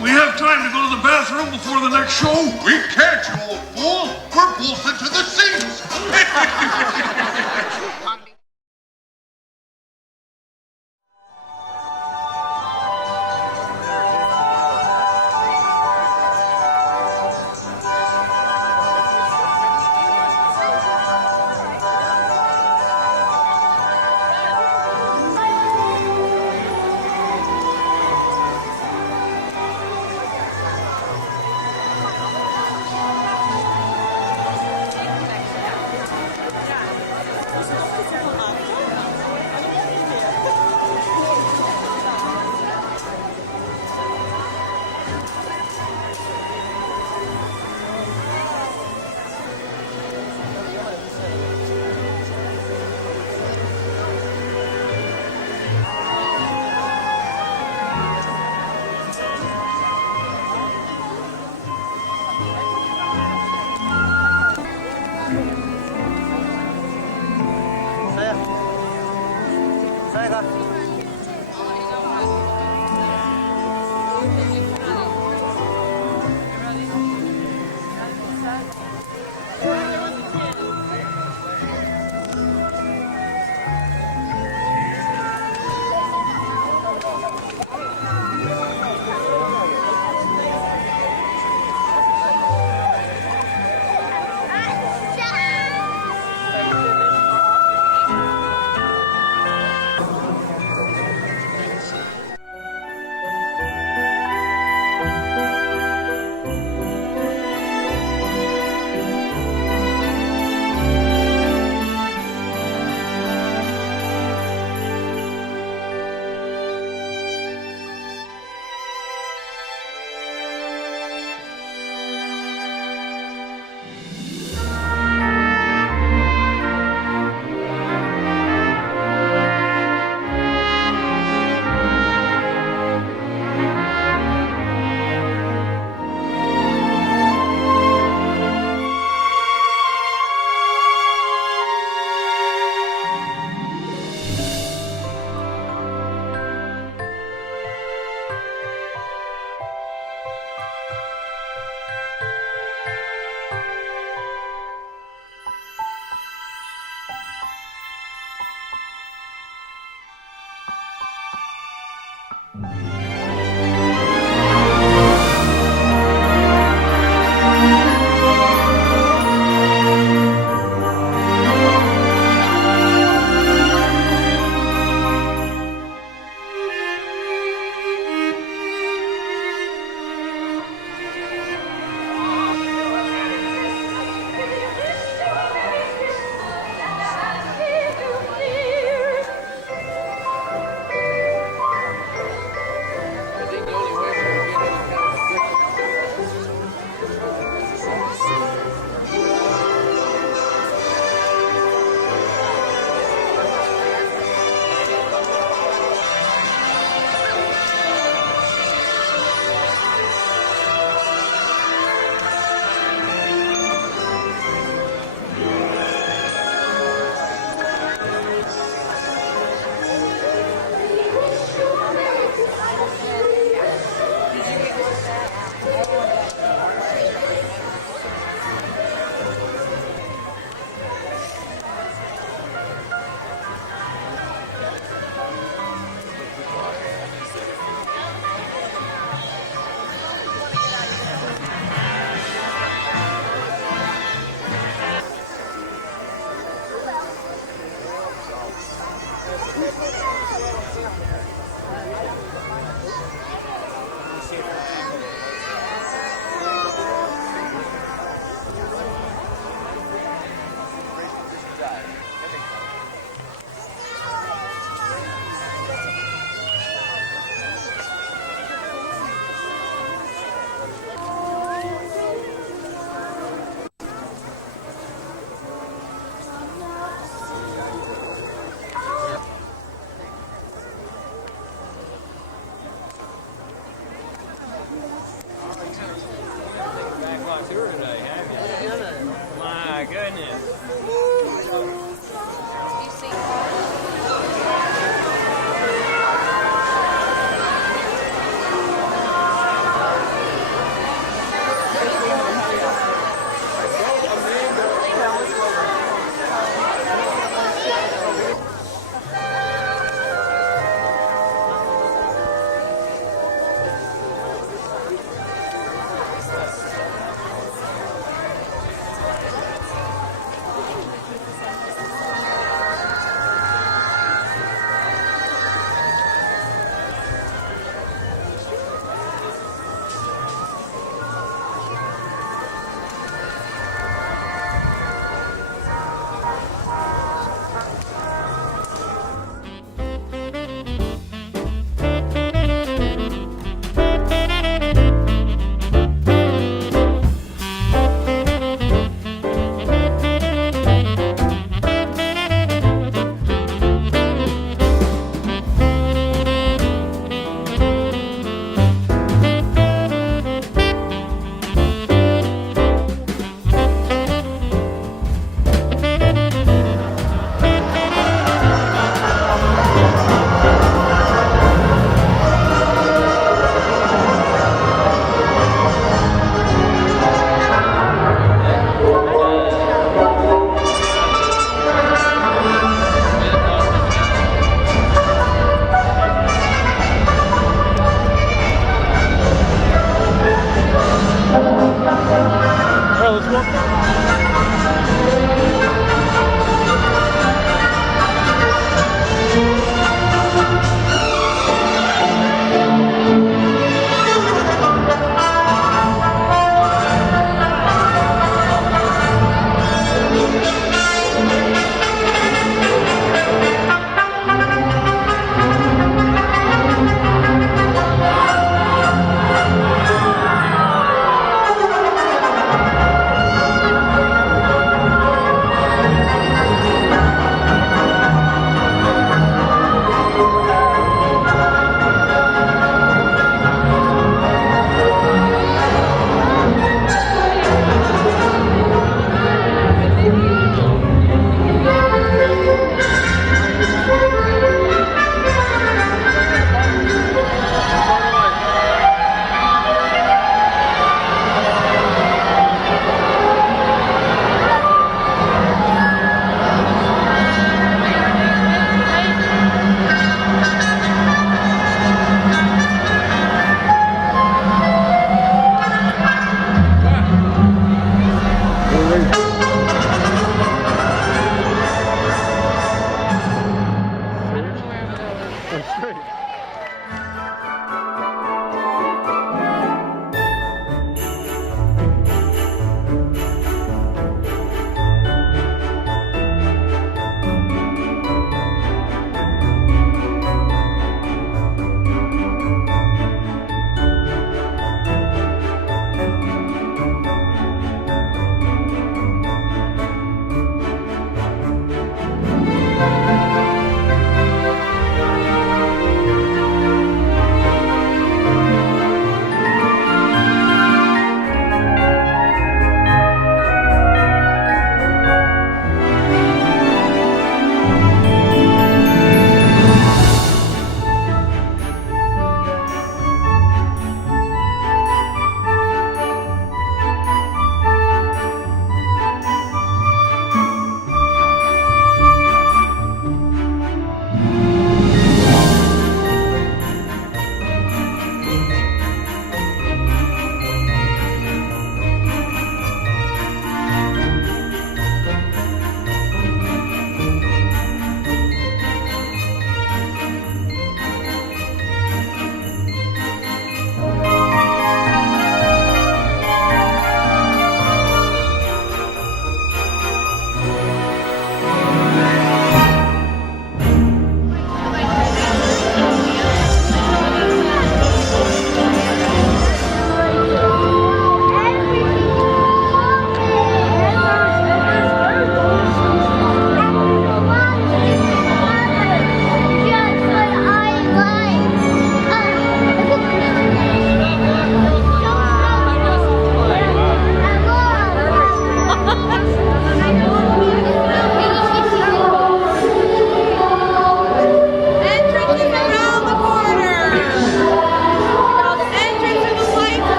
We have time to go to the bathroom before the next show? We can't, you old fool. We're bolted to the seats. tour today, have you? My goodness.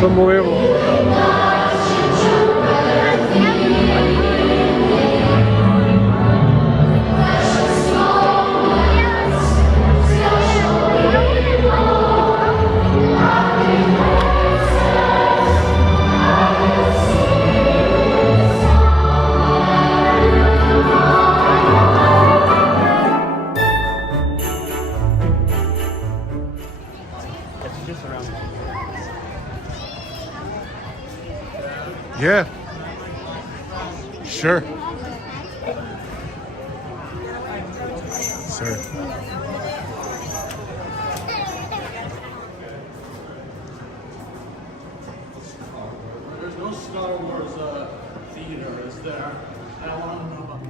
Son nuevos. Yeah. Sure. Sir. There's no Star Wars theater, is there? I want to know about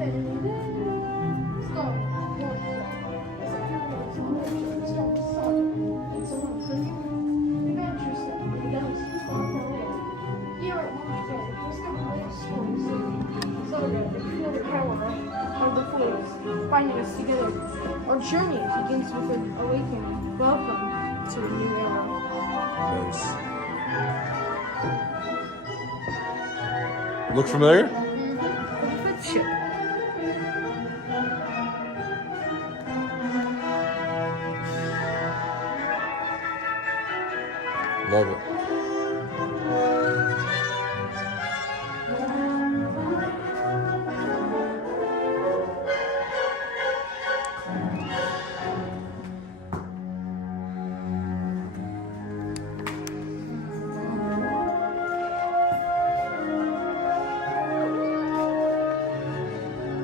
finding us together. Our journey begins with an awakening. Welcome to a new era. Nice. Look familiar? Good ship. Love it.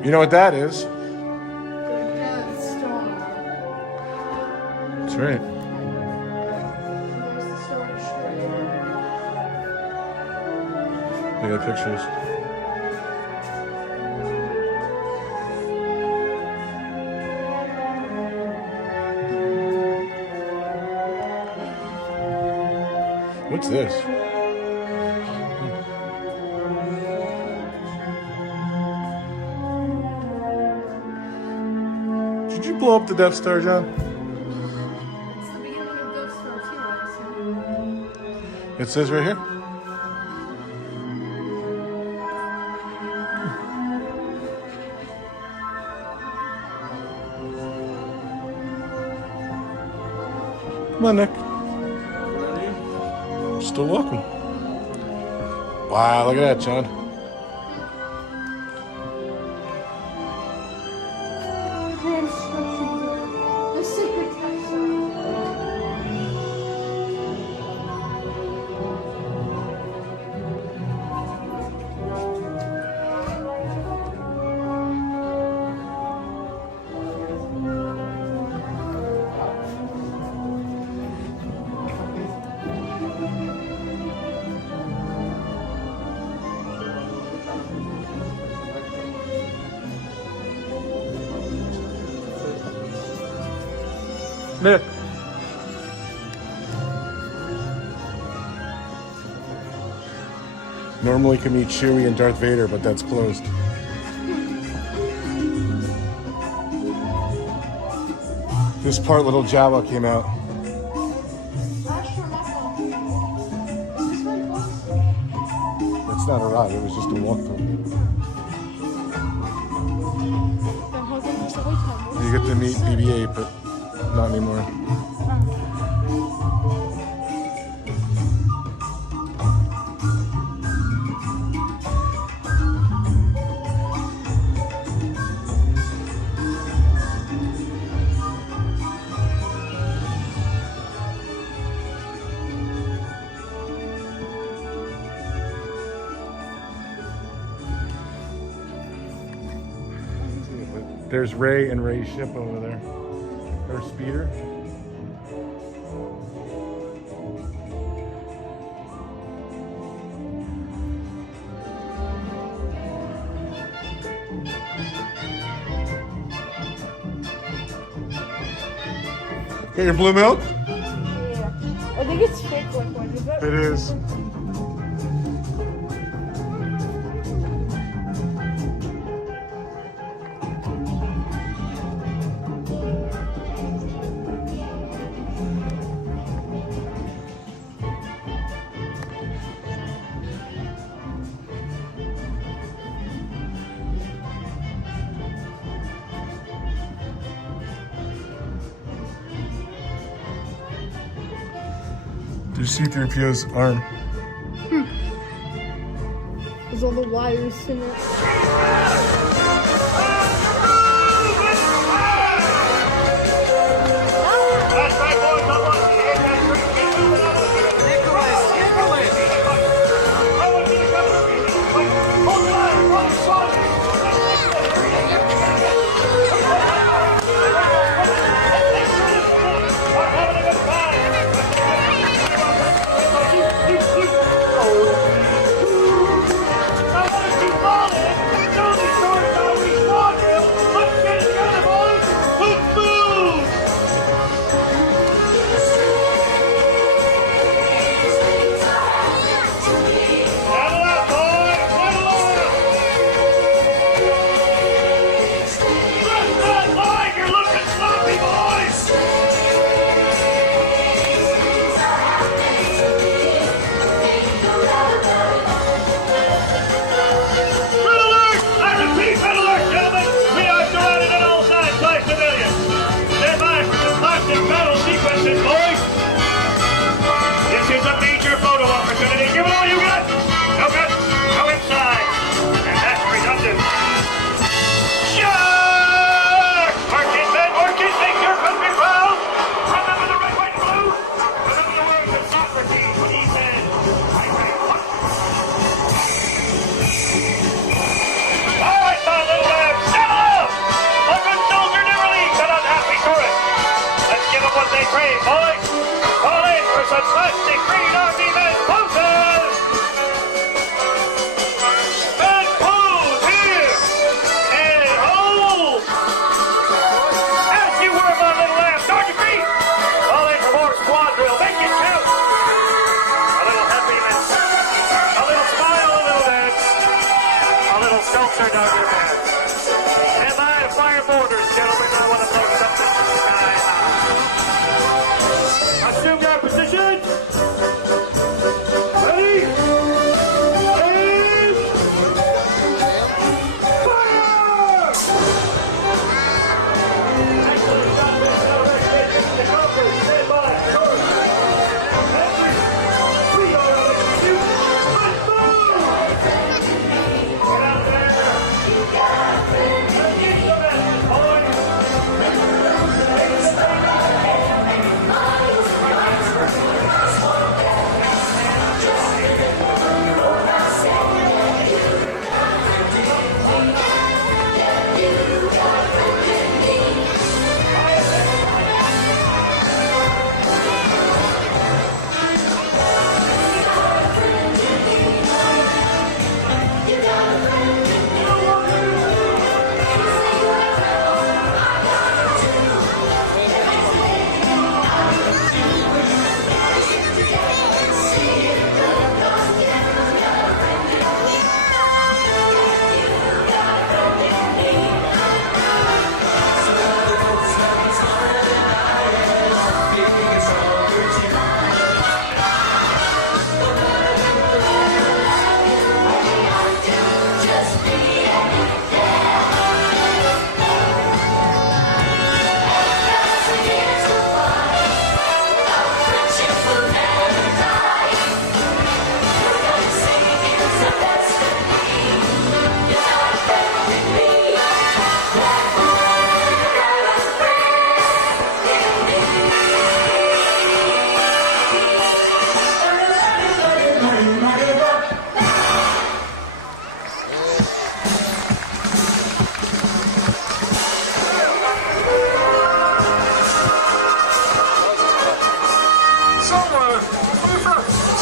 You know what that is? That's right. Look at the pictures. What's this? Did you blow up the Death Star, John? It's the beginning of Death Star 2. It says right here. Come on, Nick. Still welcome. Wow, look at that, John. The secret text. Nick. Normally can meet Chewie and Darth Vader, but that's closed. This part, little Jawa came out. It's not a ride, it was just a walkthrough. You get to meet BB-8, but not anymore. There's Ray and Ray's ship over there. Her speeder. Got your blue milk? Yeah. I think it's fake liquid. Is that It is. Just C-3PO's arm. There's all the wires in it. That's right, boys. I want you to hit that 3 Nicholas! I want you to come with me. Wait, hold on, one. We're having a good time. I want to keep falling. Don't be sure about we squadron. Let's get it together, boys. Let's move. Settle up, boys. Settle up. Press that line. You're looking sloppy, boys. Red alert! I repeat, red alert, gentlemen! We are surrounded on all sides by civilians. Stand by for some classic battle sequences, boys. This is a major photo opportunity. Give it all you got. No guts, no inside. And that's redundant. Shark! Work it, men, work it. Make your country proud. Remember the red, white, and blue. Remember the words of Sorcery when he said, I read what? All right, my little lads, settle up! A good soldier never leaves an unhappy tourist. Let's give them what they crave, boys. Fall in for some plastic green army men poses! And pose here! And hold! As you were, my little lads, start your feet! Fall in for more squad drill, make it count! A little happiness, a little smile, a little dance. A little seltzer down your head. Stand by to fire borders, gentlemen. I want to blow something sky high. Assume your position. Ready? And fire! Excellent job, the conference. Stand by. We are on execute. Let's move! Get out there! Let's get the message, boys!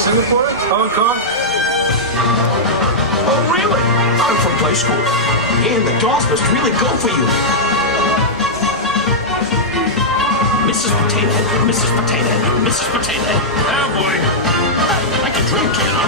Singapore? Hong Kong? Oh, really? I'm from play school. And the dolls must really go for you. Mrs. Potato Head, Mrs. Potato Head, Mrs. Potato Head. Oh, boy. I can drink, can't I?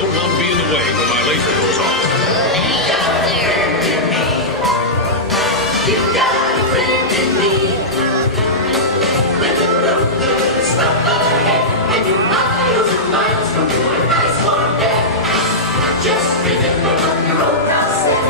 don't want to be in the way when my laser goes off. You got a friend in me. When the road looks rough ahead and you're miles and miles from your nice warm bed, just remember what your old pal said.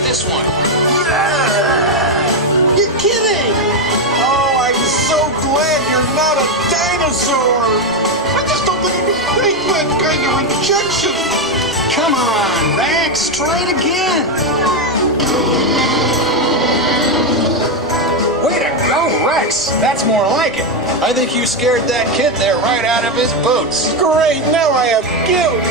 This one. You're kidding! Oh, I'm so glad you're not a dinosaur! I just don't think I can take that kind of rejection! Come on, Max, try it again. Way to go, Rex. That's more like it. I think you scared that kid there right out of his boots. Great, now I have guilt!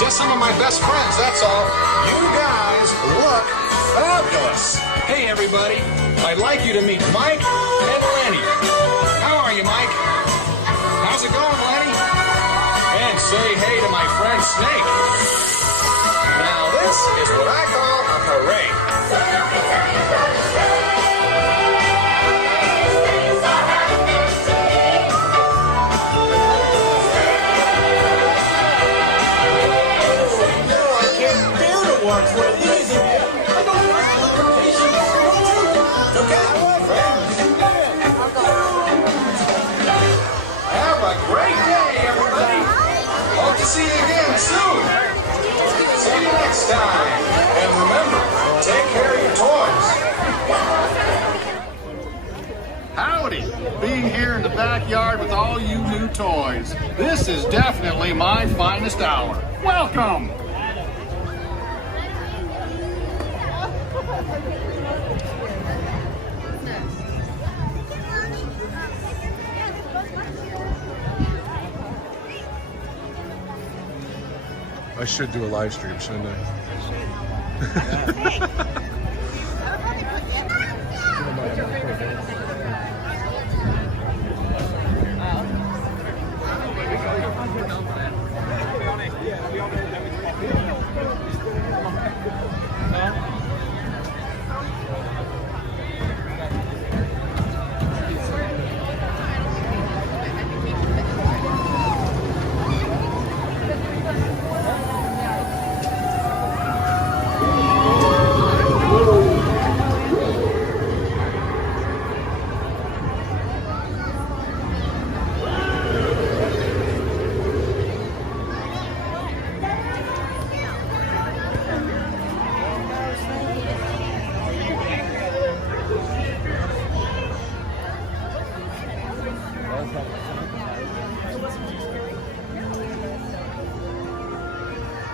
Just some of my best friends, that's all. You guys look fabulous. Hey, everybody. I'd like you to meet Mike and Lenny. How are you, Mike? How's it going, Lenny? And say hey to my friend Snake. Now, this is what I call a parade. See you again soon. See you next time. And remember, take care of your toys. Howdy. Being here in the backyard with all you new toys. This is definitely my finest hour. Welcome. I should do a live stream, shouldn't I?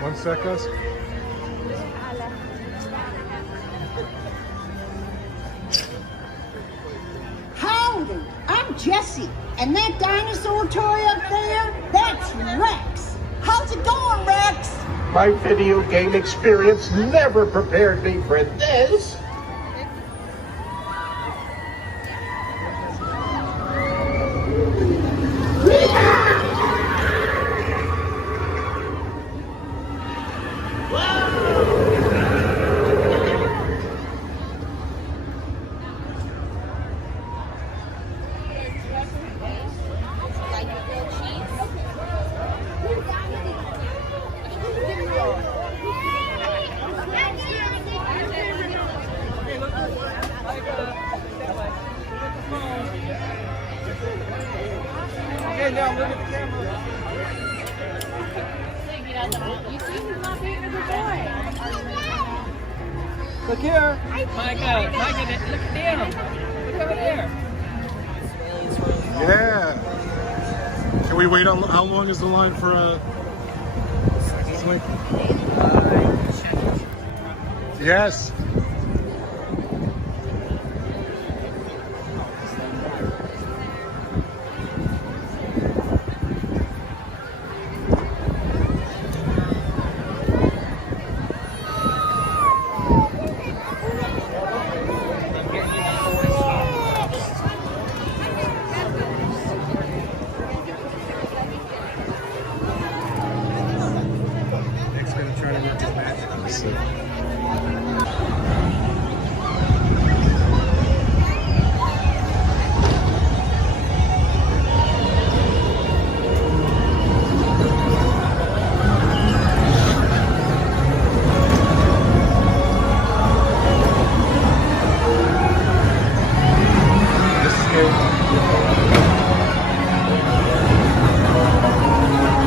One sec, guys. Howdy, I'm Jessie, and that dinosaur toy up there, that's Rex. How's it going, Rex? My video game experience never prepared me for this. Okay, now look at the camera. You see who's not paying the toy? Look here. Micah, look down. Look over there. Yeah. Can we wait on, how long is the line for a... Yes.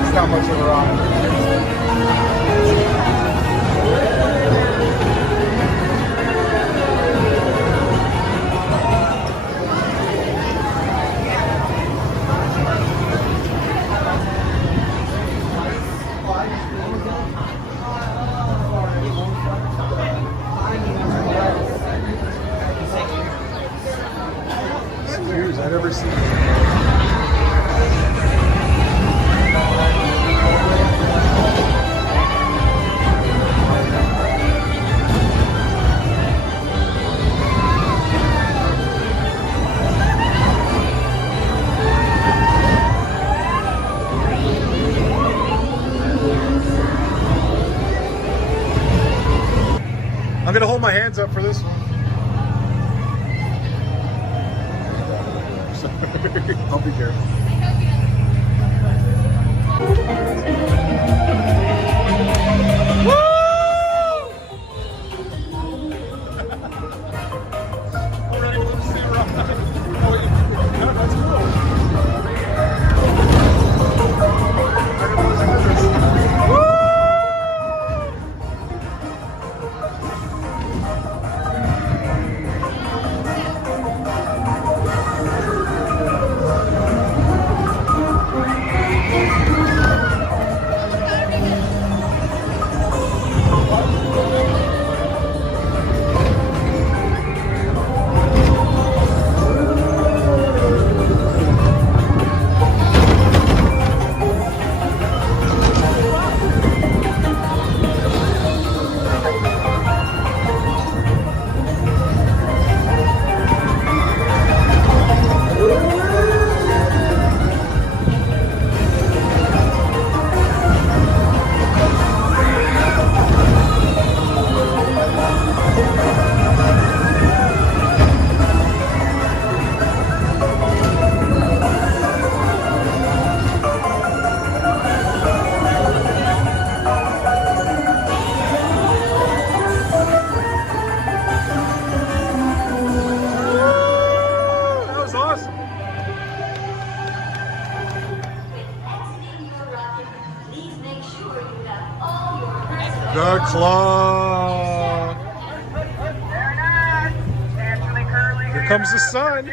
It's not much of a ride. Serious, I've never seen it. I'm gonna hold my hands up for this one. Sorry. I'll be careful. The claw. Here comes the sun.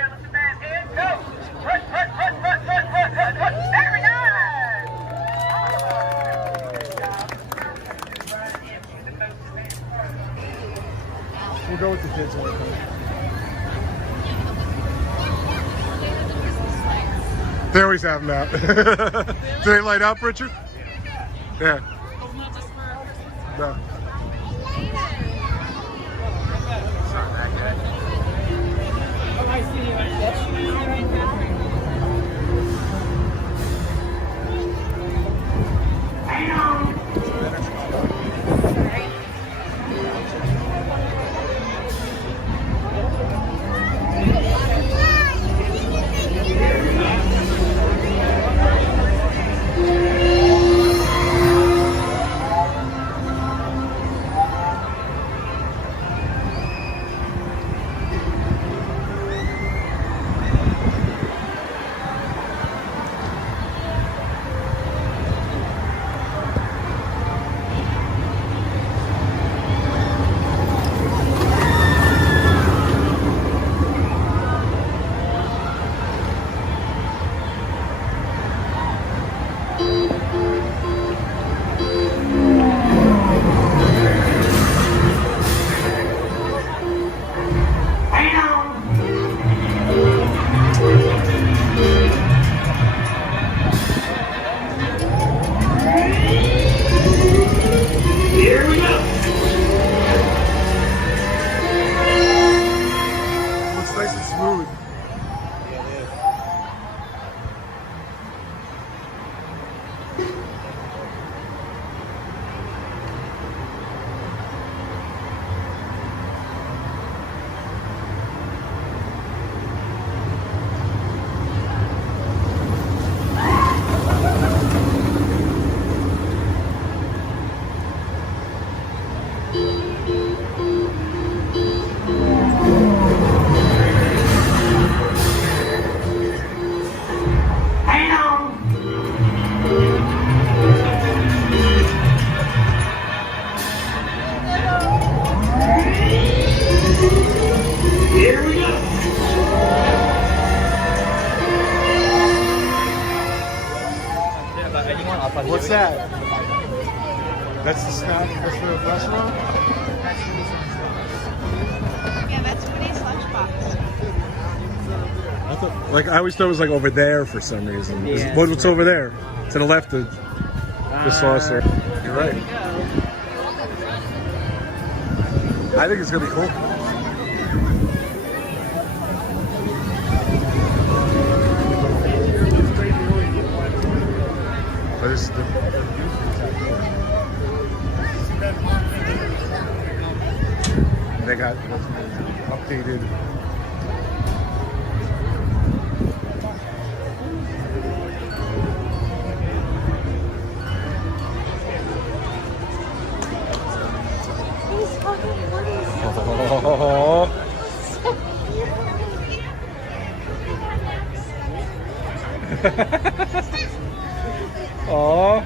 They always have them out. Do they light up, Richard? Yeah. No. What's that? That's the snack. That's the restaurant? Yeah, that's Woody's lunchbox. I always thought it was like over there for some reason. Yeah, What's over there? To the left of the saucer. You're right. I think it's gonna be cool. But it's they got updated. Oh.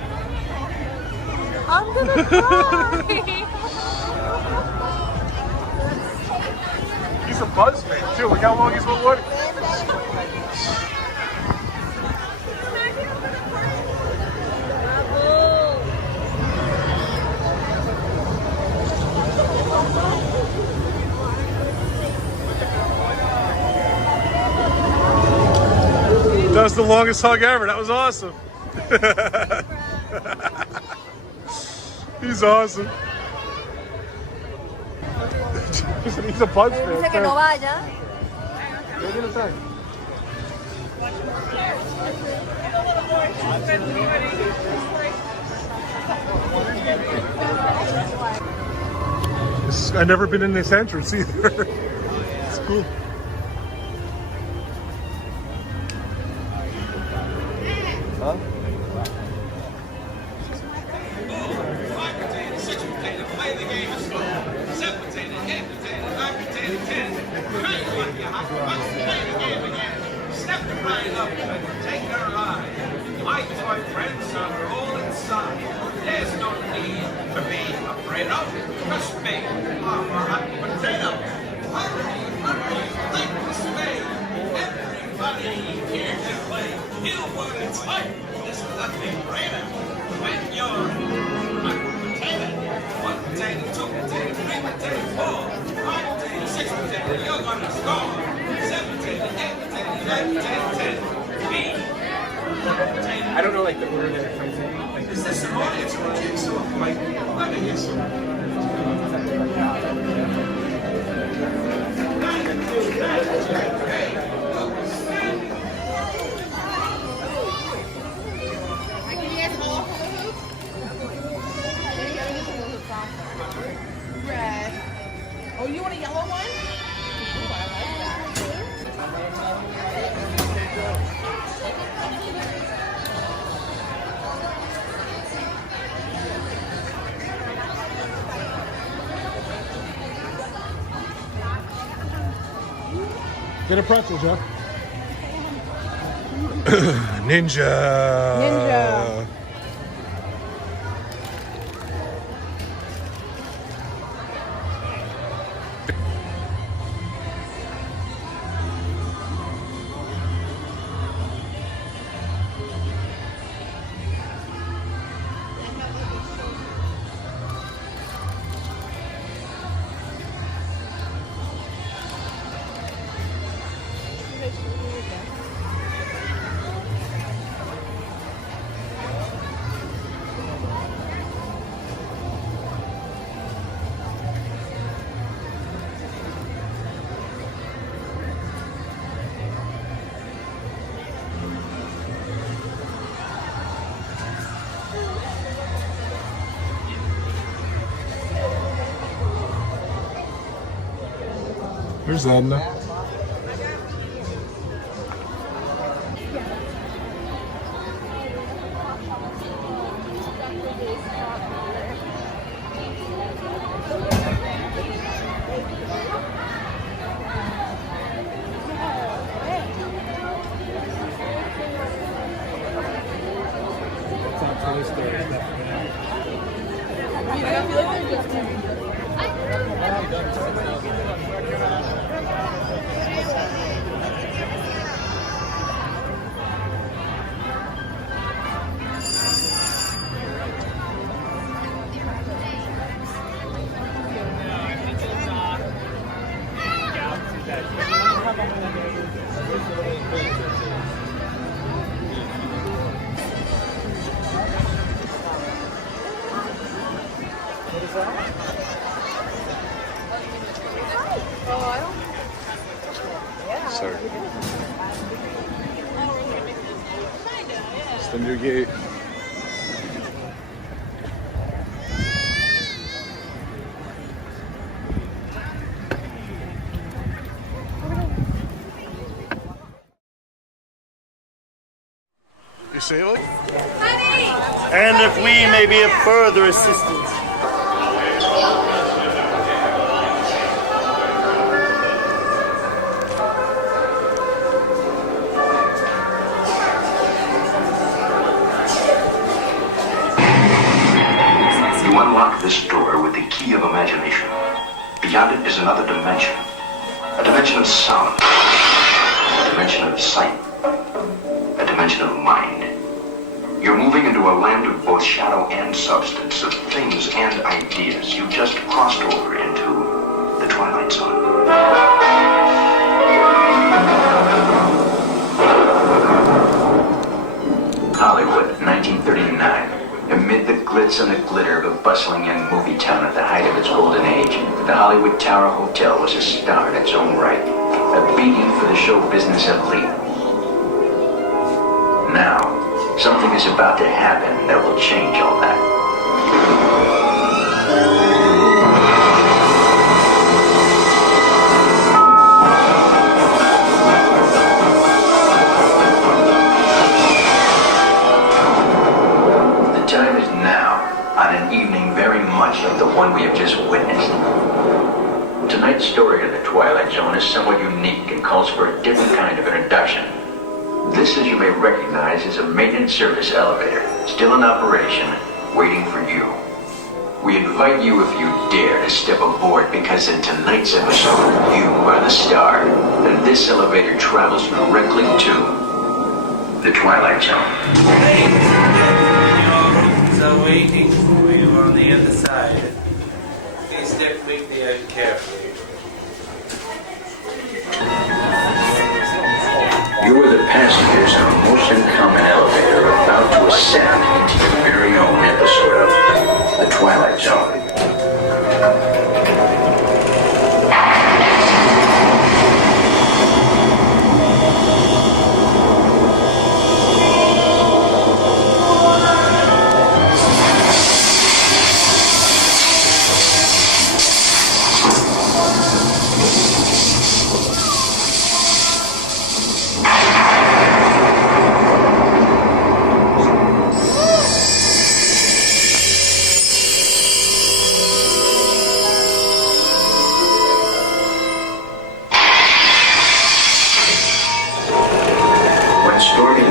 I'm gonna cry. He's a buzz fan too. Look how long he's been working. That was the longest hug ever. That was awesome. He's awesome. He's a Bugs fan. Dice que no vaya. I've never been in this entrance either. It's cool. Huh? Take her ride. My toy friends are all inside. There's no need to be afraid of. Trust me, I'm a hot potato. Hurry, hurry, like the spade. Everybody here can play. You know what it's like. There's nothing greater. When you're hot potato. 1 potato, 2 potato, 3 potato, 4, 5 potato, 6 potato. You're gonna score. 7 potato, 8 potato, 9 potato, 10. Me. like the order that it comes in. Like, is this an audience or kids? Like, I guess. Red. Oh, you want a yellow one? Ooh, I like that. Get a pretzel, Jeff. Ninja. Ninja. There's Edna. Sorry. It's the new gate. You sailing? And if we may be of further assistance. You unlock this door with the key of imagination. Beyond it is another dimension. A dimension of sound. A dimension of sight. A dimension of mind. You're moving into a land of both shadow and substance, of things and ideas. You've just crossed over into the Twilight Zone. Hollywood, 1939. Amid the glitz and the glitter of a bustling young movie town at the height of its golden age, the Hollywood Tower Hotel was a star in its own right, a beacon for the show business elite. Now, something is about to happen that will change all that. The time is now, on an evening very much like the one we have just witnessed. Tonight's story of the Twilight Zone is somewhat unique and calls for a different kind of introduction. This, as you may recognize, is a maintenance service elevator, still in operation, waiting for you. We invite you, if you dare, to step aboard, because in tonight's episode, you are the star, and this elevator travels directly to the Twilight Zone. Your rooms are waiting for you on the other side. Please step quickly and carefully. You are the passengers on a most uncommon elevator about to ascend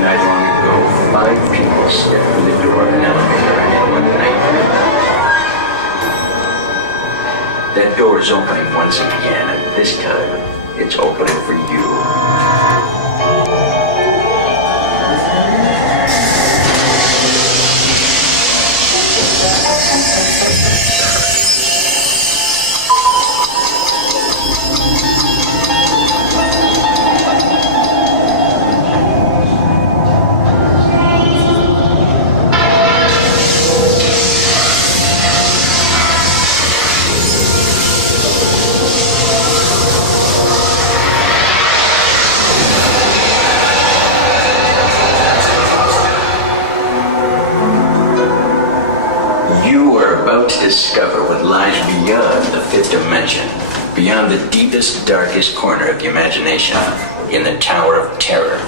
night long ago, 5 people stepped through the door of an elevator and in one night. That door is opening once again, and this time, it's opening for you. To discover what lies beyond the 5th dimension, beyond the deepest, darkest corner of the imagination, in the Tower of Terror.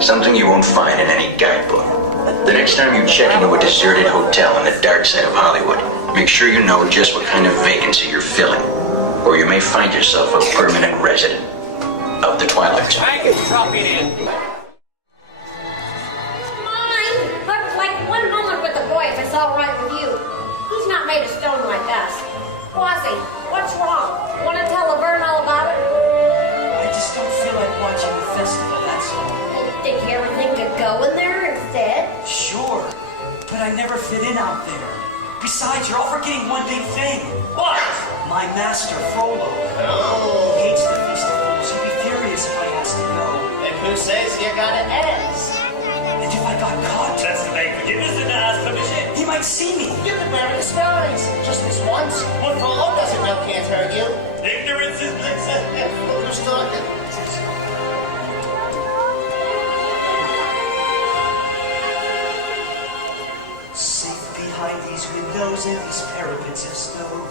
Something you won't find in any guidebook. The next time you check into a deserted hotel on the dark side of Hollywood, make sure you know just what kind of vacancy you're filling, or you may find yourself a permanent resident of the Twilight Zone. I can drop it in. Mine, but like one moment with the boy, if it's all right with you. He's not made of stone like us. Wazzy, what's wrong? Want to tell Laverne all about it? I just don't feel like watching the festival, that's all. Think everything could go in there instead? Sure, but I never fit in out there. Besides, you're all forgetting one big thing. What? My master, Frollo. Oh. He hates the Feast of Fools. He'd be furious if I asked to go. And who says you're gonna ask? And if I got caught? That's to beg forgiveness and to ask permission. He might see me. You can wear a disguise. Just this once. What Frollo doesn't know can't hurt you. Ignorance is bliss. Who's talking? Behind these windows and these parapets of snow,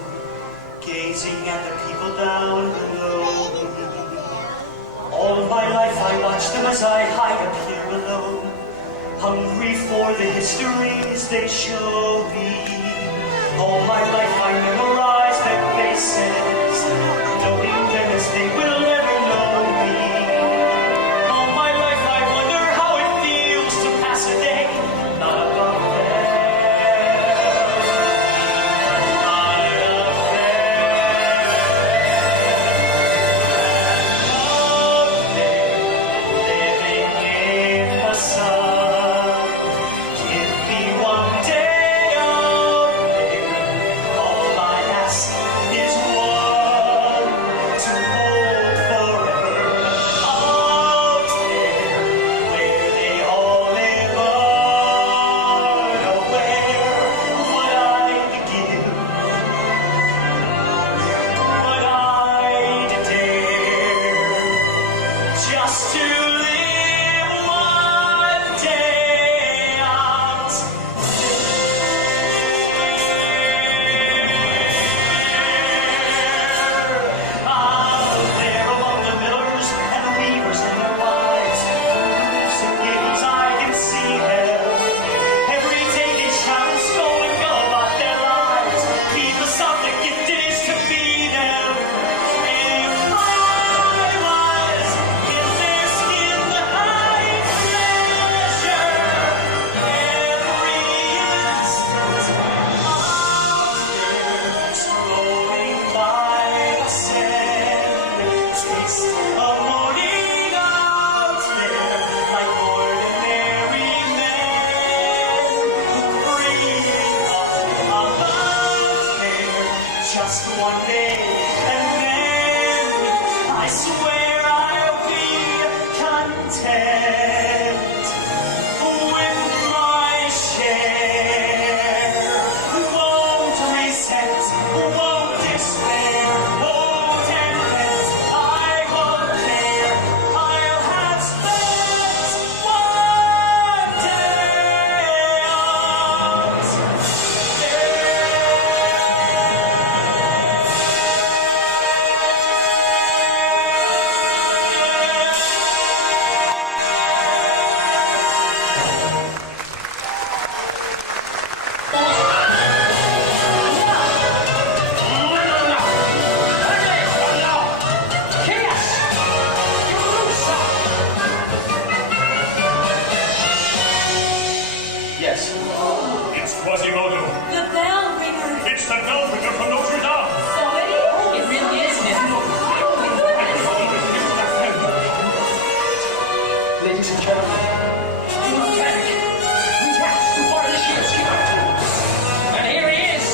gazing at the people down below. All my life I watch them as I hide up here alone, hungry for the histories they show me. All my life I memorize their faces, knowing them as they will never know me. All my life I wonder how it feels to pass a day not above them. One day up there, all I ask is one. It's Quasimodo. The bell ringer. It's the bell ringer from Notre Dame. So it is. It really is, isn't it? Ladies and gentlemen, do not panic. We passed too far this year's skipper. And here he is,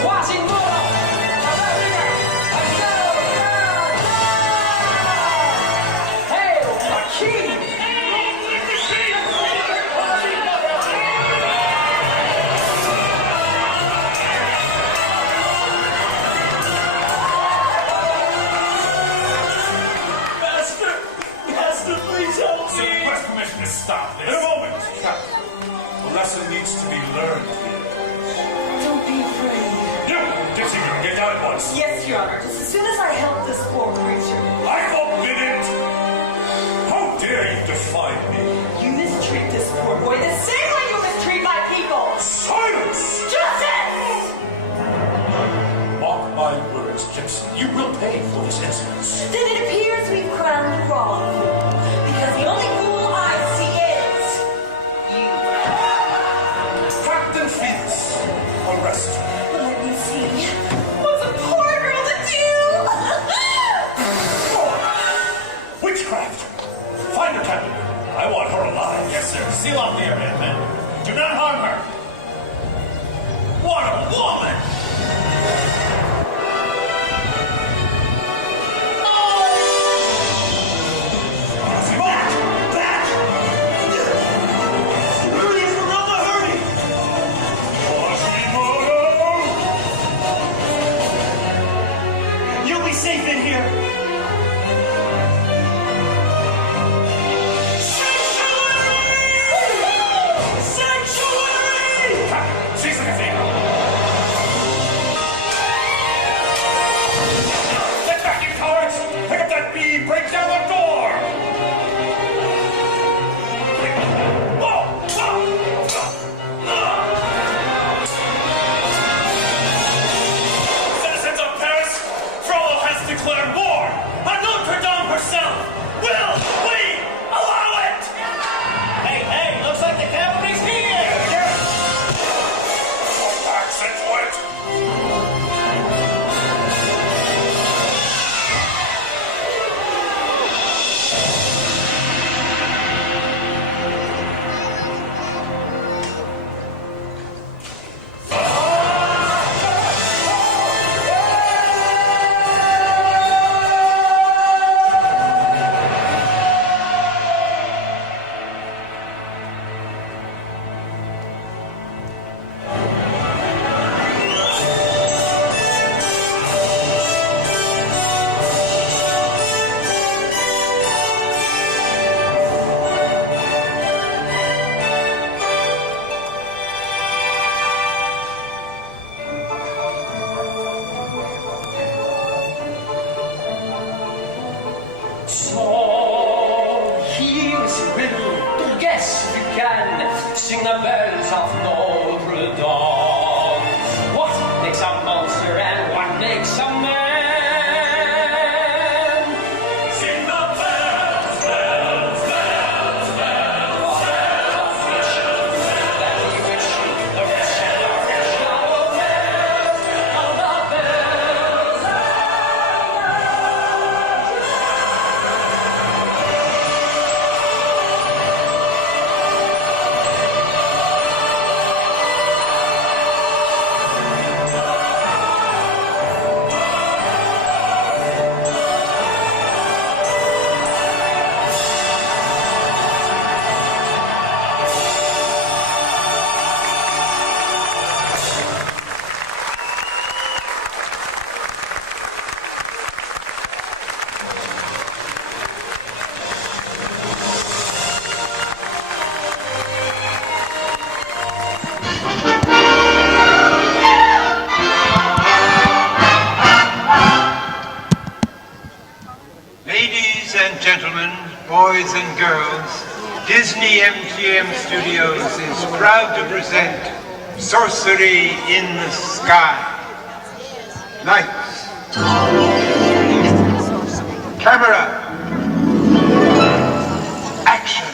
Quasimodo. Hail to the king! Master, please help me. So request permission to stop this. In a moment, Captain. The lesson needs to be learned here. Don't be afraid. You, Dixie, get down at once. Yes, Your Honor. Just as soon as I help this poor creature. I forbid it! How dare you defy me? You mistreat this poor boy the same way you mistreat my people. Silence! Justice! Mark my words, Gibson. You will pay for this insolence. Then it appears we've crowned the wrong fool. Because the only fool I see is you. Captain Phoenix, arrest him. Let me see. What's a poor girl to do? Witchcraft! Find her, Captain. I want her alive. Yes, sir. Seal off the area, men. Do not harm her. What a woman! You'll be safe in here. Sanctuary! Captain, seize the cathedral. Get back, you cowards! Pick up that bee! Break down the door! Citizens of Paris, Frollo has declared war on Notre Dame herself! Will we allow it? Hey, looks like the cavalry's here! Fall back, into it! So, here's a riddle to guess if you can. Sing the bells of Notre Dame. What makes a monster and what makes a man? Sing the bells, bells, bells, bells, bells. That bewitch the rich and the rich know bells of the bells. Ladies and gentlemen, boys and girls, Disney MGM Studios is proud to present Sorcery in the Sky. Lights. Camera. Action.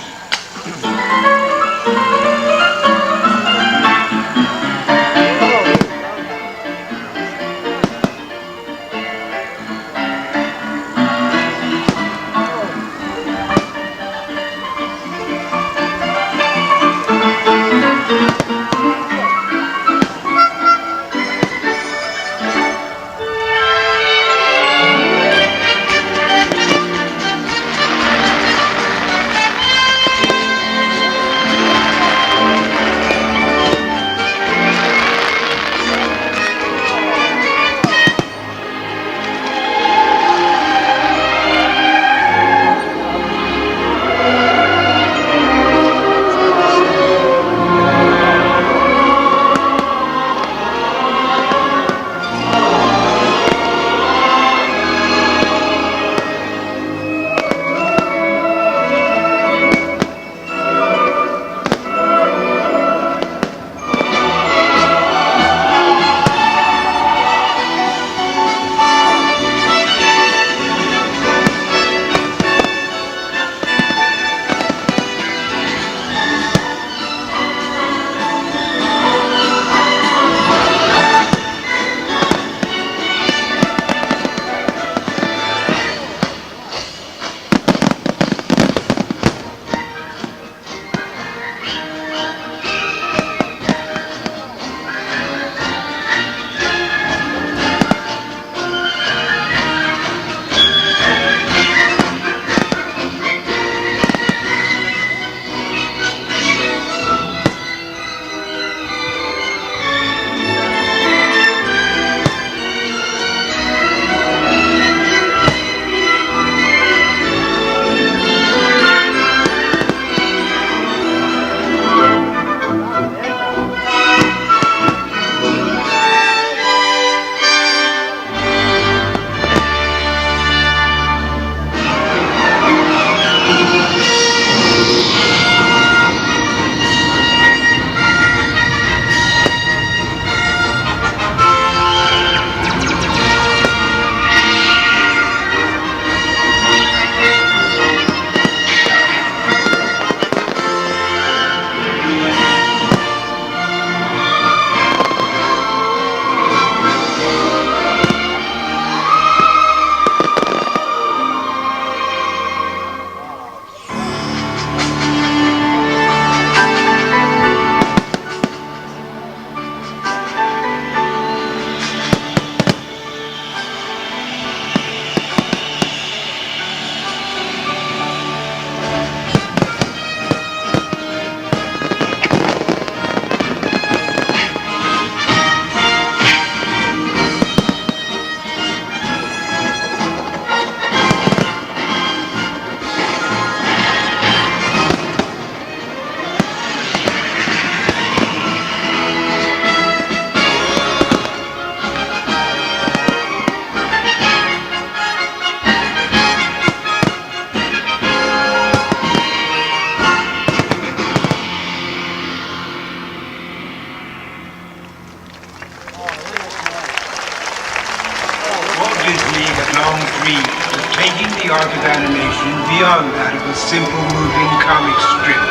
Sorcery had long dreamed of taking the art of animation beyond that of a simple moving comic strip.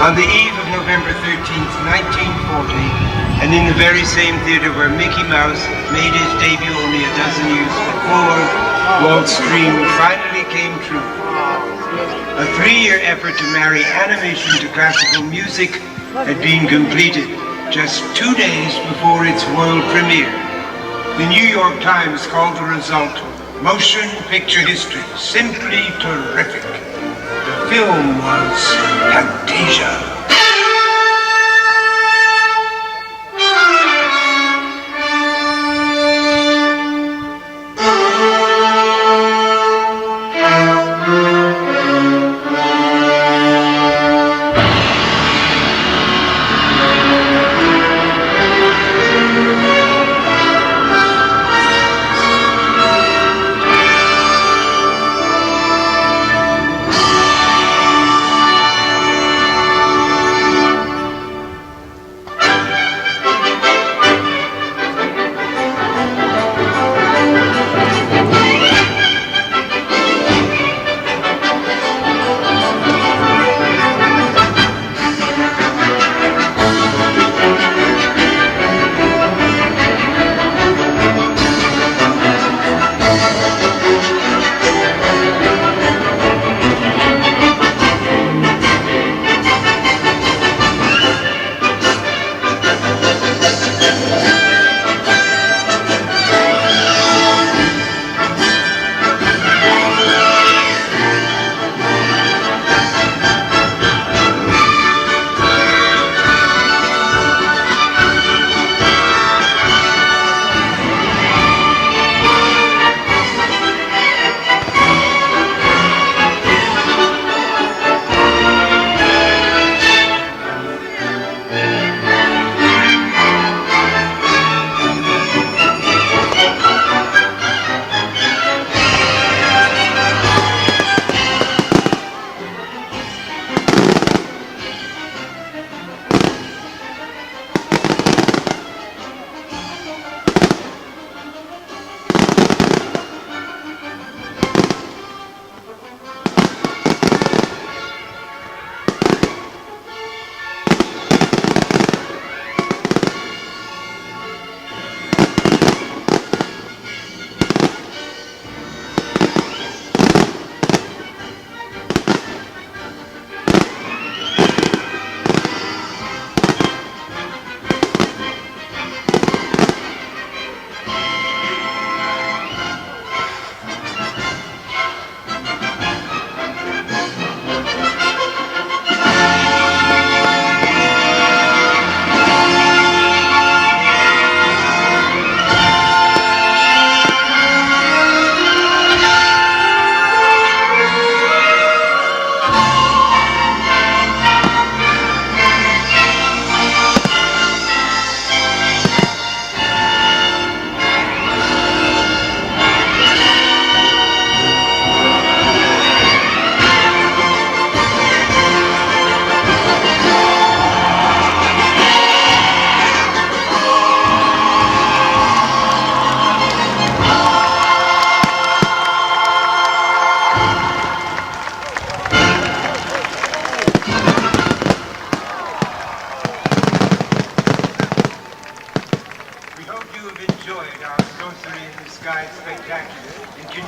On the eve of November 13th, 1940, and in the very same theater where Mickey Mouse made his debut only a dozen years before, Walt's dream finally came true. A 3-year effort to marry animation to classical music had been completed just 2 days before its world premiere. The New York Times called the result motion picture history, simply terrific. The film was Fantasia.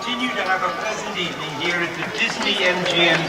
continue to have a pleasant evening here at the Disney MGM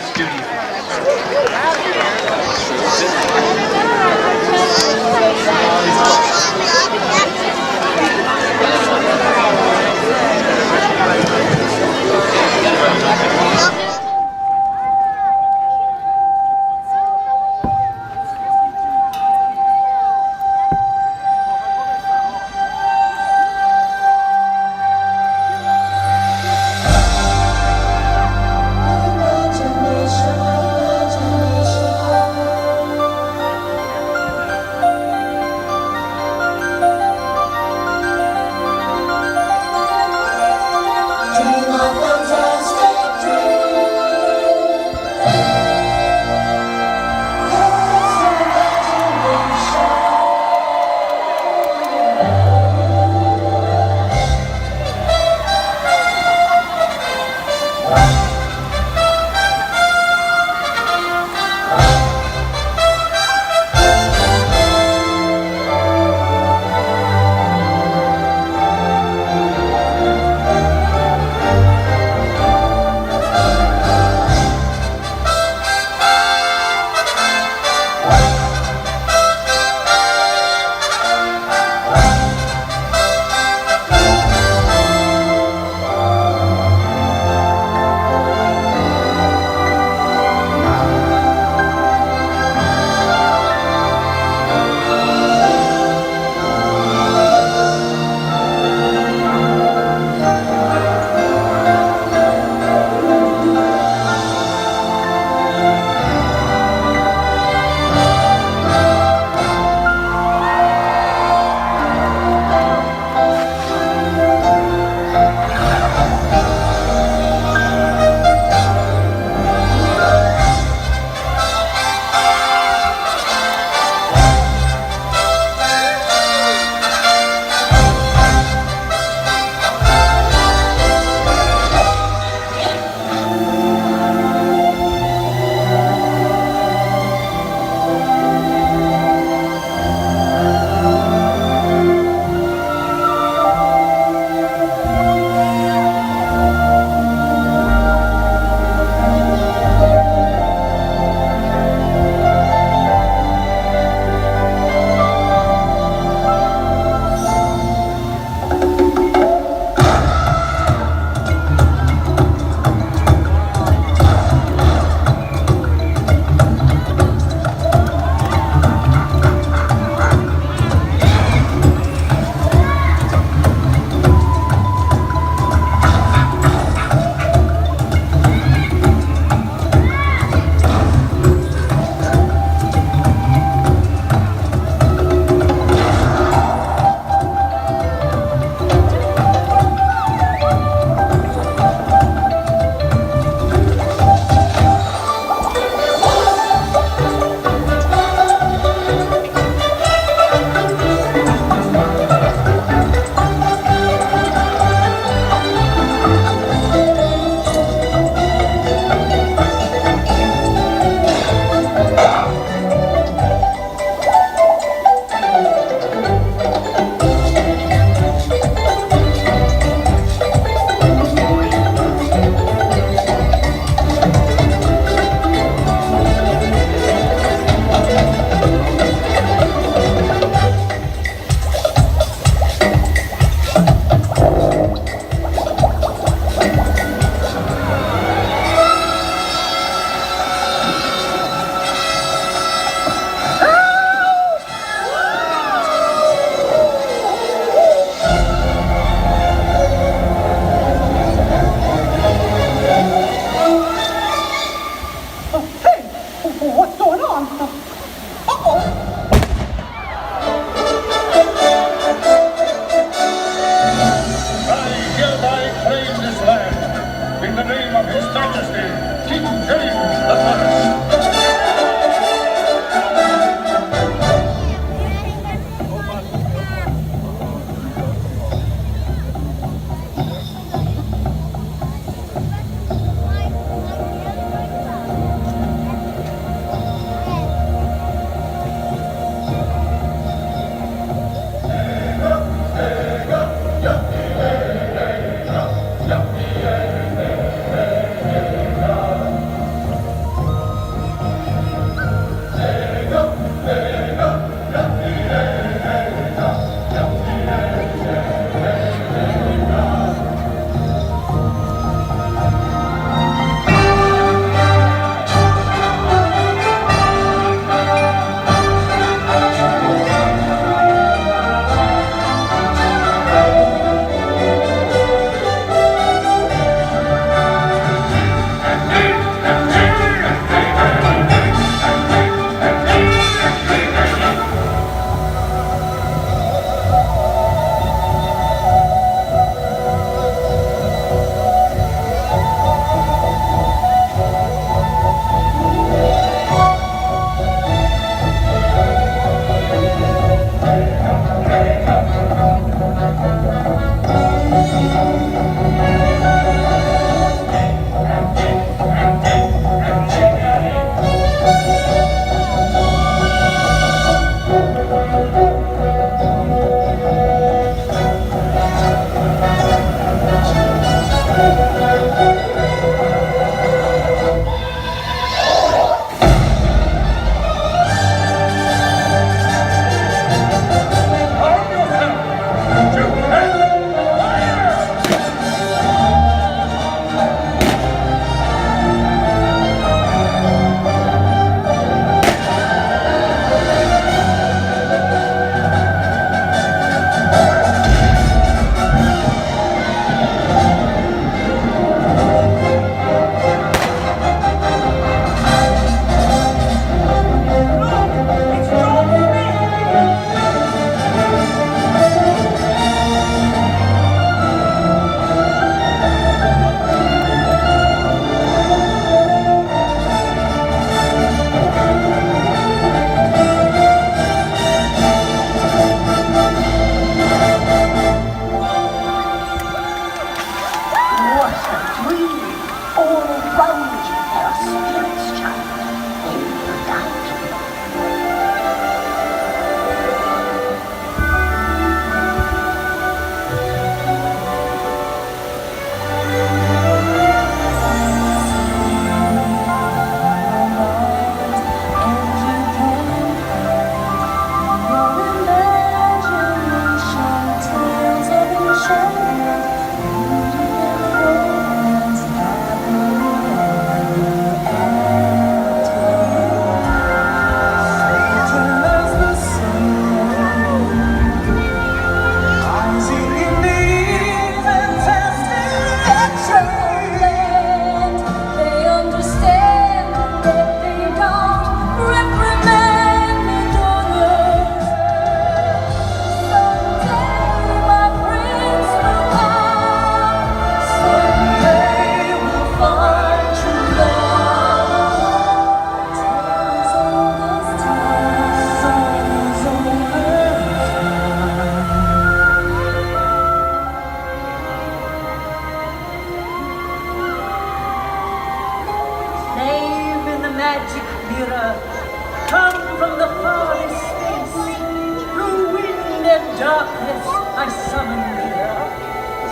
darkness I summon here.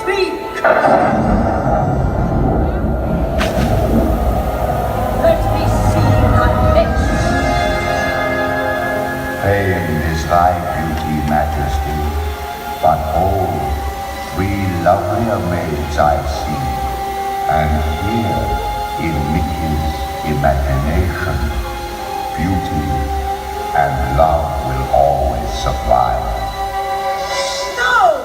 Speak! Let me see thy face. Famed is thy beauty, majesty, but hold, 3 lovelier maids I see, and here, in Mickey's imagination, beauty and love will always supply. No!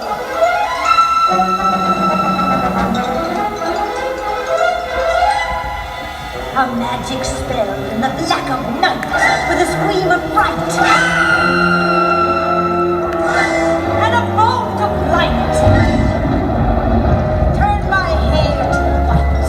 A magic spell in the black of night with a scream of fright. And a bolt of light. Turn my hair to white.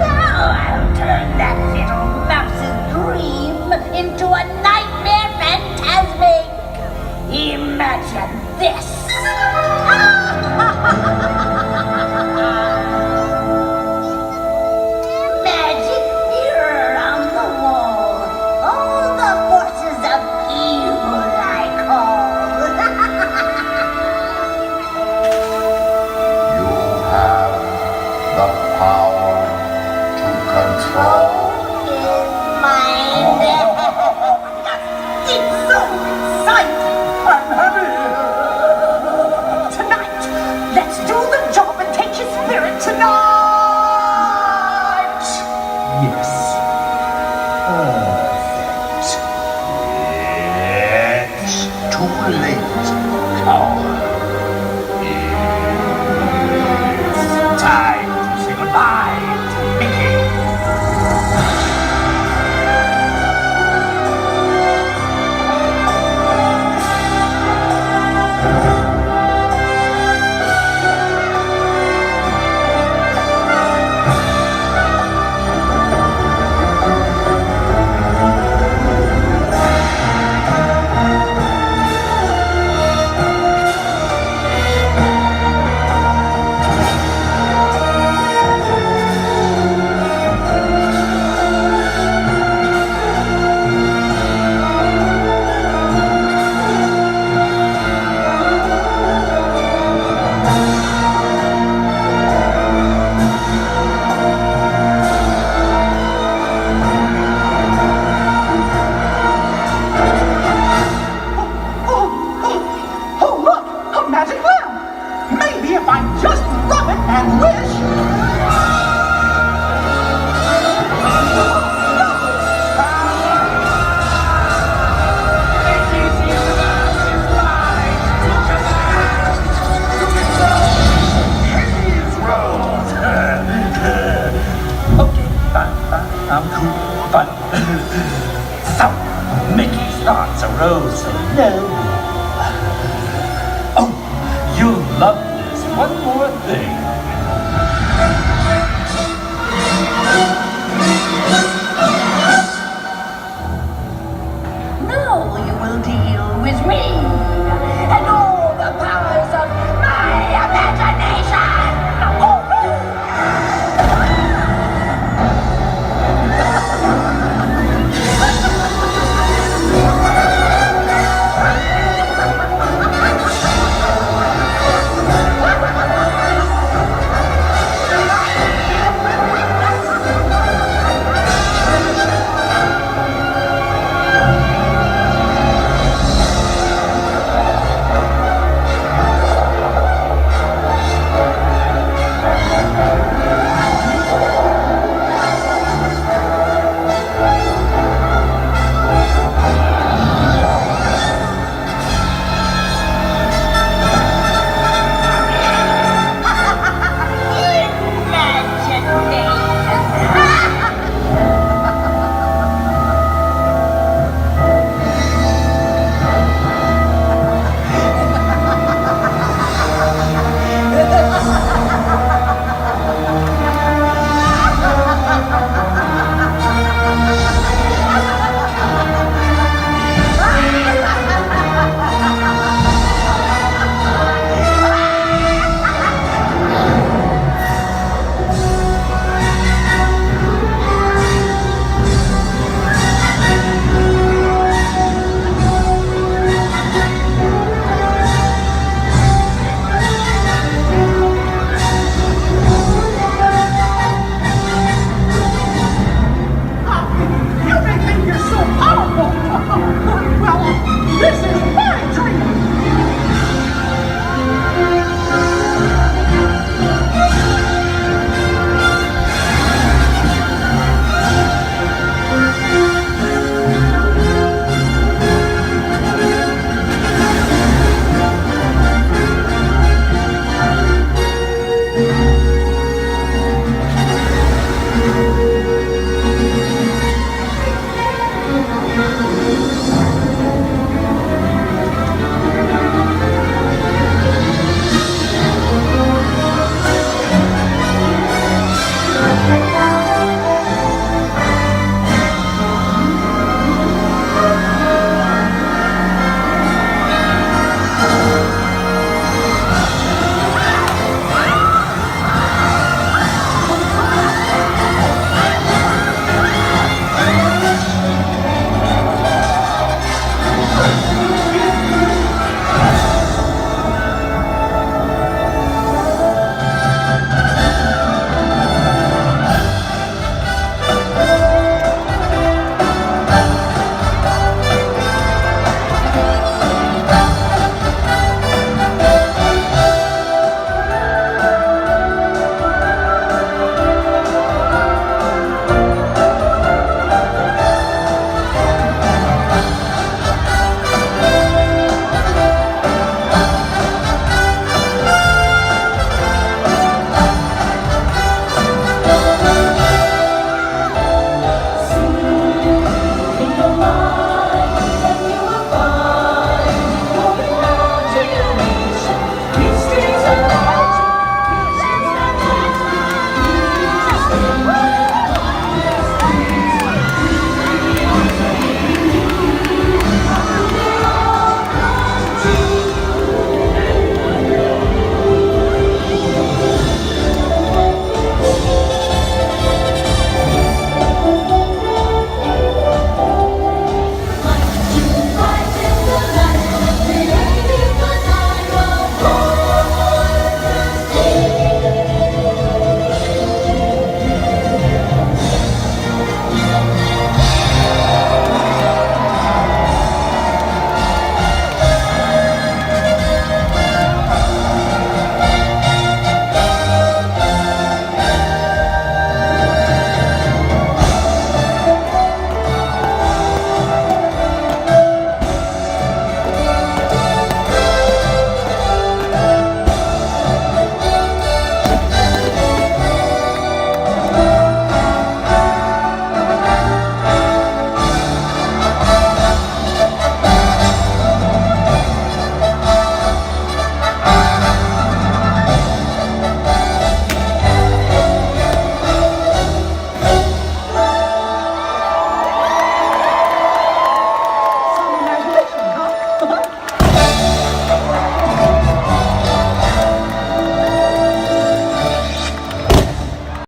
Now I'll turn that little mouse's dream into a nightmare phantasmic. Imagine this. Magic mirror on the wall. All the forces of evil I call. You have the power to control. Mine. It's so exciting. I'm happy. Tonight, let's do the job and take his spirit tonight. Yes. Perfect. It's too late, coward. It's time to say goodbye to Mickey. Oh, look! A magic lamp! Maybe if I just rub it and wish... Okay, fine. I'm cool, but... So, Mickey's thoughts arose so low